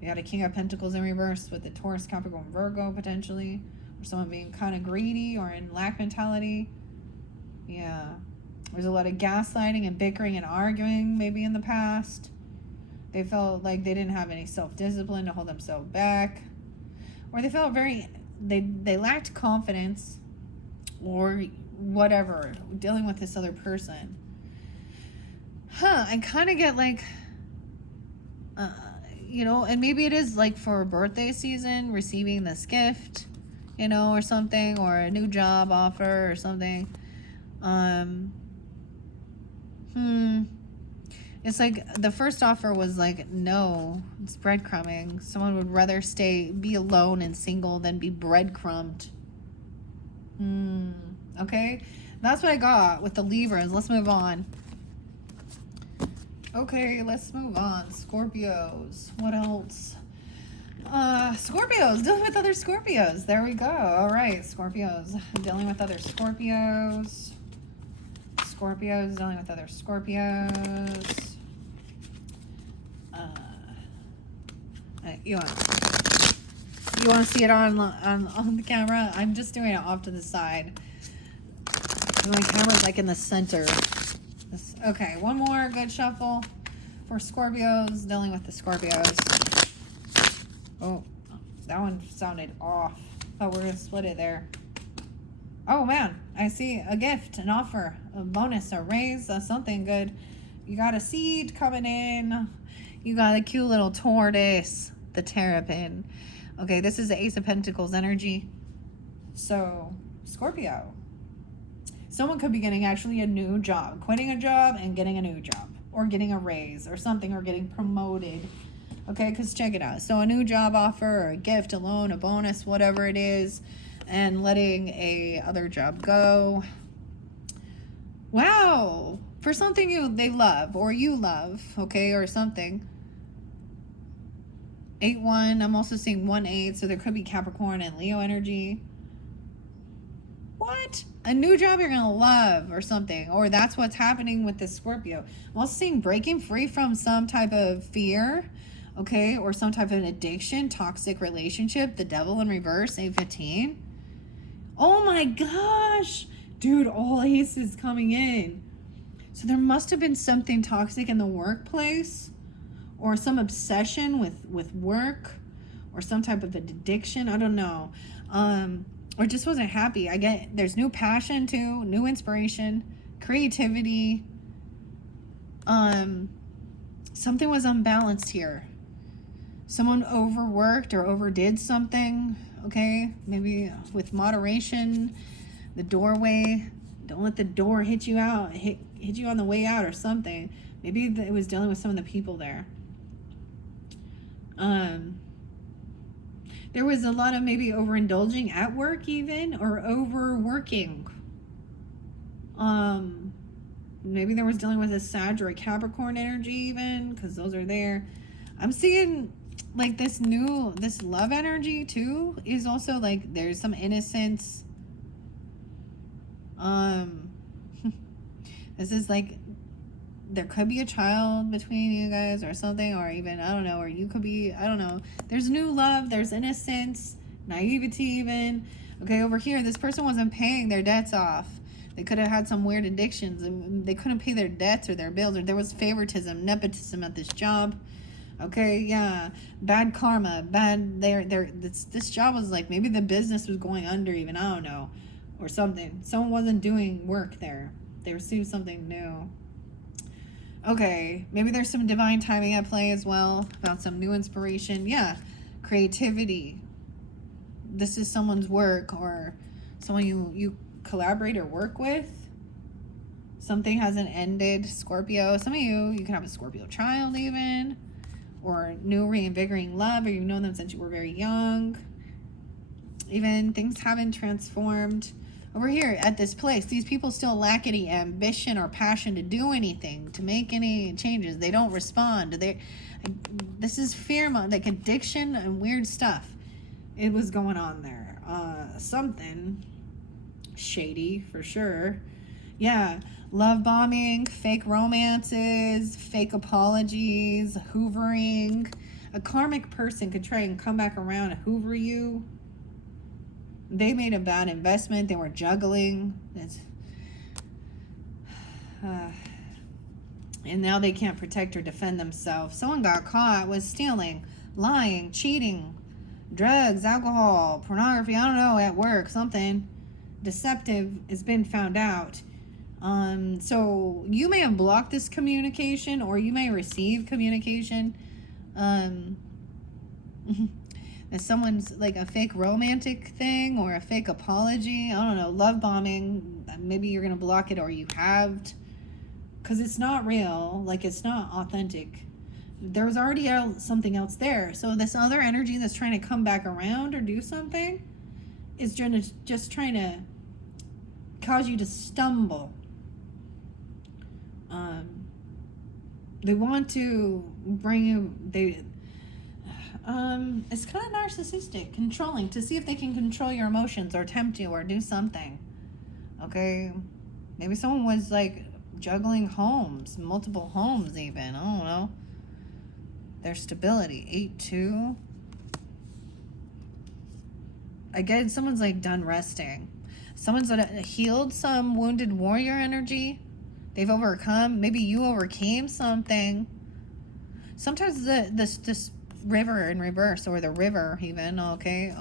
We got a King of Pentacles in reverse with the Taurus, Capricorn, Virgo potentially. Or someone being kind of greedy or in lack mentality. Yeah. There's a lot of gaslighting and bickering and arguing maybe in the past. They felt like they didn't have any self-discipline to hold themselves back. Or they felt they lacked confidence or whatever, dealing with this other person. I kind of get like, and maybe it is like for birthday season, receiving this gift, or something, or a new job offer or something. It's like the first offer was like, no, it's breadcrumbing. Someone would rather be alone and single than be breadcrumbed. Okay, that's what I got with the Libras. Let's move on. Okay, let's move on. Scorpios. What else? Scorpios. Dealing with other Scorpios. There we go. All right, Scorpios. Dealing with other Scorpios. Scorpios dealing with other Scorpios. You want to see it on the camera? I'm just doing it off to the side. My camera's like in the center. Okay, one more good shuffle for Scorpios, dealing with the Scorpios. Oh, that one sounded off. Oh, we're gonna split it there. Oh man, I see a gift, an offer, a bonus, a raise, something good. You got a seed coming in. You got a cute little tortoise, the terrapin. Okay, this is the Ace of Pentacles energy. So, Scorpio. Someone could be getting actually a new job, quitting a job and getting a new job, or getting a raise or something, or getting promoted. Okay, because check it out. So a new job offer or a gift, a loan, a bonus, whatever it is, and letting a other job go. Wow. For something they love or you love, okay, or something. 8-1. I'm also seeing 1-8, so there could be Capricorn and Leo energy. What? A new job you're gonna love or something, or that's what's happening with this Scorpio. I'm also seeing breaking free from some type of fear, okay, or some type of addiction, toxic relationship, the devil in reverse, 8-15. Oh my gosh, dude, all aces coming in. So there must have been something toxic in the workplace, or some obsession with work, or some type of addiction. I don't know. Or just wasn't happy. There's new passion too, new inspiration, creativity. Something was unbalanced here. Someone overworked or overdid something, okay? Maybe with moderation, the doorway, Don't let the door hit you out, hit you on the way out or something. Maybe it was dealing with some of the people there. There was a lot of maybe overindulging at work even, or overworking. Maybe there was dealing with a Sag or a Capricorn energy even, because those are there. I'm seeing like this love energy too is also like there's some innocence. This is like there could be a child between you guys or something, or even I don't know, or you could be, I don't know. There's new love, there's innocence, naivety even. Okay, over here this person wasn't paying their debts off. They could have had some weird addictions and they couldn't pay their debts or their bills, or there was favoritism, nepotism at this job. Okay, yeah, bad karma, bad. This job was like maybe the business was going under even, I don't know, or something. Someone wasn't doing work there. They received something new. Okay, maybe there's some divine timing at play as well about some new inspiration. Yeah, creativity. This is someone's work or someone you collaborate or work with. Something hasn't ended, Scorpio. Some of you can have a Scorpio child even, or new reinvigorating love, or you've known them since you were very young. Even things haven't transformed. Over here at this place, these people still lack any ambition or passion to do anything, to make any changes. They don't respond. This is fear, like addiction and weird stuff. It was going on there. Something shady for sure. Yeah, love bombing, fake romances, fake apologies, hoovering. A karmic person could try and come back around and hoover you. They made a bad investment. They were juggling. And now they can't protect or defend themselves. Someone got caught with stealing, lying, cheating, drugs, alcohol, pornography, I don't know, at work, something deceptive has been found out. So you may have blocked this communication, or you may receive communication. If someone's like a fake romantic thing or a fake apology, I don't know, love bombing, maybe you're going to block it, or you have, because it's not real, like it's not authentic. There's already something else there. So this other energy that's trying to come back around or do something is just trying to cause you to stumble. They want to bring you, it's kind of narcissistic, controlling, to see if they can control your emotions or tempt you or do something. Okay, maybe someone was like juggling homes, multiple homes even, I don't know. Their stability, 8-2. Again, someone's like done resting. Someone's healed some wounded warrior energy. They've overcome, maybe you overcame something. Sometimes this river in reverse, or the river even, okay,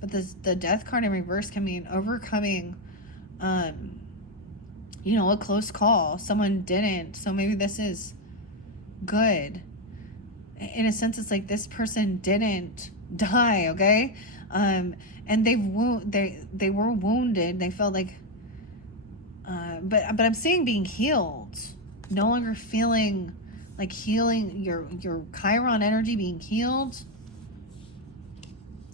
but the death card in reverse can mean overcoming a close call. Someone didn't, so maybe this is good. In a sense, it's like this person didn't die, okay, and they were wounded. They felt like but I'm seeing being healed, no longer feeling like healing, your Chiron energy being healed.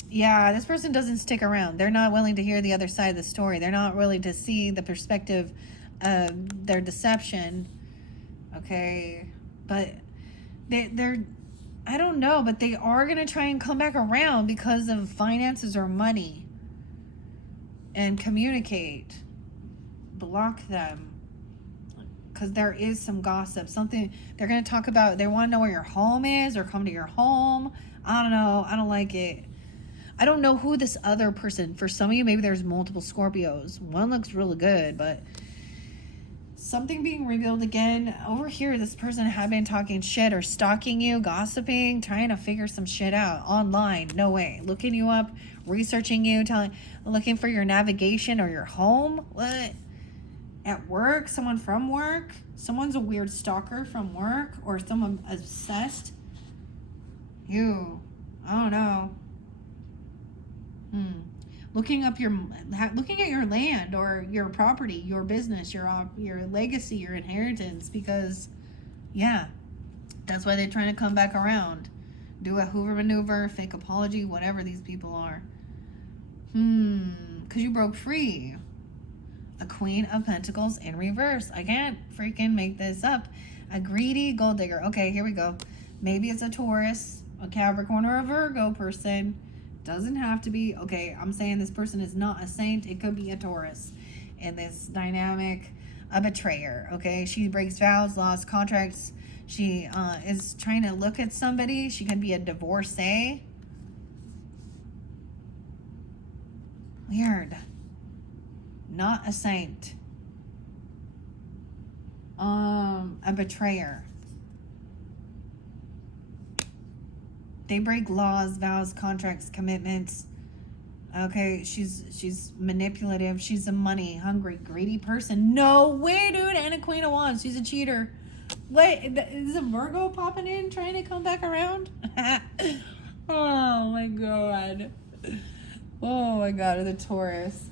Yeah, this person doesn't stick around. They're not willing to hear the other side of the story. They're not willing to see the perspective of their deception. Okay, but they're I don't know, but they are going to try and come back around because of finances or money, and communicate. Block them, because there is some gossip, something they're going to talk about. They want to know where your home is or come to your home. I don't know. I don't like it. I don't know who this other person, for some of you, maybe there's multiple Scorpios. One looks really good, but something being revealed again. Over here, this person had been talking shit or stalking you, gossiping, trying to figure some shit out online. No way. Looking you up, researching you, looking for your navigation or your home. What? At work, someone from work, someone's a weird stalker from work, or someone obsessed. I don't know. looking at your land or your property, your business, your legacy, your inheritance, because yeah, that's why they're trying to come back around. Do a Hoover maneuver, fake apology, whatever these people are. Because you broke free. A Queen of Pentacles in reverse. I can't freaking make this up. A greedy gold digger. Okay, here we go. Maybe it's a Taurus, a Capricorn, or a Virgo person. Doesn't have to be. Okay, I'm saying this person is not a saint. It could be a Taurus. In this dynamic, a betrayer. Okay, she breaks vows, laws, contracts. She is trying to look at somebody. She could be a divorcee. Weird. Not a saint. A betrayer. They break laws, vows, contracts, commitments. Okay, she's manipulative. She's a money hungry, greedy person. No way, dude. And a Queen of Wands. She's a cheater. Wait, is a Virgo popping in, trying to come back around? Oh my god. Oh my god, the Taurus.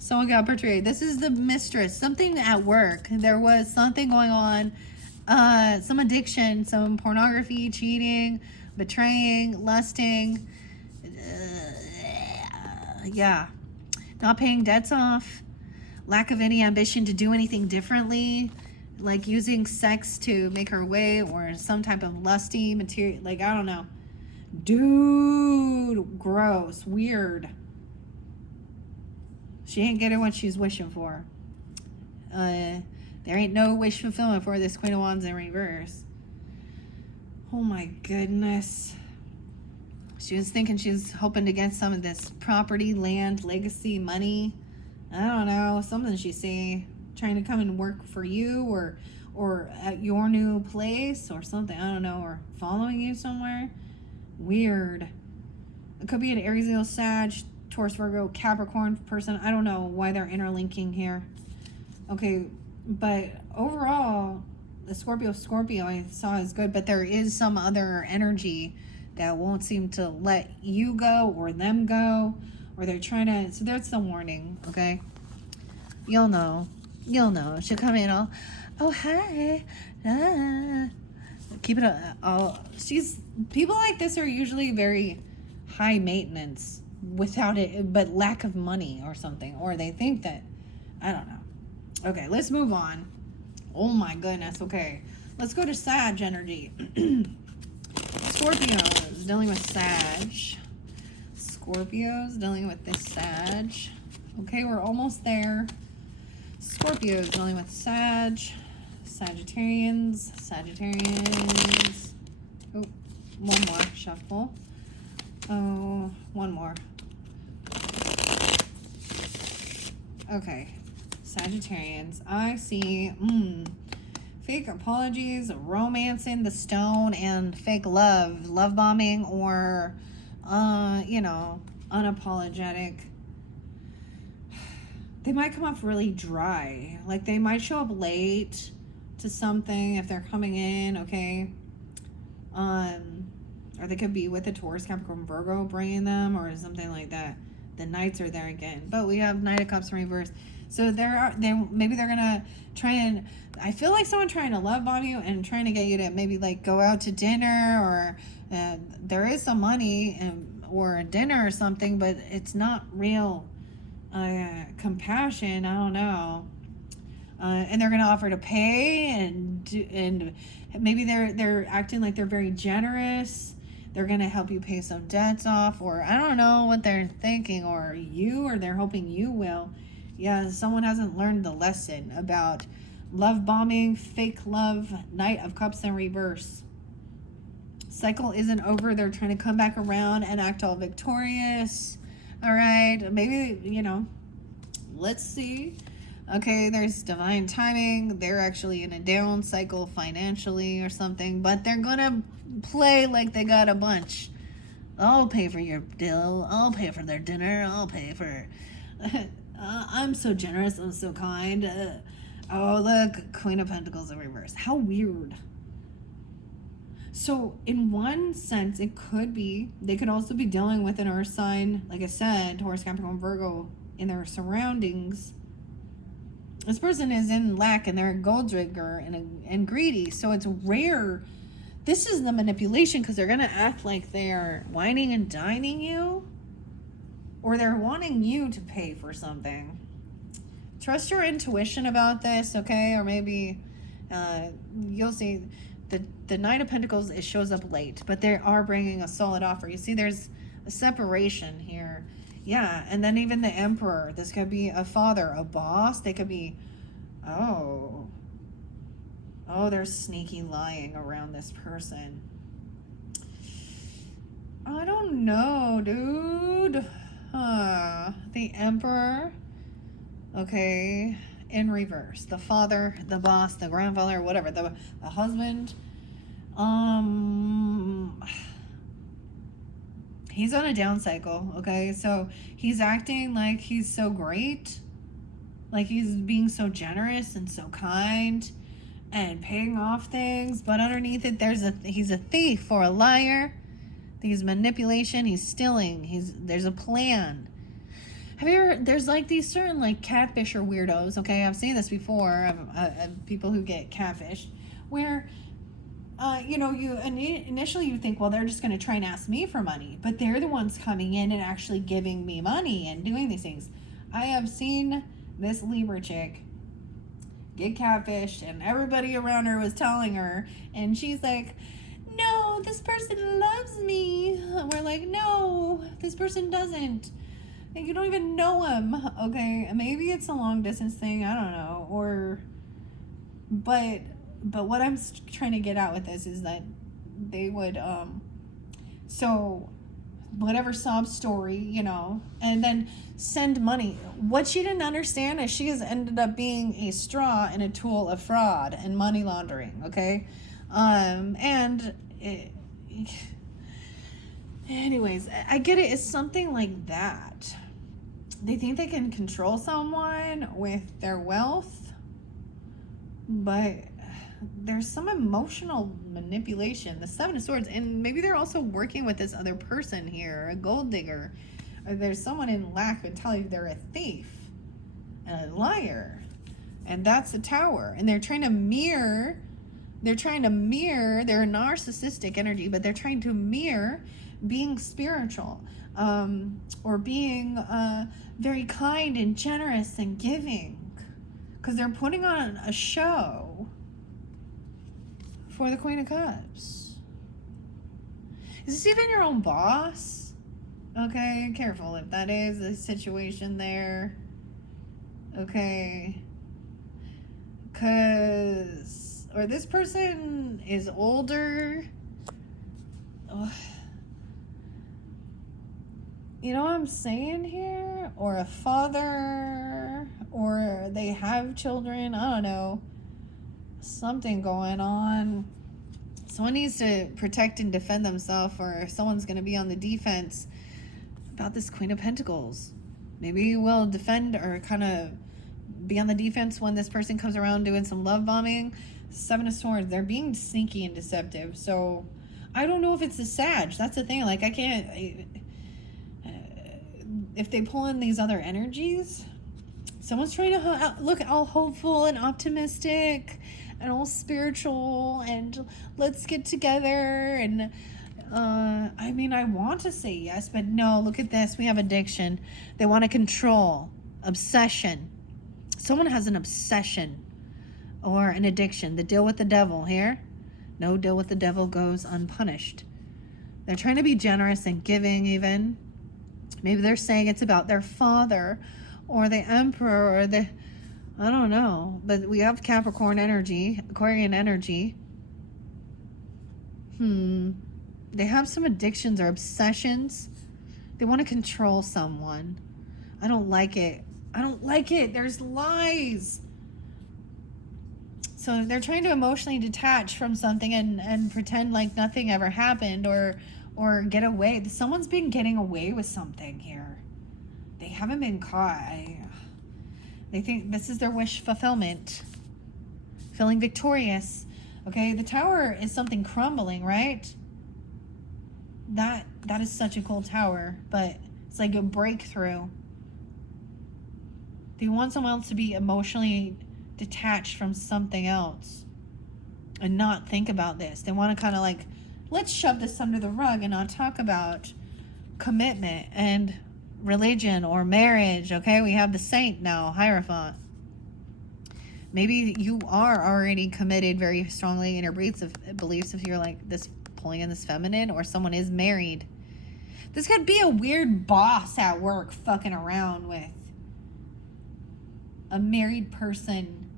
Someone got portrayed. This is the mistress. Something at work. There was something going on. Some addiction, some pornography, cheating, betraying, lusting. Yeah. Not paying debts off. Lack of any ambition to do anything differently. Like using sex to make her way, or some type of lusty material. Like, I don't know. Dude. Gross. Weird. She ain't getting what she's wishing for. There ain't no wish fulfillment for this Queen of Wands in reverse. Oh my goodness. She was thinking she was hoping to get some of this property, land, legacy, money. I don't know. Something she see. Trying to come and work for you, or at your new place or something. I don't know. Or following you somewhere. Weird. It could be an Aries, Leo, Sag, Taurus, Virgo, Capricorn person. I don't know why they're interlinking here. Okay, but overall, the Scorpio I saw is good, but there is some other energy that won't seem to let you go or them go, or they're trying to. So that's the warning, okay? You'll know. She'll come in all, oh, hi. Keep it all. People like this are usually very high maintenance without it, but lack of money or something, or they think that, I don't know. Okay, let's move on. Oh my goodness. Okay, let's go to Sag energy. Scorpios dealing with Sag. Scorpios dealing with this Sag. Okay, we're almost there. Scorpios dealing with Sag. Sagittarians. Oh, one more shuffle. Oh, one more. Okay, Sagittarians. I see fake apologies, romance in the stone, and fake love bombing, or unapologetic. They might come off really dry. Like, they might show up late to something if they're coming in, okay? Or they could be with a Taurus, Capricorn, Virgo bringing them, or something like that. The Knights are there again. But we have Knight of Cups in reverse. So maybe they're gonna try and, I feel like someone trying to love bomb you and trying to get you to maybe like go out to dinner, or there is some money or dinner or something, but it's not real compassion. I don't know. And they're gonna offer to pay, and maybe they're acting like they're very generous. They're gonna help you pay some debts off, or I don't know what they're thinking, or they're hoping you will. Yeah, someone hasn't learned the lesson about love bombing, fake love, Knight of Cups in reverse. Cycle isn't over. They're trying to come back around and act all victorious. All right, maybe, let's see. Okay, there's divine timing. They're actually in a down cycle financially or something, but they're gonna play like they got a bunch. I'll pay for your bill. I'll pay for their dinner. I'll pay for... I'm so generous. I'm so kind. Oh, look, Queen of Pentacles in reverse. How weird. So in one sense, it could be, they could also be dealing with an earth sign, like I said, Taurus, Capricorn, Virgo, in their surroundings. This person is in lack and they're a gold digger and greedy. So it's rare. This is the manipulation, because they're going to act like they're whining and dining you, or they're wanting you to pay for something. Trust your intuition about this, okay? Or maybe you'll see the Knight of Pentacles, it shows up late, but they are bringing a solid offer. You see, there's a separation here. Yeah, and then even the Emperor. This could be a father, a boss. They could be, oh, there's sneaky lying around this person. I don't know, dude. The Emperor. Okay, in reverse. The father, the boss, the grandfather, whatever, the husband. He's on a down cycle, okay? So he's acting like he's so great, like he's being so generous and so kind and paying off things, but underneath it he's a thief or a liar. He's manipulation, he's stealing, there's a plan. Have you ever, there's like these certain like catfish or weirdos, okay? I've seen this before, people who get catfished, where, you initially you think, well, they're just going to try and ask me for money, but they're the ones coming in and actually giving me money and doing these things. I have seen this Libra chick get catfished, and everybody around her was telling her, and she's like, no, this person loves me. We're like, no, this person doesn't. You don't even know him, okay? Maybe it's a long distance thing, I don't know, but what I'm trying to get at with this is that they would, so whatever sob story, and then send money. What she didn't understand is she has ended up being a straw and a tool of fraud and money laundering, okay? Anyways, I get it. It's something like that. They think they can control someone with their wealth, but there's some emotional manipulation. The Seven of Swords, and maybe they're also working with this other person here, a gold digger, or there's someone in lack who tell you they're a thief and a liar, and that's the Tower. And they're trying to mirror their narcissistic energy, but they're trying to mirror being spiritual, or being very kind and generous and giving, because they're putting on a show for the Queen of Cups. Is this even your own boss? Okay, careful if that is the situation there. Okay, or this person is older. Ugh. You know what I'm saying here? Or a father, or they have children. I don't know. Something going on. Someone needs to protect and defend themselves, or someone's going to be on the defense about this Queen of Pentacles. Maybe you will defend or kind of be on the defense when this person comes around doing some love bombing. Seven of Swords, they're being sneaky and deceptive. So I don't know if it's a Sag. That's the thing. Like, I can't... if they pull in these other energies, someone's trying to look all hopeful and optimistic and all spiritual and let's get together. And I want to say yes, but no, look at this. We have addiction. They want to control, obsession. Someone has an obsession or an addiction. The deal with the devil here. No deal with the devil goes unpunished. They're trying to be generous and giving even. Maybe they're saying it's about their father or the Emperor or I don't know. But we have Capricorn energy, Aquarian energy. They have some addictions or obsessions. They want to control someone. I don't like it. There's lies. So they're trying to emotionally detach from something and pretend like nothing ever happened or get away. Someone's been getting away with something here. They haven't been caught. They think this is their wish fulfillment. Feeling victorious. Okay, the Tower is something crumbling, right? That is such a cool tower, but it's like a breakthrough. They want someone else to be emotionally detached from something else and not think about this. They want to kind of like, let's shove this under the rug and not talk about commitment and religion or marriage. Okay, we have the saint now, Hierophant. Maybe you are already committed very strongly in your beliefs if you're like this, pulling in this feminine, or someone is married. This could be a weird boss at work fucking around with a married person,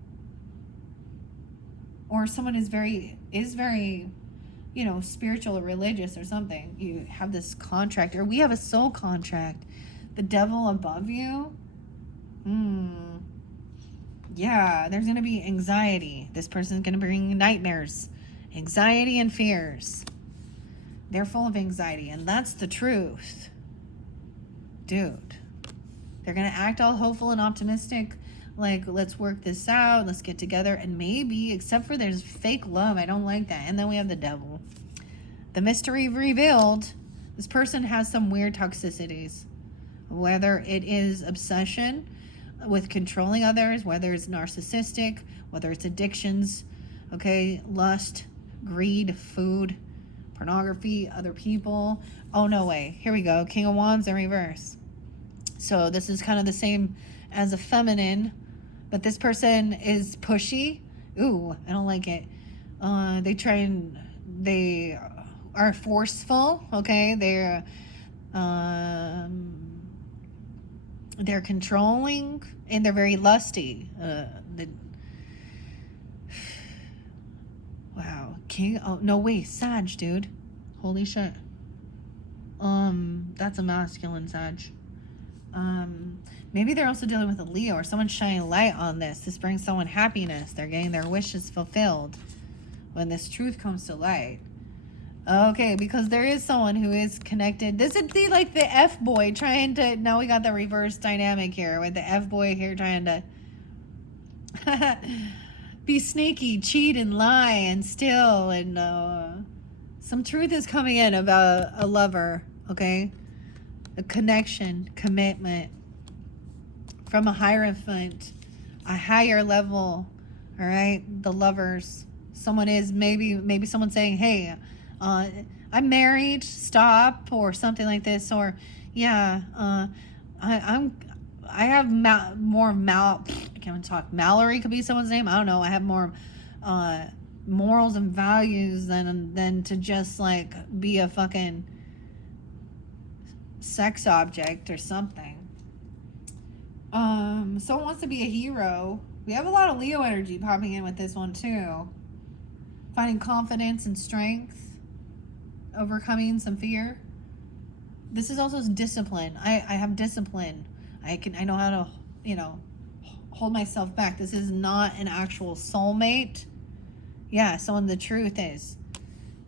or someone is very you know, spiritual or religious or something. You have this contract, or we have a soul contract. The devil above you. Yeah, there's going to be anxiety. This person's going to bring nightmares, anxiety and fears. They're full of anxiety, and that's the truth. Dude. They're going to act all hopeful and optimistic, like, let's work this out, let's get together, and maybe, except for there's fake love, I don't like that. And then we have the devil. The mystery revealed, this person has some weird toxicities. Whether it is obsession with controlling others, whether it's narcissistic, whether it's addictions, okay, lust, greed, food, pornography, other people. Oh, no way. Here we go. King of Wands in reverse. So this is kind of the same as a feminine, but this person is pushy. Ooh, I don't like it. They are forceful, okay? They're controlling, and they're very lusty. Wow, King. Oh no, wait, Sag, dude. Holy shit. That's a masculine Sag. Maybe they're also dealing with a Leo, or someone shining light on this. This brings someone happiness. They're getting their wishes fulfilled when this truth comes to light. Okay, because there is someone who is connected. This would be like the F-boy trying to... Now we got the reverse dynamic here with the F-boy here trying to be sneaky, cheat, and lie, and steal. And some truth is coming in about a lover, okay? A connection, commitment from a hierophant, a higher level, all right? The lovers. Someone is maybe someone saying, hey... I'm married, stop, or something like this, or yeah, I have I can't even talk. Mallory could be someone's name. I don't know. I have more morals and values than to just like be a fucking sex object or something. Someone wants to be a hero. We have a lot of Leo energy popping in with this one too. Finding confidence and strength. Overcoming some fear. This is also discipline. I have discipline. I know how to, you know, hold myself back. This is not an actual soulmate. Yeah, someone the truth is.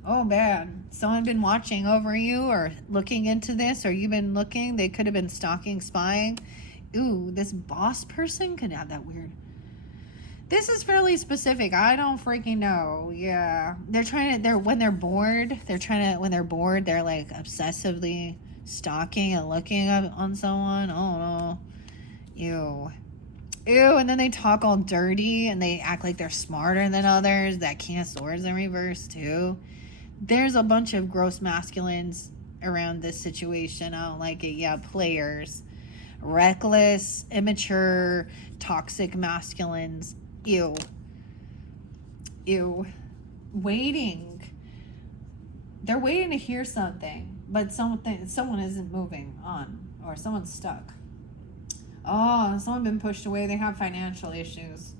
Oh man, someone been watching over you or looking into this, or you've been looking. They could have been stalking, spying. Ooh, this boss person could have that weird. This is fairly specific. I don't freaking know. Yeah. When they're bored, they're like obsessively stalking and looking on someone. Oh, no. Ew, and then they talk all dirty and they act like they're smarter than others. That King of Swords in reverse, too. There's a bunch of gross masculines around this situation. I don't like it. Yeah, players. Reckless, immature, toxic masculines. Ew. Waiting. They're waiting to hear something, but someone isn't moving on, or someone's stuck. Oh, someone been pushed away. They have financial issues.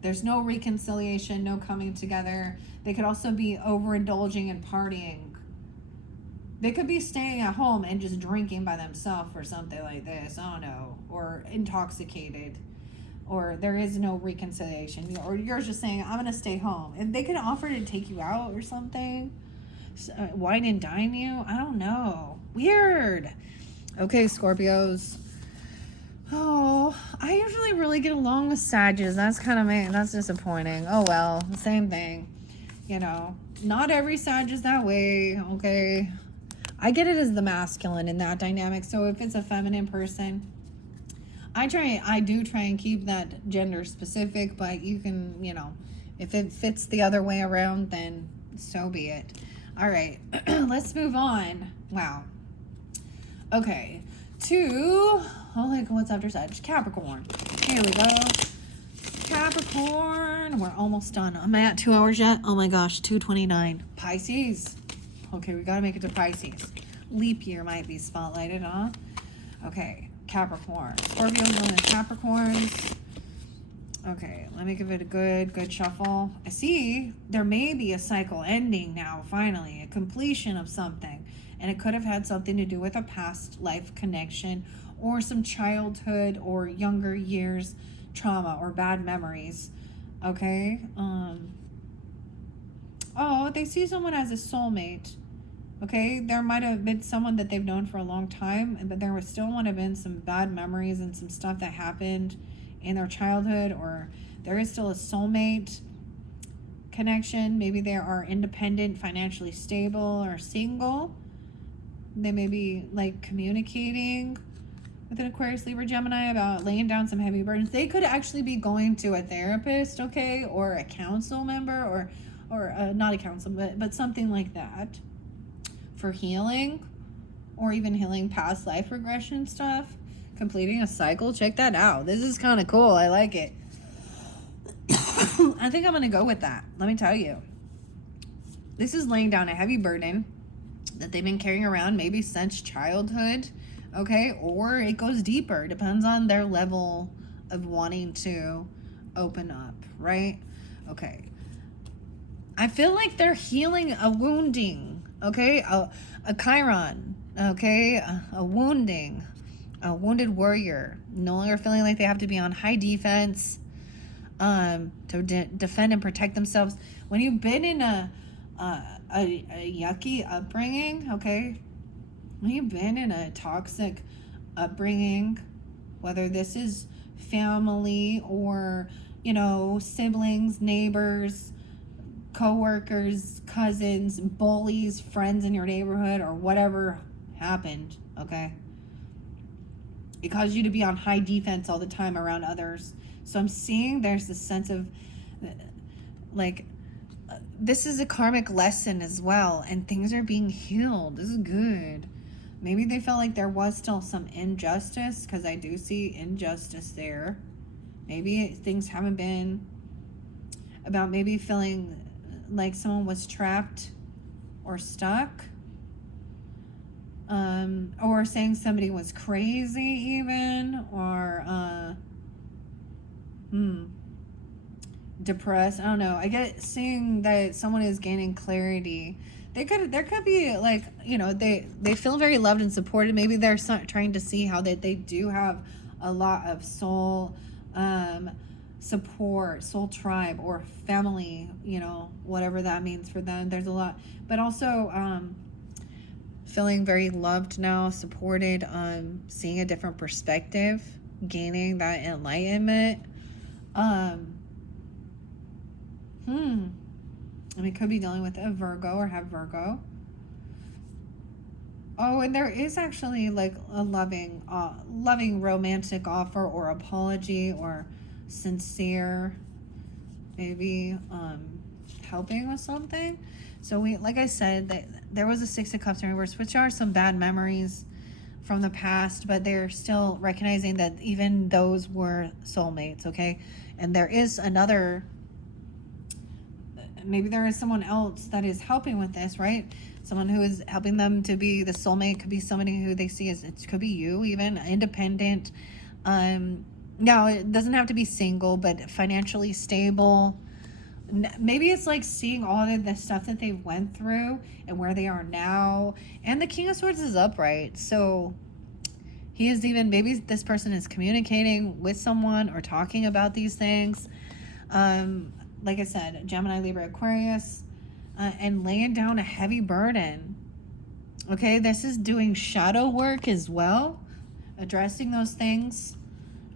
There's no reconciliation, no coming together. They could also be overindulging and partying. They could be staying at home and just drinking by themselves or something like this. I don't know. Or intoxicated. Or there is no reconciliation, or you're just saying, I'm going to stay home. And they could offer to take you out or something. Wine and dine you? I don't know. Weird. Okay, Scorpios. Oh, I usually really get along with Sages. That's kind of that's disappointing. Oh well, same thing. You know, not every Sag is that way, okay? I get it as the masculine in that dynamic. So if it's a feminine person, I do try and keep that gender specific, but you can, you know, if it fits the other way around, then so be it. All right, let's move on. Wow. Okay, what's after Sag? Capricorn. Here we go. Capricorn. We're almost done. Am I at 2 hours yet? Oh my gosh, 2:29. Pisces. Okay, we gotta make it to Pisces. Leap year might be spotlighted, huh? Okay, Capricorn. Scorpio going to Capricorns. Okay, let me give it a good shuffle. I see there may be a cycle ending now, finally, a completion of something. And it could have had something to do with a past life connection or some childhood or younger years trauma or bad memories. Okay. Oh, they see someone as a soulmate. Okay, there might have been someone that they've known for a long time, but there would still want to have been some bad memories and some stuff that happened in their childhood, or there is still a soulmate connection. Maybe they are independent, financially stable, or single. They may be like communicating with an Aquarius, Libra, Gemini about laying down some heavy burdens. They could actually be going to a therapist, okay, or a council member, or not a council, but something like that for healing, or even healing past life regression stuff, completing a cycle. Check that out. This is kind of cool. I like it. I think I'm going to go with that. Let me tell you. This is laying down a heavy burden that they've been carrying around maybe since childhood, okay? Or it goes deeper. Depends on their level of wanting to open up, right? Okay. I feel like they're healing a wounding, okay? A Chiron, okay? A wounding, a wounded warrior. No longer feeling like they have to be on high defense to defend and protect themselves. When you've been in a yucky upbringing, okay? When you've been in a toxic upbringing, whether this is family or, you know, siblings, neighbors, co-workers, cousins, bullies, friends in your neighborhood, or whatever happened, okay? It caused you to be on high defense all the time around others. So I'm seeing there's this sense of, like, this is a karmic lesson as well, and things are being healed. This is good. Maybe they felt like there was still some injustice, because I do see injustice there. Maybe things haven't been about maybe feeling like someone was trapped or stuck, or saying somebody was crazy even, or depressed. I don't know. I get seeing that someone is gaining clarity. There could be, like, you know, they feel very loved and supported. Maybe they're trying to see how they do have a lot of soul support, soul tribe, or family, you know, whatever that means for them. There's a lot, but also feeling very loved now, supported, seeing a different perspective, gaining that enlightenment. I mean, could be dealing with a Virgo or have Virgo. Oh, and there is actually like a loving romantic offer or apology or sincere, maybe helping with something. So like I said, that there was a Six of Cups in reverse, which are some bad memories from the past, but they're still recognizing that even those were soulmates, okay? And there is another, maybe there is someone else that is helping with this, right? Someone who is helping them to be the soulmate. Could be somebody who they see as, it could be you, even independent. Now it doesn't have to be single, but financially stable. Maybe it's like seeing all of the stuff that they went through and where they are now. And the King of Swords is upright, so he is even, maybe this person is communicating with someone or talking about these things. Like I said, Gemini, Libra, Aquarius, and laying down a heavy burden. Okay, this is doing shadow work as well, addressing those things.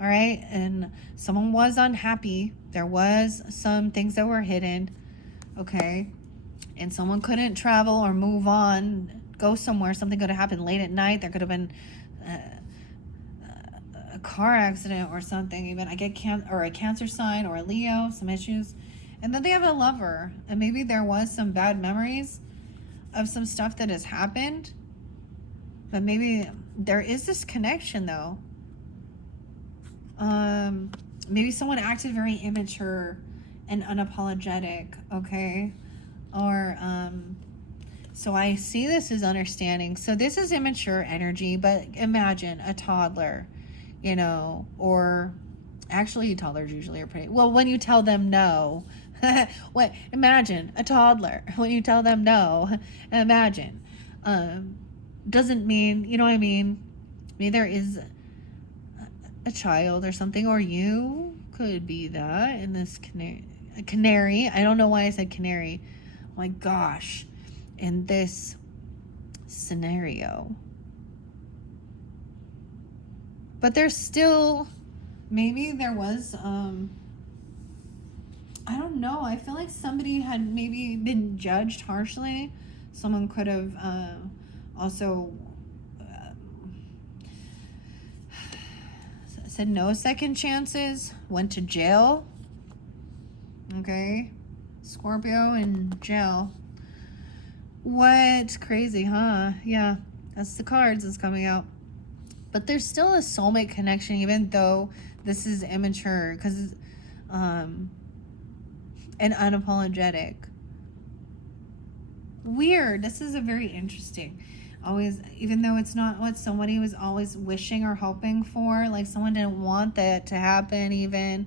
All right, and someone was unhappy. There was some things that were hidden. Okay, and someone couldn't travel or move on, go somewhere, something could have happened late at night. There could have been a car accident or something. Even I get or a Cancer sign or a Leo, some issues, and then they have a lover, and maybe there was some bad memories of some stuff that has happened, but maybe there is this connection though. Maybe someone acted very immature and unapologetic, okay? Or so I see this as understanding. So this is immature energy, but imagine a toddler, you know, or actually toddlers usually are pretty well when you tell them no. What, imagine a toddler when you tell them no. Imagine. Doesn't mean, you know what I mean? Maybe there is a child or something, or you could be that in this canary. I don't know why I said canary. Oh my gosh. In this scenario. But there's still, maybe there was, I don't know. I feel like somebody had maybe been judged harshly. Someone could have also said no second chances, went to jail. Okay. Scorpio in jail. What? Crazy, huh? Yeah. That's the cards that's coming out. But there's still a soulmate connection, even though this is immature, because and unapologetic. Weird. This is a very interesting. Always, even though it's not what somebody was always wishing or hoping for, like someone didn't want that to happen, even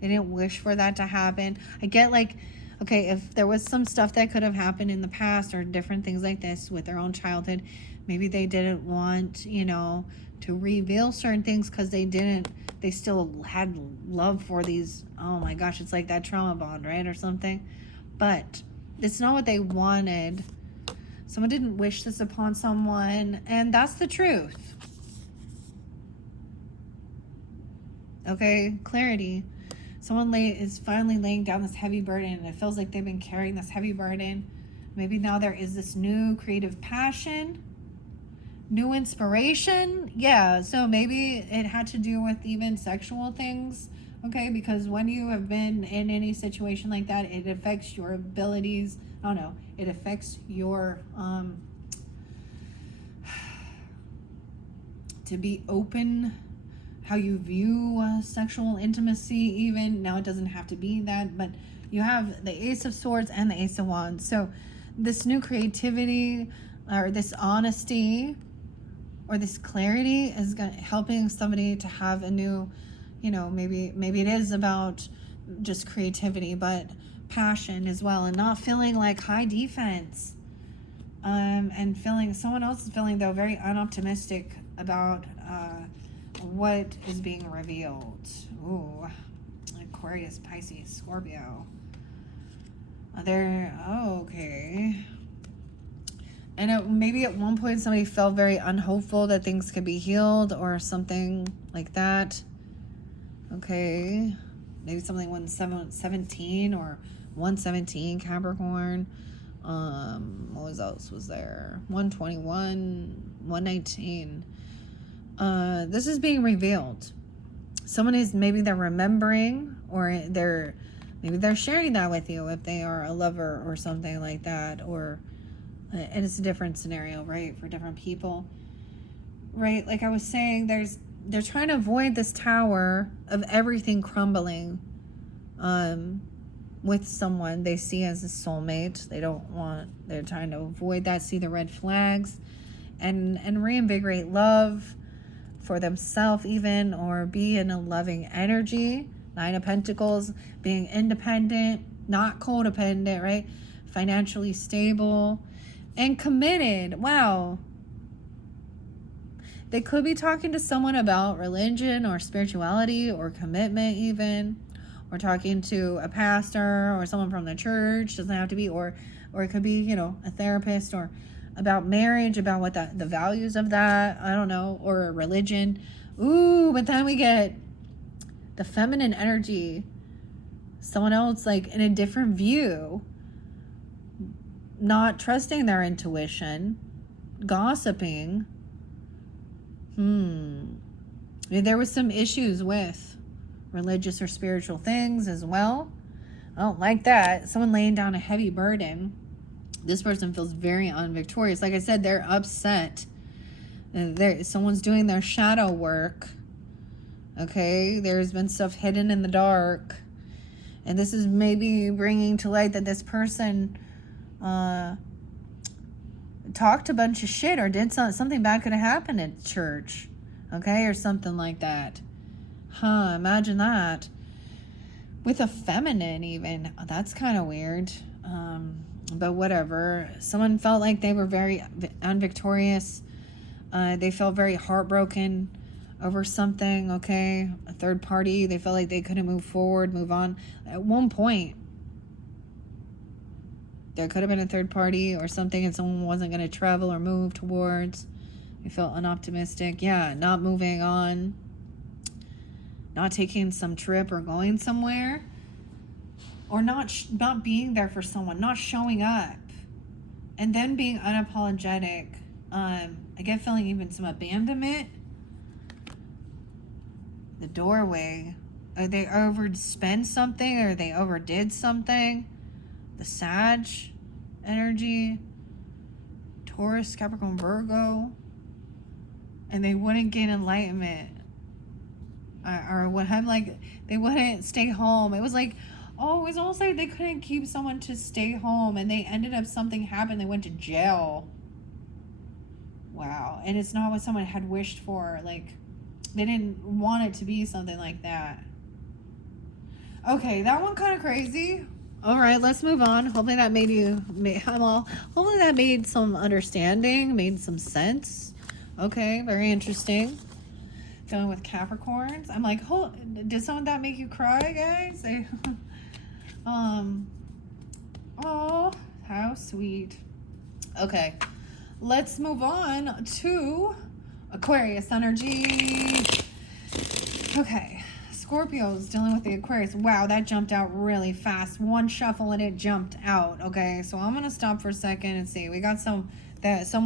they didn't wish for that to happen. I get like, okay, if there was some stuff that could have happened in the past or different things like this with their own childhood, maybe they didn't want, you know, to reveal certain things because they still had love for these. Oh my gosh, it's like that trauma bond, right? Or something. But it's not what they wanted. Someone didn't wish this upon someone, and that's the truth. Okay, clarity. Someone is finally laying down this heavy burden, and it feels like they've been carrying this heavy burden. Maybe now there is this new creative passion, new inspiration. Yeah, so maybe it had to do with even sexual things. Okay, because when you have been in any situation like that, it affects your abilities. I don't know. It affects your to be open, how you view sexual intimacy. Even now, it doesn't have to be that, but you have the Ace of Swords and the Ace of Wands. So this new creativity or this honesty or this clarity is helping somebody to have a new, you know, maybe it is about just creativity, but passion as well, and not feeling like high defense, and feeling someone else is feeling though very unoptimistic about what is being revealed. Ooh, Aquarius, Pisces, Scorpio. Okay. And maybe at one point somebody felt very unhopeful that things could be healed or something like that. Okay. Maybe something 117 or 117 Capricorn. What else was there? 121, 119. This is being revealed. Someone is, maybe they're remembering, or maybe they're sharing that with you if they are a lover or something like that, or and it's a different scenario, right, for different people, right? Like I was saying, they're trying to avoid this tower of everything crumbling with someone they see as a soulmate. They're trying to avoid that, see the red flags, and reinvigorate love for themselves even, or be in a loving energy. Nine of Pentacles, being independent, not codependent, right? Financially stable and committed. Wow. They could be talking to someone about religion or spirituality or commitment even, or talking to a pastor or someone from the church. Doesn't have to be, or it could be, you know, a therapist, or about marriage, about what the values of that, I don't know, or religion. Ooh, but then we get the feminine energy, someone else like in a different view, not trusting their intuition, gossiping. There was some issues with religious or spiritual things as well. I don't like that. Someone laying down a heavy burden. This person feels very unvictorious. Like I said, they're upset. Someone's doing their shadow work. Okay, there's been stuff hidden in the dark. And this is maybe bringing to light that this person talked a bunch of shit or did something bad could have happened at church. Okay, or something like that. Imagine that. With a feminine even. That's kind of weird. But whatever. Someone felt like they were very unvictorious. They felt very heartbroken over something, okay? A third party. They felt like they couldn't move forward, move on. At one point, there could have been a third party or something and someone wasn't going to travel or move towards. They felt unoptimistic. Yeah, not moving on. Not taking some trip or going somewhere. Or not being there for someone. Not showing up. And then being unapologetic. I get feeling even some abandonment. The doorway. Or they overspent something or they overdid something. The Sag energy. Taurus, Capricorn, Virgo. And they wouldn't get enlightenment. Or what I'm like, they wouldn't stay home. It was like, it was almost like they couldn't keep someone to stay home. And they ended up, something happened. They went to jail. Wow. And it's not what someone had wished for. Like, they didn't want it to be something like that. Okay, that one kind of crazy. All right, let's move on. Hopefully that hopefully that made some understanding, made some sense. Okay, very interesting. Dealing with Capricorns. I'm like, did some of that make you cry, guys? Oh, how sweet. Okay, let's move on to Aquarius energy. Okay, Scorpio's dealing with the Aquarius. Wow, that jumped out really fast. One shuffle and it jumped out. Okay, so I'm gonna stop for a second and see. We got some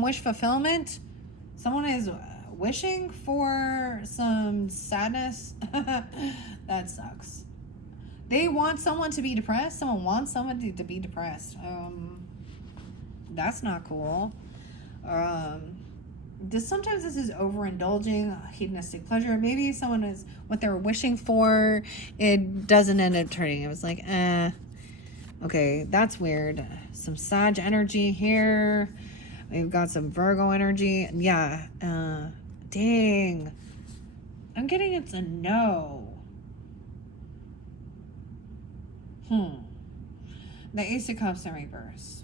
wish fulfillment. Someone is wishing for some sadness. That sucks. They want someone to be depressed. Someone wants someone to be depressed. That's not cool. Sometimes this is overindulging, hedonistic pleasure. Maybe someone is what they're wishing for. It doesn't end up turning. It was like, okay, that's weird. Some Sag energy here. We've got some Virgo energy. Yeah. Dang. I'm getting it's a no. The Ace of Cups in reverse.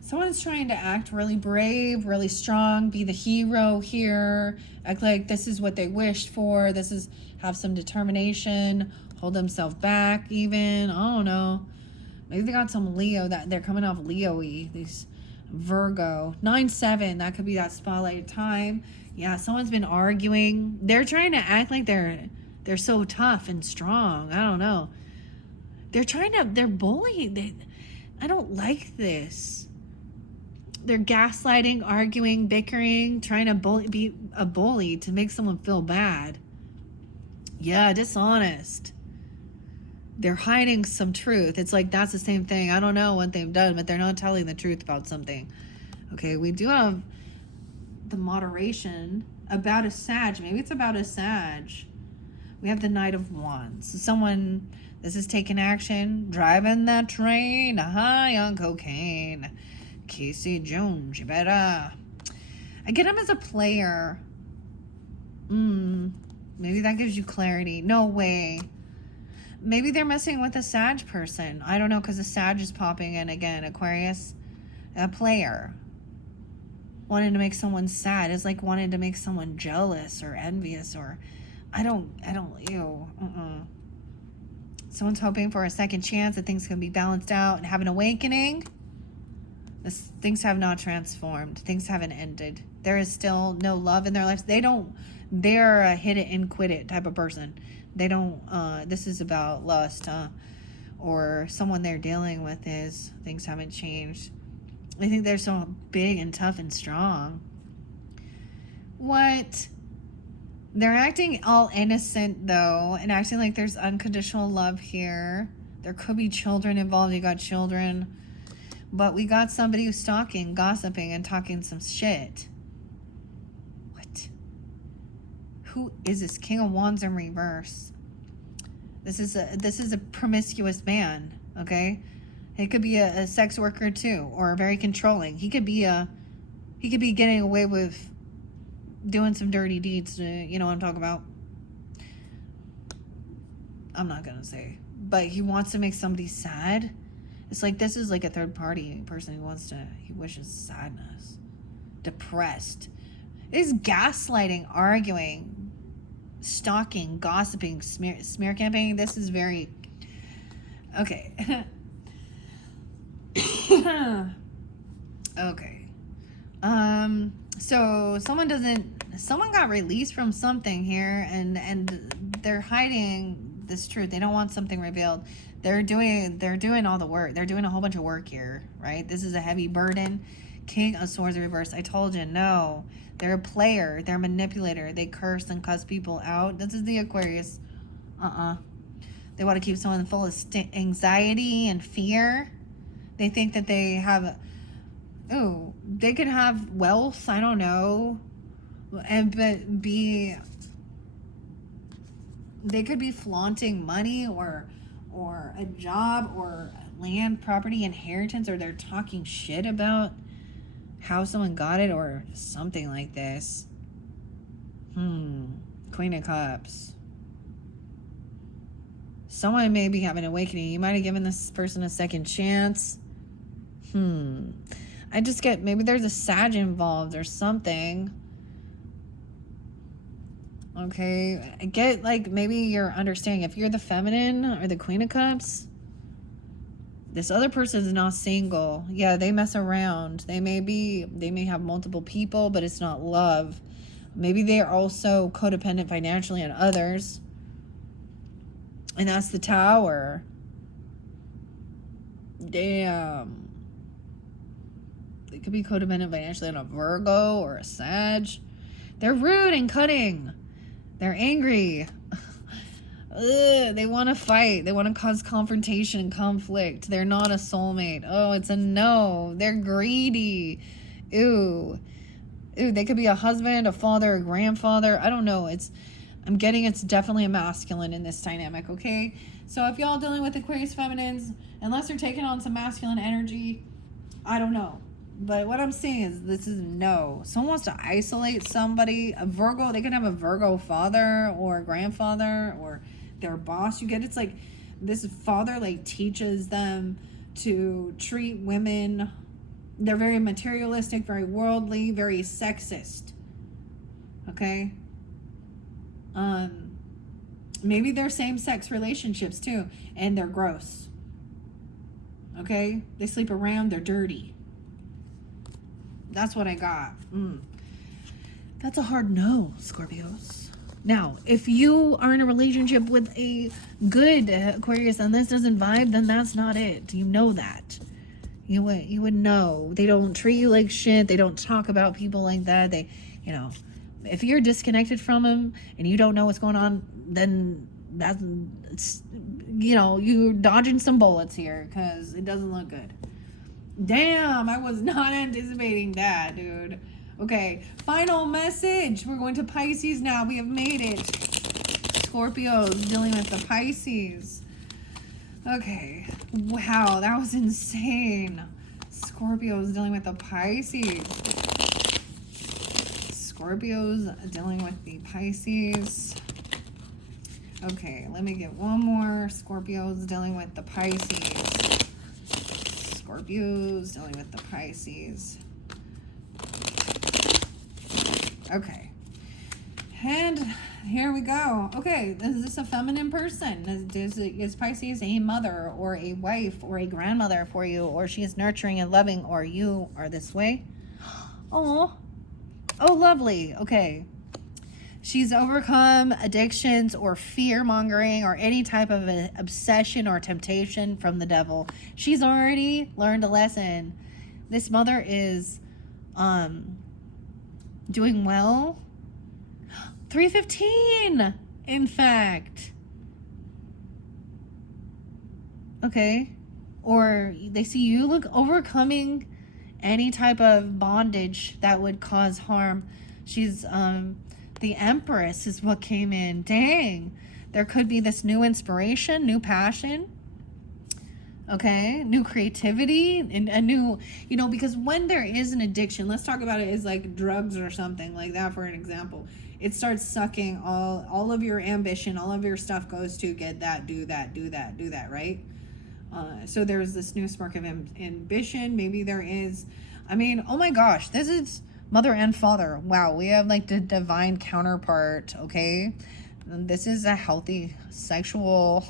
Someone's trying to act really brave, really strong, be the hero here, act like this is what they wished for, have some determination, hold themselves back even, I don't know. Maybe they got some Leo, that they're coming off Leo-y, these Virgo. 9-7, that could be that spotlight time. Yeah, someone's been arguing. They're trying to act like they're so tough and strong. I don't know. They're bullying. I don't like this. They're gaslighting, arguing, bickering, trying to be a bully to make someone feel bad. Yeah, dishonest. They're hiding some truth. It's like that's the same thing. I don't know what they've done, but they're not telling the truth about something. Okay, we do have the moderation about a Sag. Maybe it's about a Sag. We have the Knight of Wands. This is taking action, driving that train high on cocaine. Casey Jones, you better. I get him as a player. Maybe that gives you clarity. No way. Maybe they're messing with a Sag person. I don't know, because the Sag is popping in again. Aquarius, a player. Wanting to make someone sad is like wanting to make someone jealous or envious or Someone's hoping for a second chance, that things can be balanced out and have an awakening. Things have not transformed. Things haven't ended. There is still no love in their lives. They're a hit it and quit it type of person. They don't, this is about lust, or someone they're dealing with is. Things haven't changed. I think they're so big and tough and strong. What? They're acting all innocent, though, and acting like there's unconditional love here. There could be children involved. You got children. But we got somebody who's stalking, gossiping, and talking some shit. What? Who is this? King of Wands in reverse. This is a promiscuous man, okay? He could be a sex worker too, or very controlling. He could be getting away with doing some dirty deeds. You know what I'm talking about? I'm not gonna say, but he wants to make somebody sad. It's like this is like a third party person he wishes sadness, depressed. It is gaslighting, arguing, stalking, gossiping, smear campaigning. This is very okay. Okay. So someone got released from something here, and they're hiding this truth. They don't want something revealed. They're doing all the work. They're doing a whole bunch of work here, right? This is a heavy burden. King of Swords reverse. I told you, no. They're a player. They're a manipulator. They curse and cuss people out. This is the Aquarius. They want to keep someone full of anxiety and fear. They think that they have... they could have wealth. I don't know. They could be flaunting money or a job or land, property, inheritance, or they're talking shit about how someone got it or something like this. Queen of Cups. Someone may be having an awakening. You might have given this person a second chance. I just get, maybe there's a Sag involved or something. Okay, I get like maybe you're understanding if you're the feminine or the Queen of Cups, this other person is not single. Yeah, they mess around. They may have multiple people, but it's not love. Maybe they are also codependent financially on others. And that's the Tower. Damn. They could be codependent financially on a Virgo or a Sag. They're rude and cutting. They're angry. They want to fight. They want to cause confrontation and conflict. They're not a soulmate. Oh, it's a no. They're greedy. Ew. They could be a husband, a father, a grandfather. I don't know. I'm getting it's definitely a masculine in this dynamic, okay? So if y'all dealing with Aquarius feminines, unless you're taking on some masculine energy, I don't know. But what I'm seeing is this is no. Someone wants to isolate somebody. A Virgo, they can have a Virgo father or grandfather or their boss. You get it's like this father like teaches them to treat women. They're very materialistic, very worldly, very sexist. Okay? Maybe they're same-sex relationships too, and they're gross. Okay? They sleep around, they're dirty. That's what I got. That's a hard no, Scorpios. Now, if you are in a relationship with a good Aquarius and this doesn't vibe, then that's not it. You know that. You would know. They don't treat you like shit. They don't talk about people like that. They, if you're disconnected from them and you don't know what's going on, then that's, you're dodging some bullets here because it doesn't look good. Damn, I was not anticipating that, dude. Okay, final message. We're going to Pisces now. We have made it. Scorpios dealing with the Pisces. Okay. Wow, that was insane. Scorpios dealing with the Pisces. Scorpios dealing with the Pisces. Okay, let me get one more. Scorpios dealing with the Pisces. Scorpios dealing with the Pisces. Okay. And here we go. Okay, is this a feminine person? Is Pisces a mother or a wife or a grandmother for you? Or she is nurturing and loving, or you are this way? Oh, lovely. Okay. She's overcome addictions or fear mongering or any type of an obsession or temptation from the devil. She's already learned a lesson. This mother is doing well. 315, in fact. Okay. Or they see you look overcoming any type of bondage that would cause harm. She's the Empress is what came in. Dang. There could be this new inspiration, new passion. Okay, new creativity and a new, because when there is an addiction, let's talk about it as like drugs or something like that, for an example. It starts sucking all of your ambition, all of your stuff goes to get that, do that, do that, do that, right? So there's this new spark of ambition. Maybe there is, oh my gosh, this is mother and father. Wow, we have like the divine counterpart, okay? This is a healthy sexual,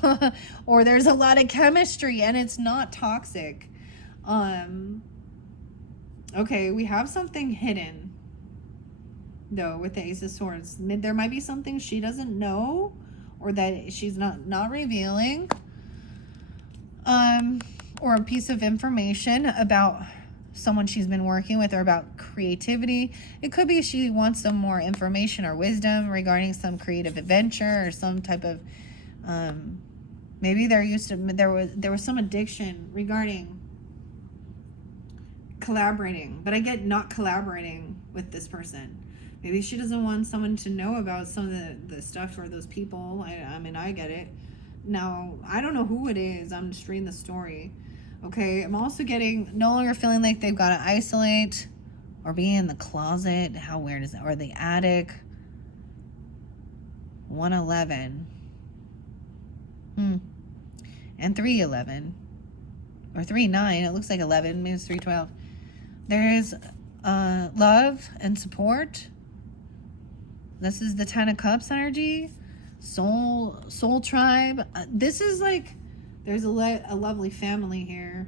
or there's a lot of chemistry and it's not toxic. Okay, we have something hidden, though, with the Ace of Swords. There might be something she doesn't know or that she's not revealing. Or a piece of information about someone she's been working with or about creativity. It could be she wants some more information or wisdom regarding some creative adventure or some type of maybe there was some addiction regarding collaborating, but I get not collaborating with this person. Maybe she doesn't want someone to know about some of the stuff or those people. I get it. Now, I don't know who it is. I'm just reading the story. Okay, I'm also getting no longer feeling like they've got to isolate or be in the closet. How weird is that? Or the attic. 111. And 311. Or 39. It looks like 11. Maybe it's 312. There is love and support. This is the 10 of Cups energy. Soul tribe. This is like, there's a lovely family here.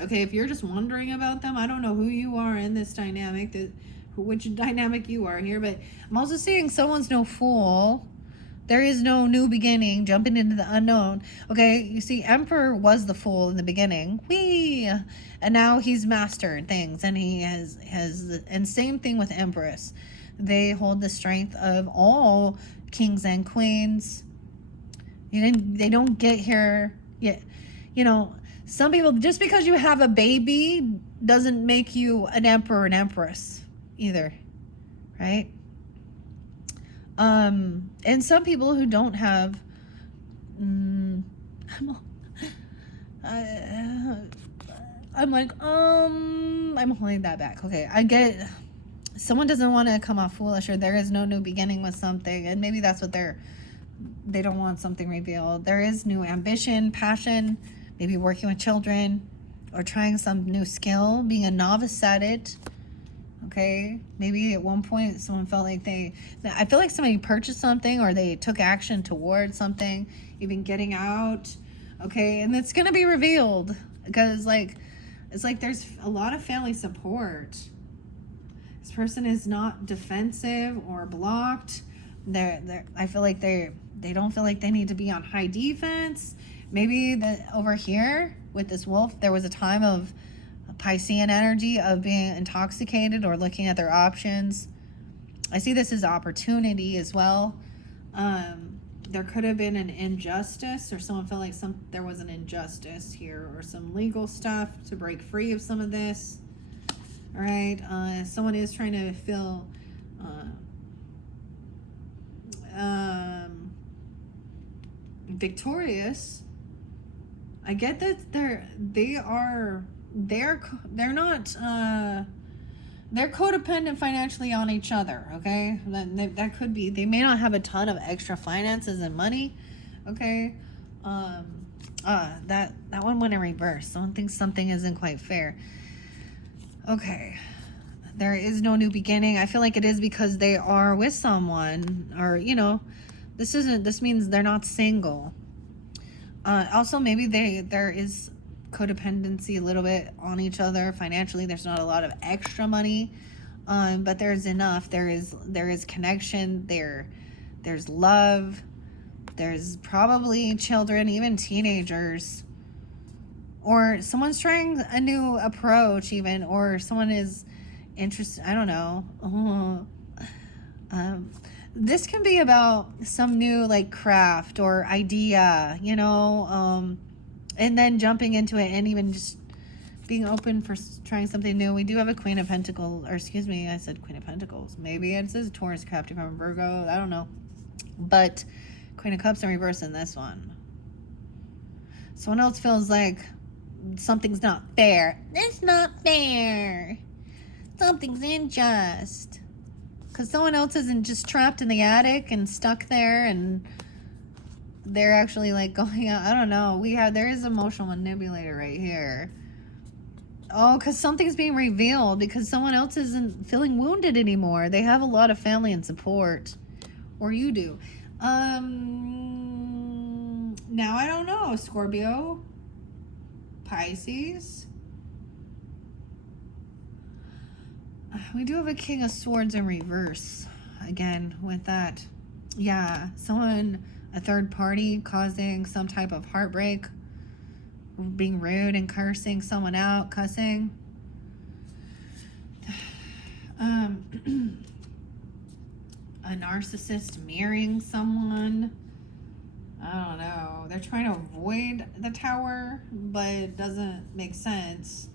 Okay, if you're just wondering about them, I don't know who you are in this dynamic, which dynamic you are here, but I'm also seeing someone's no fool. There is no new beginning, jumping into the unknown. Okay, you see, Emperor was the fool in the beginning. And now he's mastered things, and he has, and same thing with Empress. They hold the strength of all kings and queens. They don't get here yet. Some people, just because you have a baby doesn't make you an emperor and empress either, right? And some people who don't have I'm holding that back. Okay, I get someone doesn't want to come off foolish, or there is no new beginning with something, and maybe that's what they don't want something revealed. There is new ambition, passion, maybe working with children or trying some new skill, being a novice at it. Okay, maybe at one point someone felt like I feel like somebody purchased something or they took action towards something, even getting out. Okay, and it's gonna be revealed because it's like there's a lot of family support. This person is not defensive or blocked. I feel like they don't feel like they need to be on high defense. Maybe over here with this wolf, there was a time of Piscean energy of being intoxicated or looking at their options. I see this as opportunity as well. There could have been an injustice, or someone felt like there was an injustice here, or some legal stuff to break free of some of this. All right, someone is trying to feel victorious. I get that they're codependent financially on each other. Okay, that could be. They may not have a ton of extra finances and money. Okay, that one went in reverse. Someone thinks something isn't quite fair. Okay, there is no new beginning. I feel like it is because they are with someone, or this means they're not single. Also, maybe there is codependency a little bit on each other financially. There's not a lot of extra money. But there's enough. There is connection. There's love. There's probably children, even teenagers, or someone's trying a new approach, even, or someone is interested. I don't know. This can be about some new like craft or idea, and then jumping into it and even just being open for trying something new. We do have a Queen of Pentacles, or excuse me, I said Queen of Pentacles. Maybe it says Taurus, Capricorn, Virgo. I don't know. But Queen of Cups in reverse in this one. Someone else feels like something's not fair. It's not fair. Something's unjust. Because someone else isn't just trapped in the attic and stuck there, and they're actually like going out. I don't know. There is emotional manipulator right here. Oh, because something's being revealed because someone else isn't feeling wounded anymore. They have a lot of family and support. Or you do. Now I don't know. Scorpio. Pisces. We do have a King of Swords in reverse. Again, with that. Yeah, a third party causing some type of heartbreak. Being rude and cursing someone out. Cussing. A narcissist marrying someone. I don't know. They're trying to avoid the Tower, but it doesn't make sense.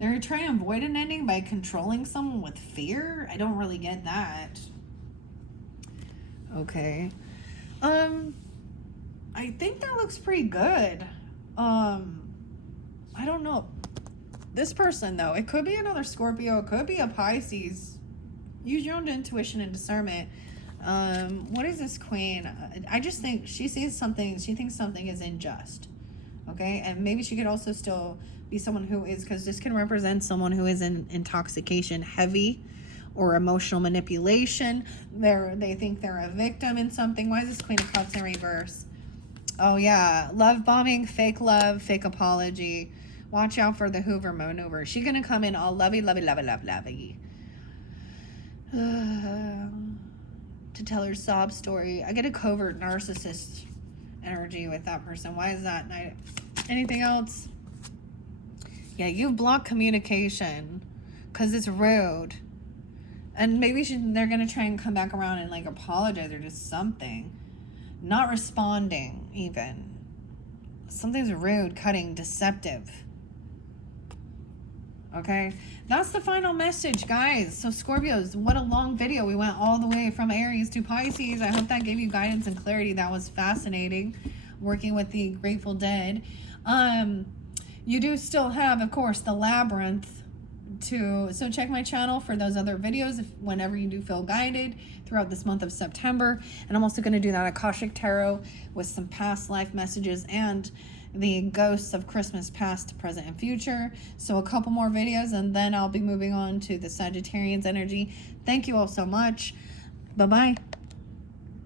They're trying to avoid an ending by controlling someone with fear? I don't really get that. Okay. I think that looks pretty good. I don't know. This person, though, it could be another Scorpio. It could be a Pisces. Use your own intuition and discernment. What is this queen? I just think she sees something. She thinks something is unjust. Okay? And maybe she could also still be someone who is, because this can represent someone who is in intoxication heavy or emotional manipulation. They think they're a victim in something. Why is this Queen of Cups in reverse? Oh, yeah. Love bombing, fake love, fake apology. Watch out for the Hoover maneuver. She's going to come in all lovey, lovey, lovey, lovey, lovey. To tell her sob story. I get a covert narcissist energy with that person. Why is that? Anything else? Yeah, you block communication because it's rude. And maybe they're going to try and come back around and like apologize or just something. Not responding even. Something's rude, cutting, deceptive. Okay, that's the final message, guys. So Scorpios, what a long video. We went all the way from Aries to Pisces. I hope that gave you guidance and clarity. That was fascinating, working with the Grateful Dead. You do still have, of course, the Labyrinth so check my channel for those other videos whenever you do feel guided throughout this month of September. And I'm also going to do that Akashic Tarot with some past life messages and the ghosts of Christmas past, present, and future. So a couple more videos and then I'll be moving on to the Sagittarians energy. Thank you all so much. Bye-bye.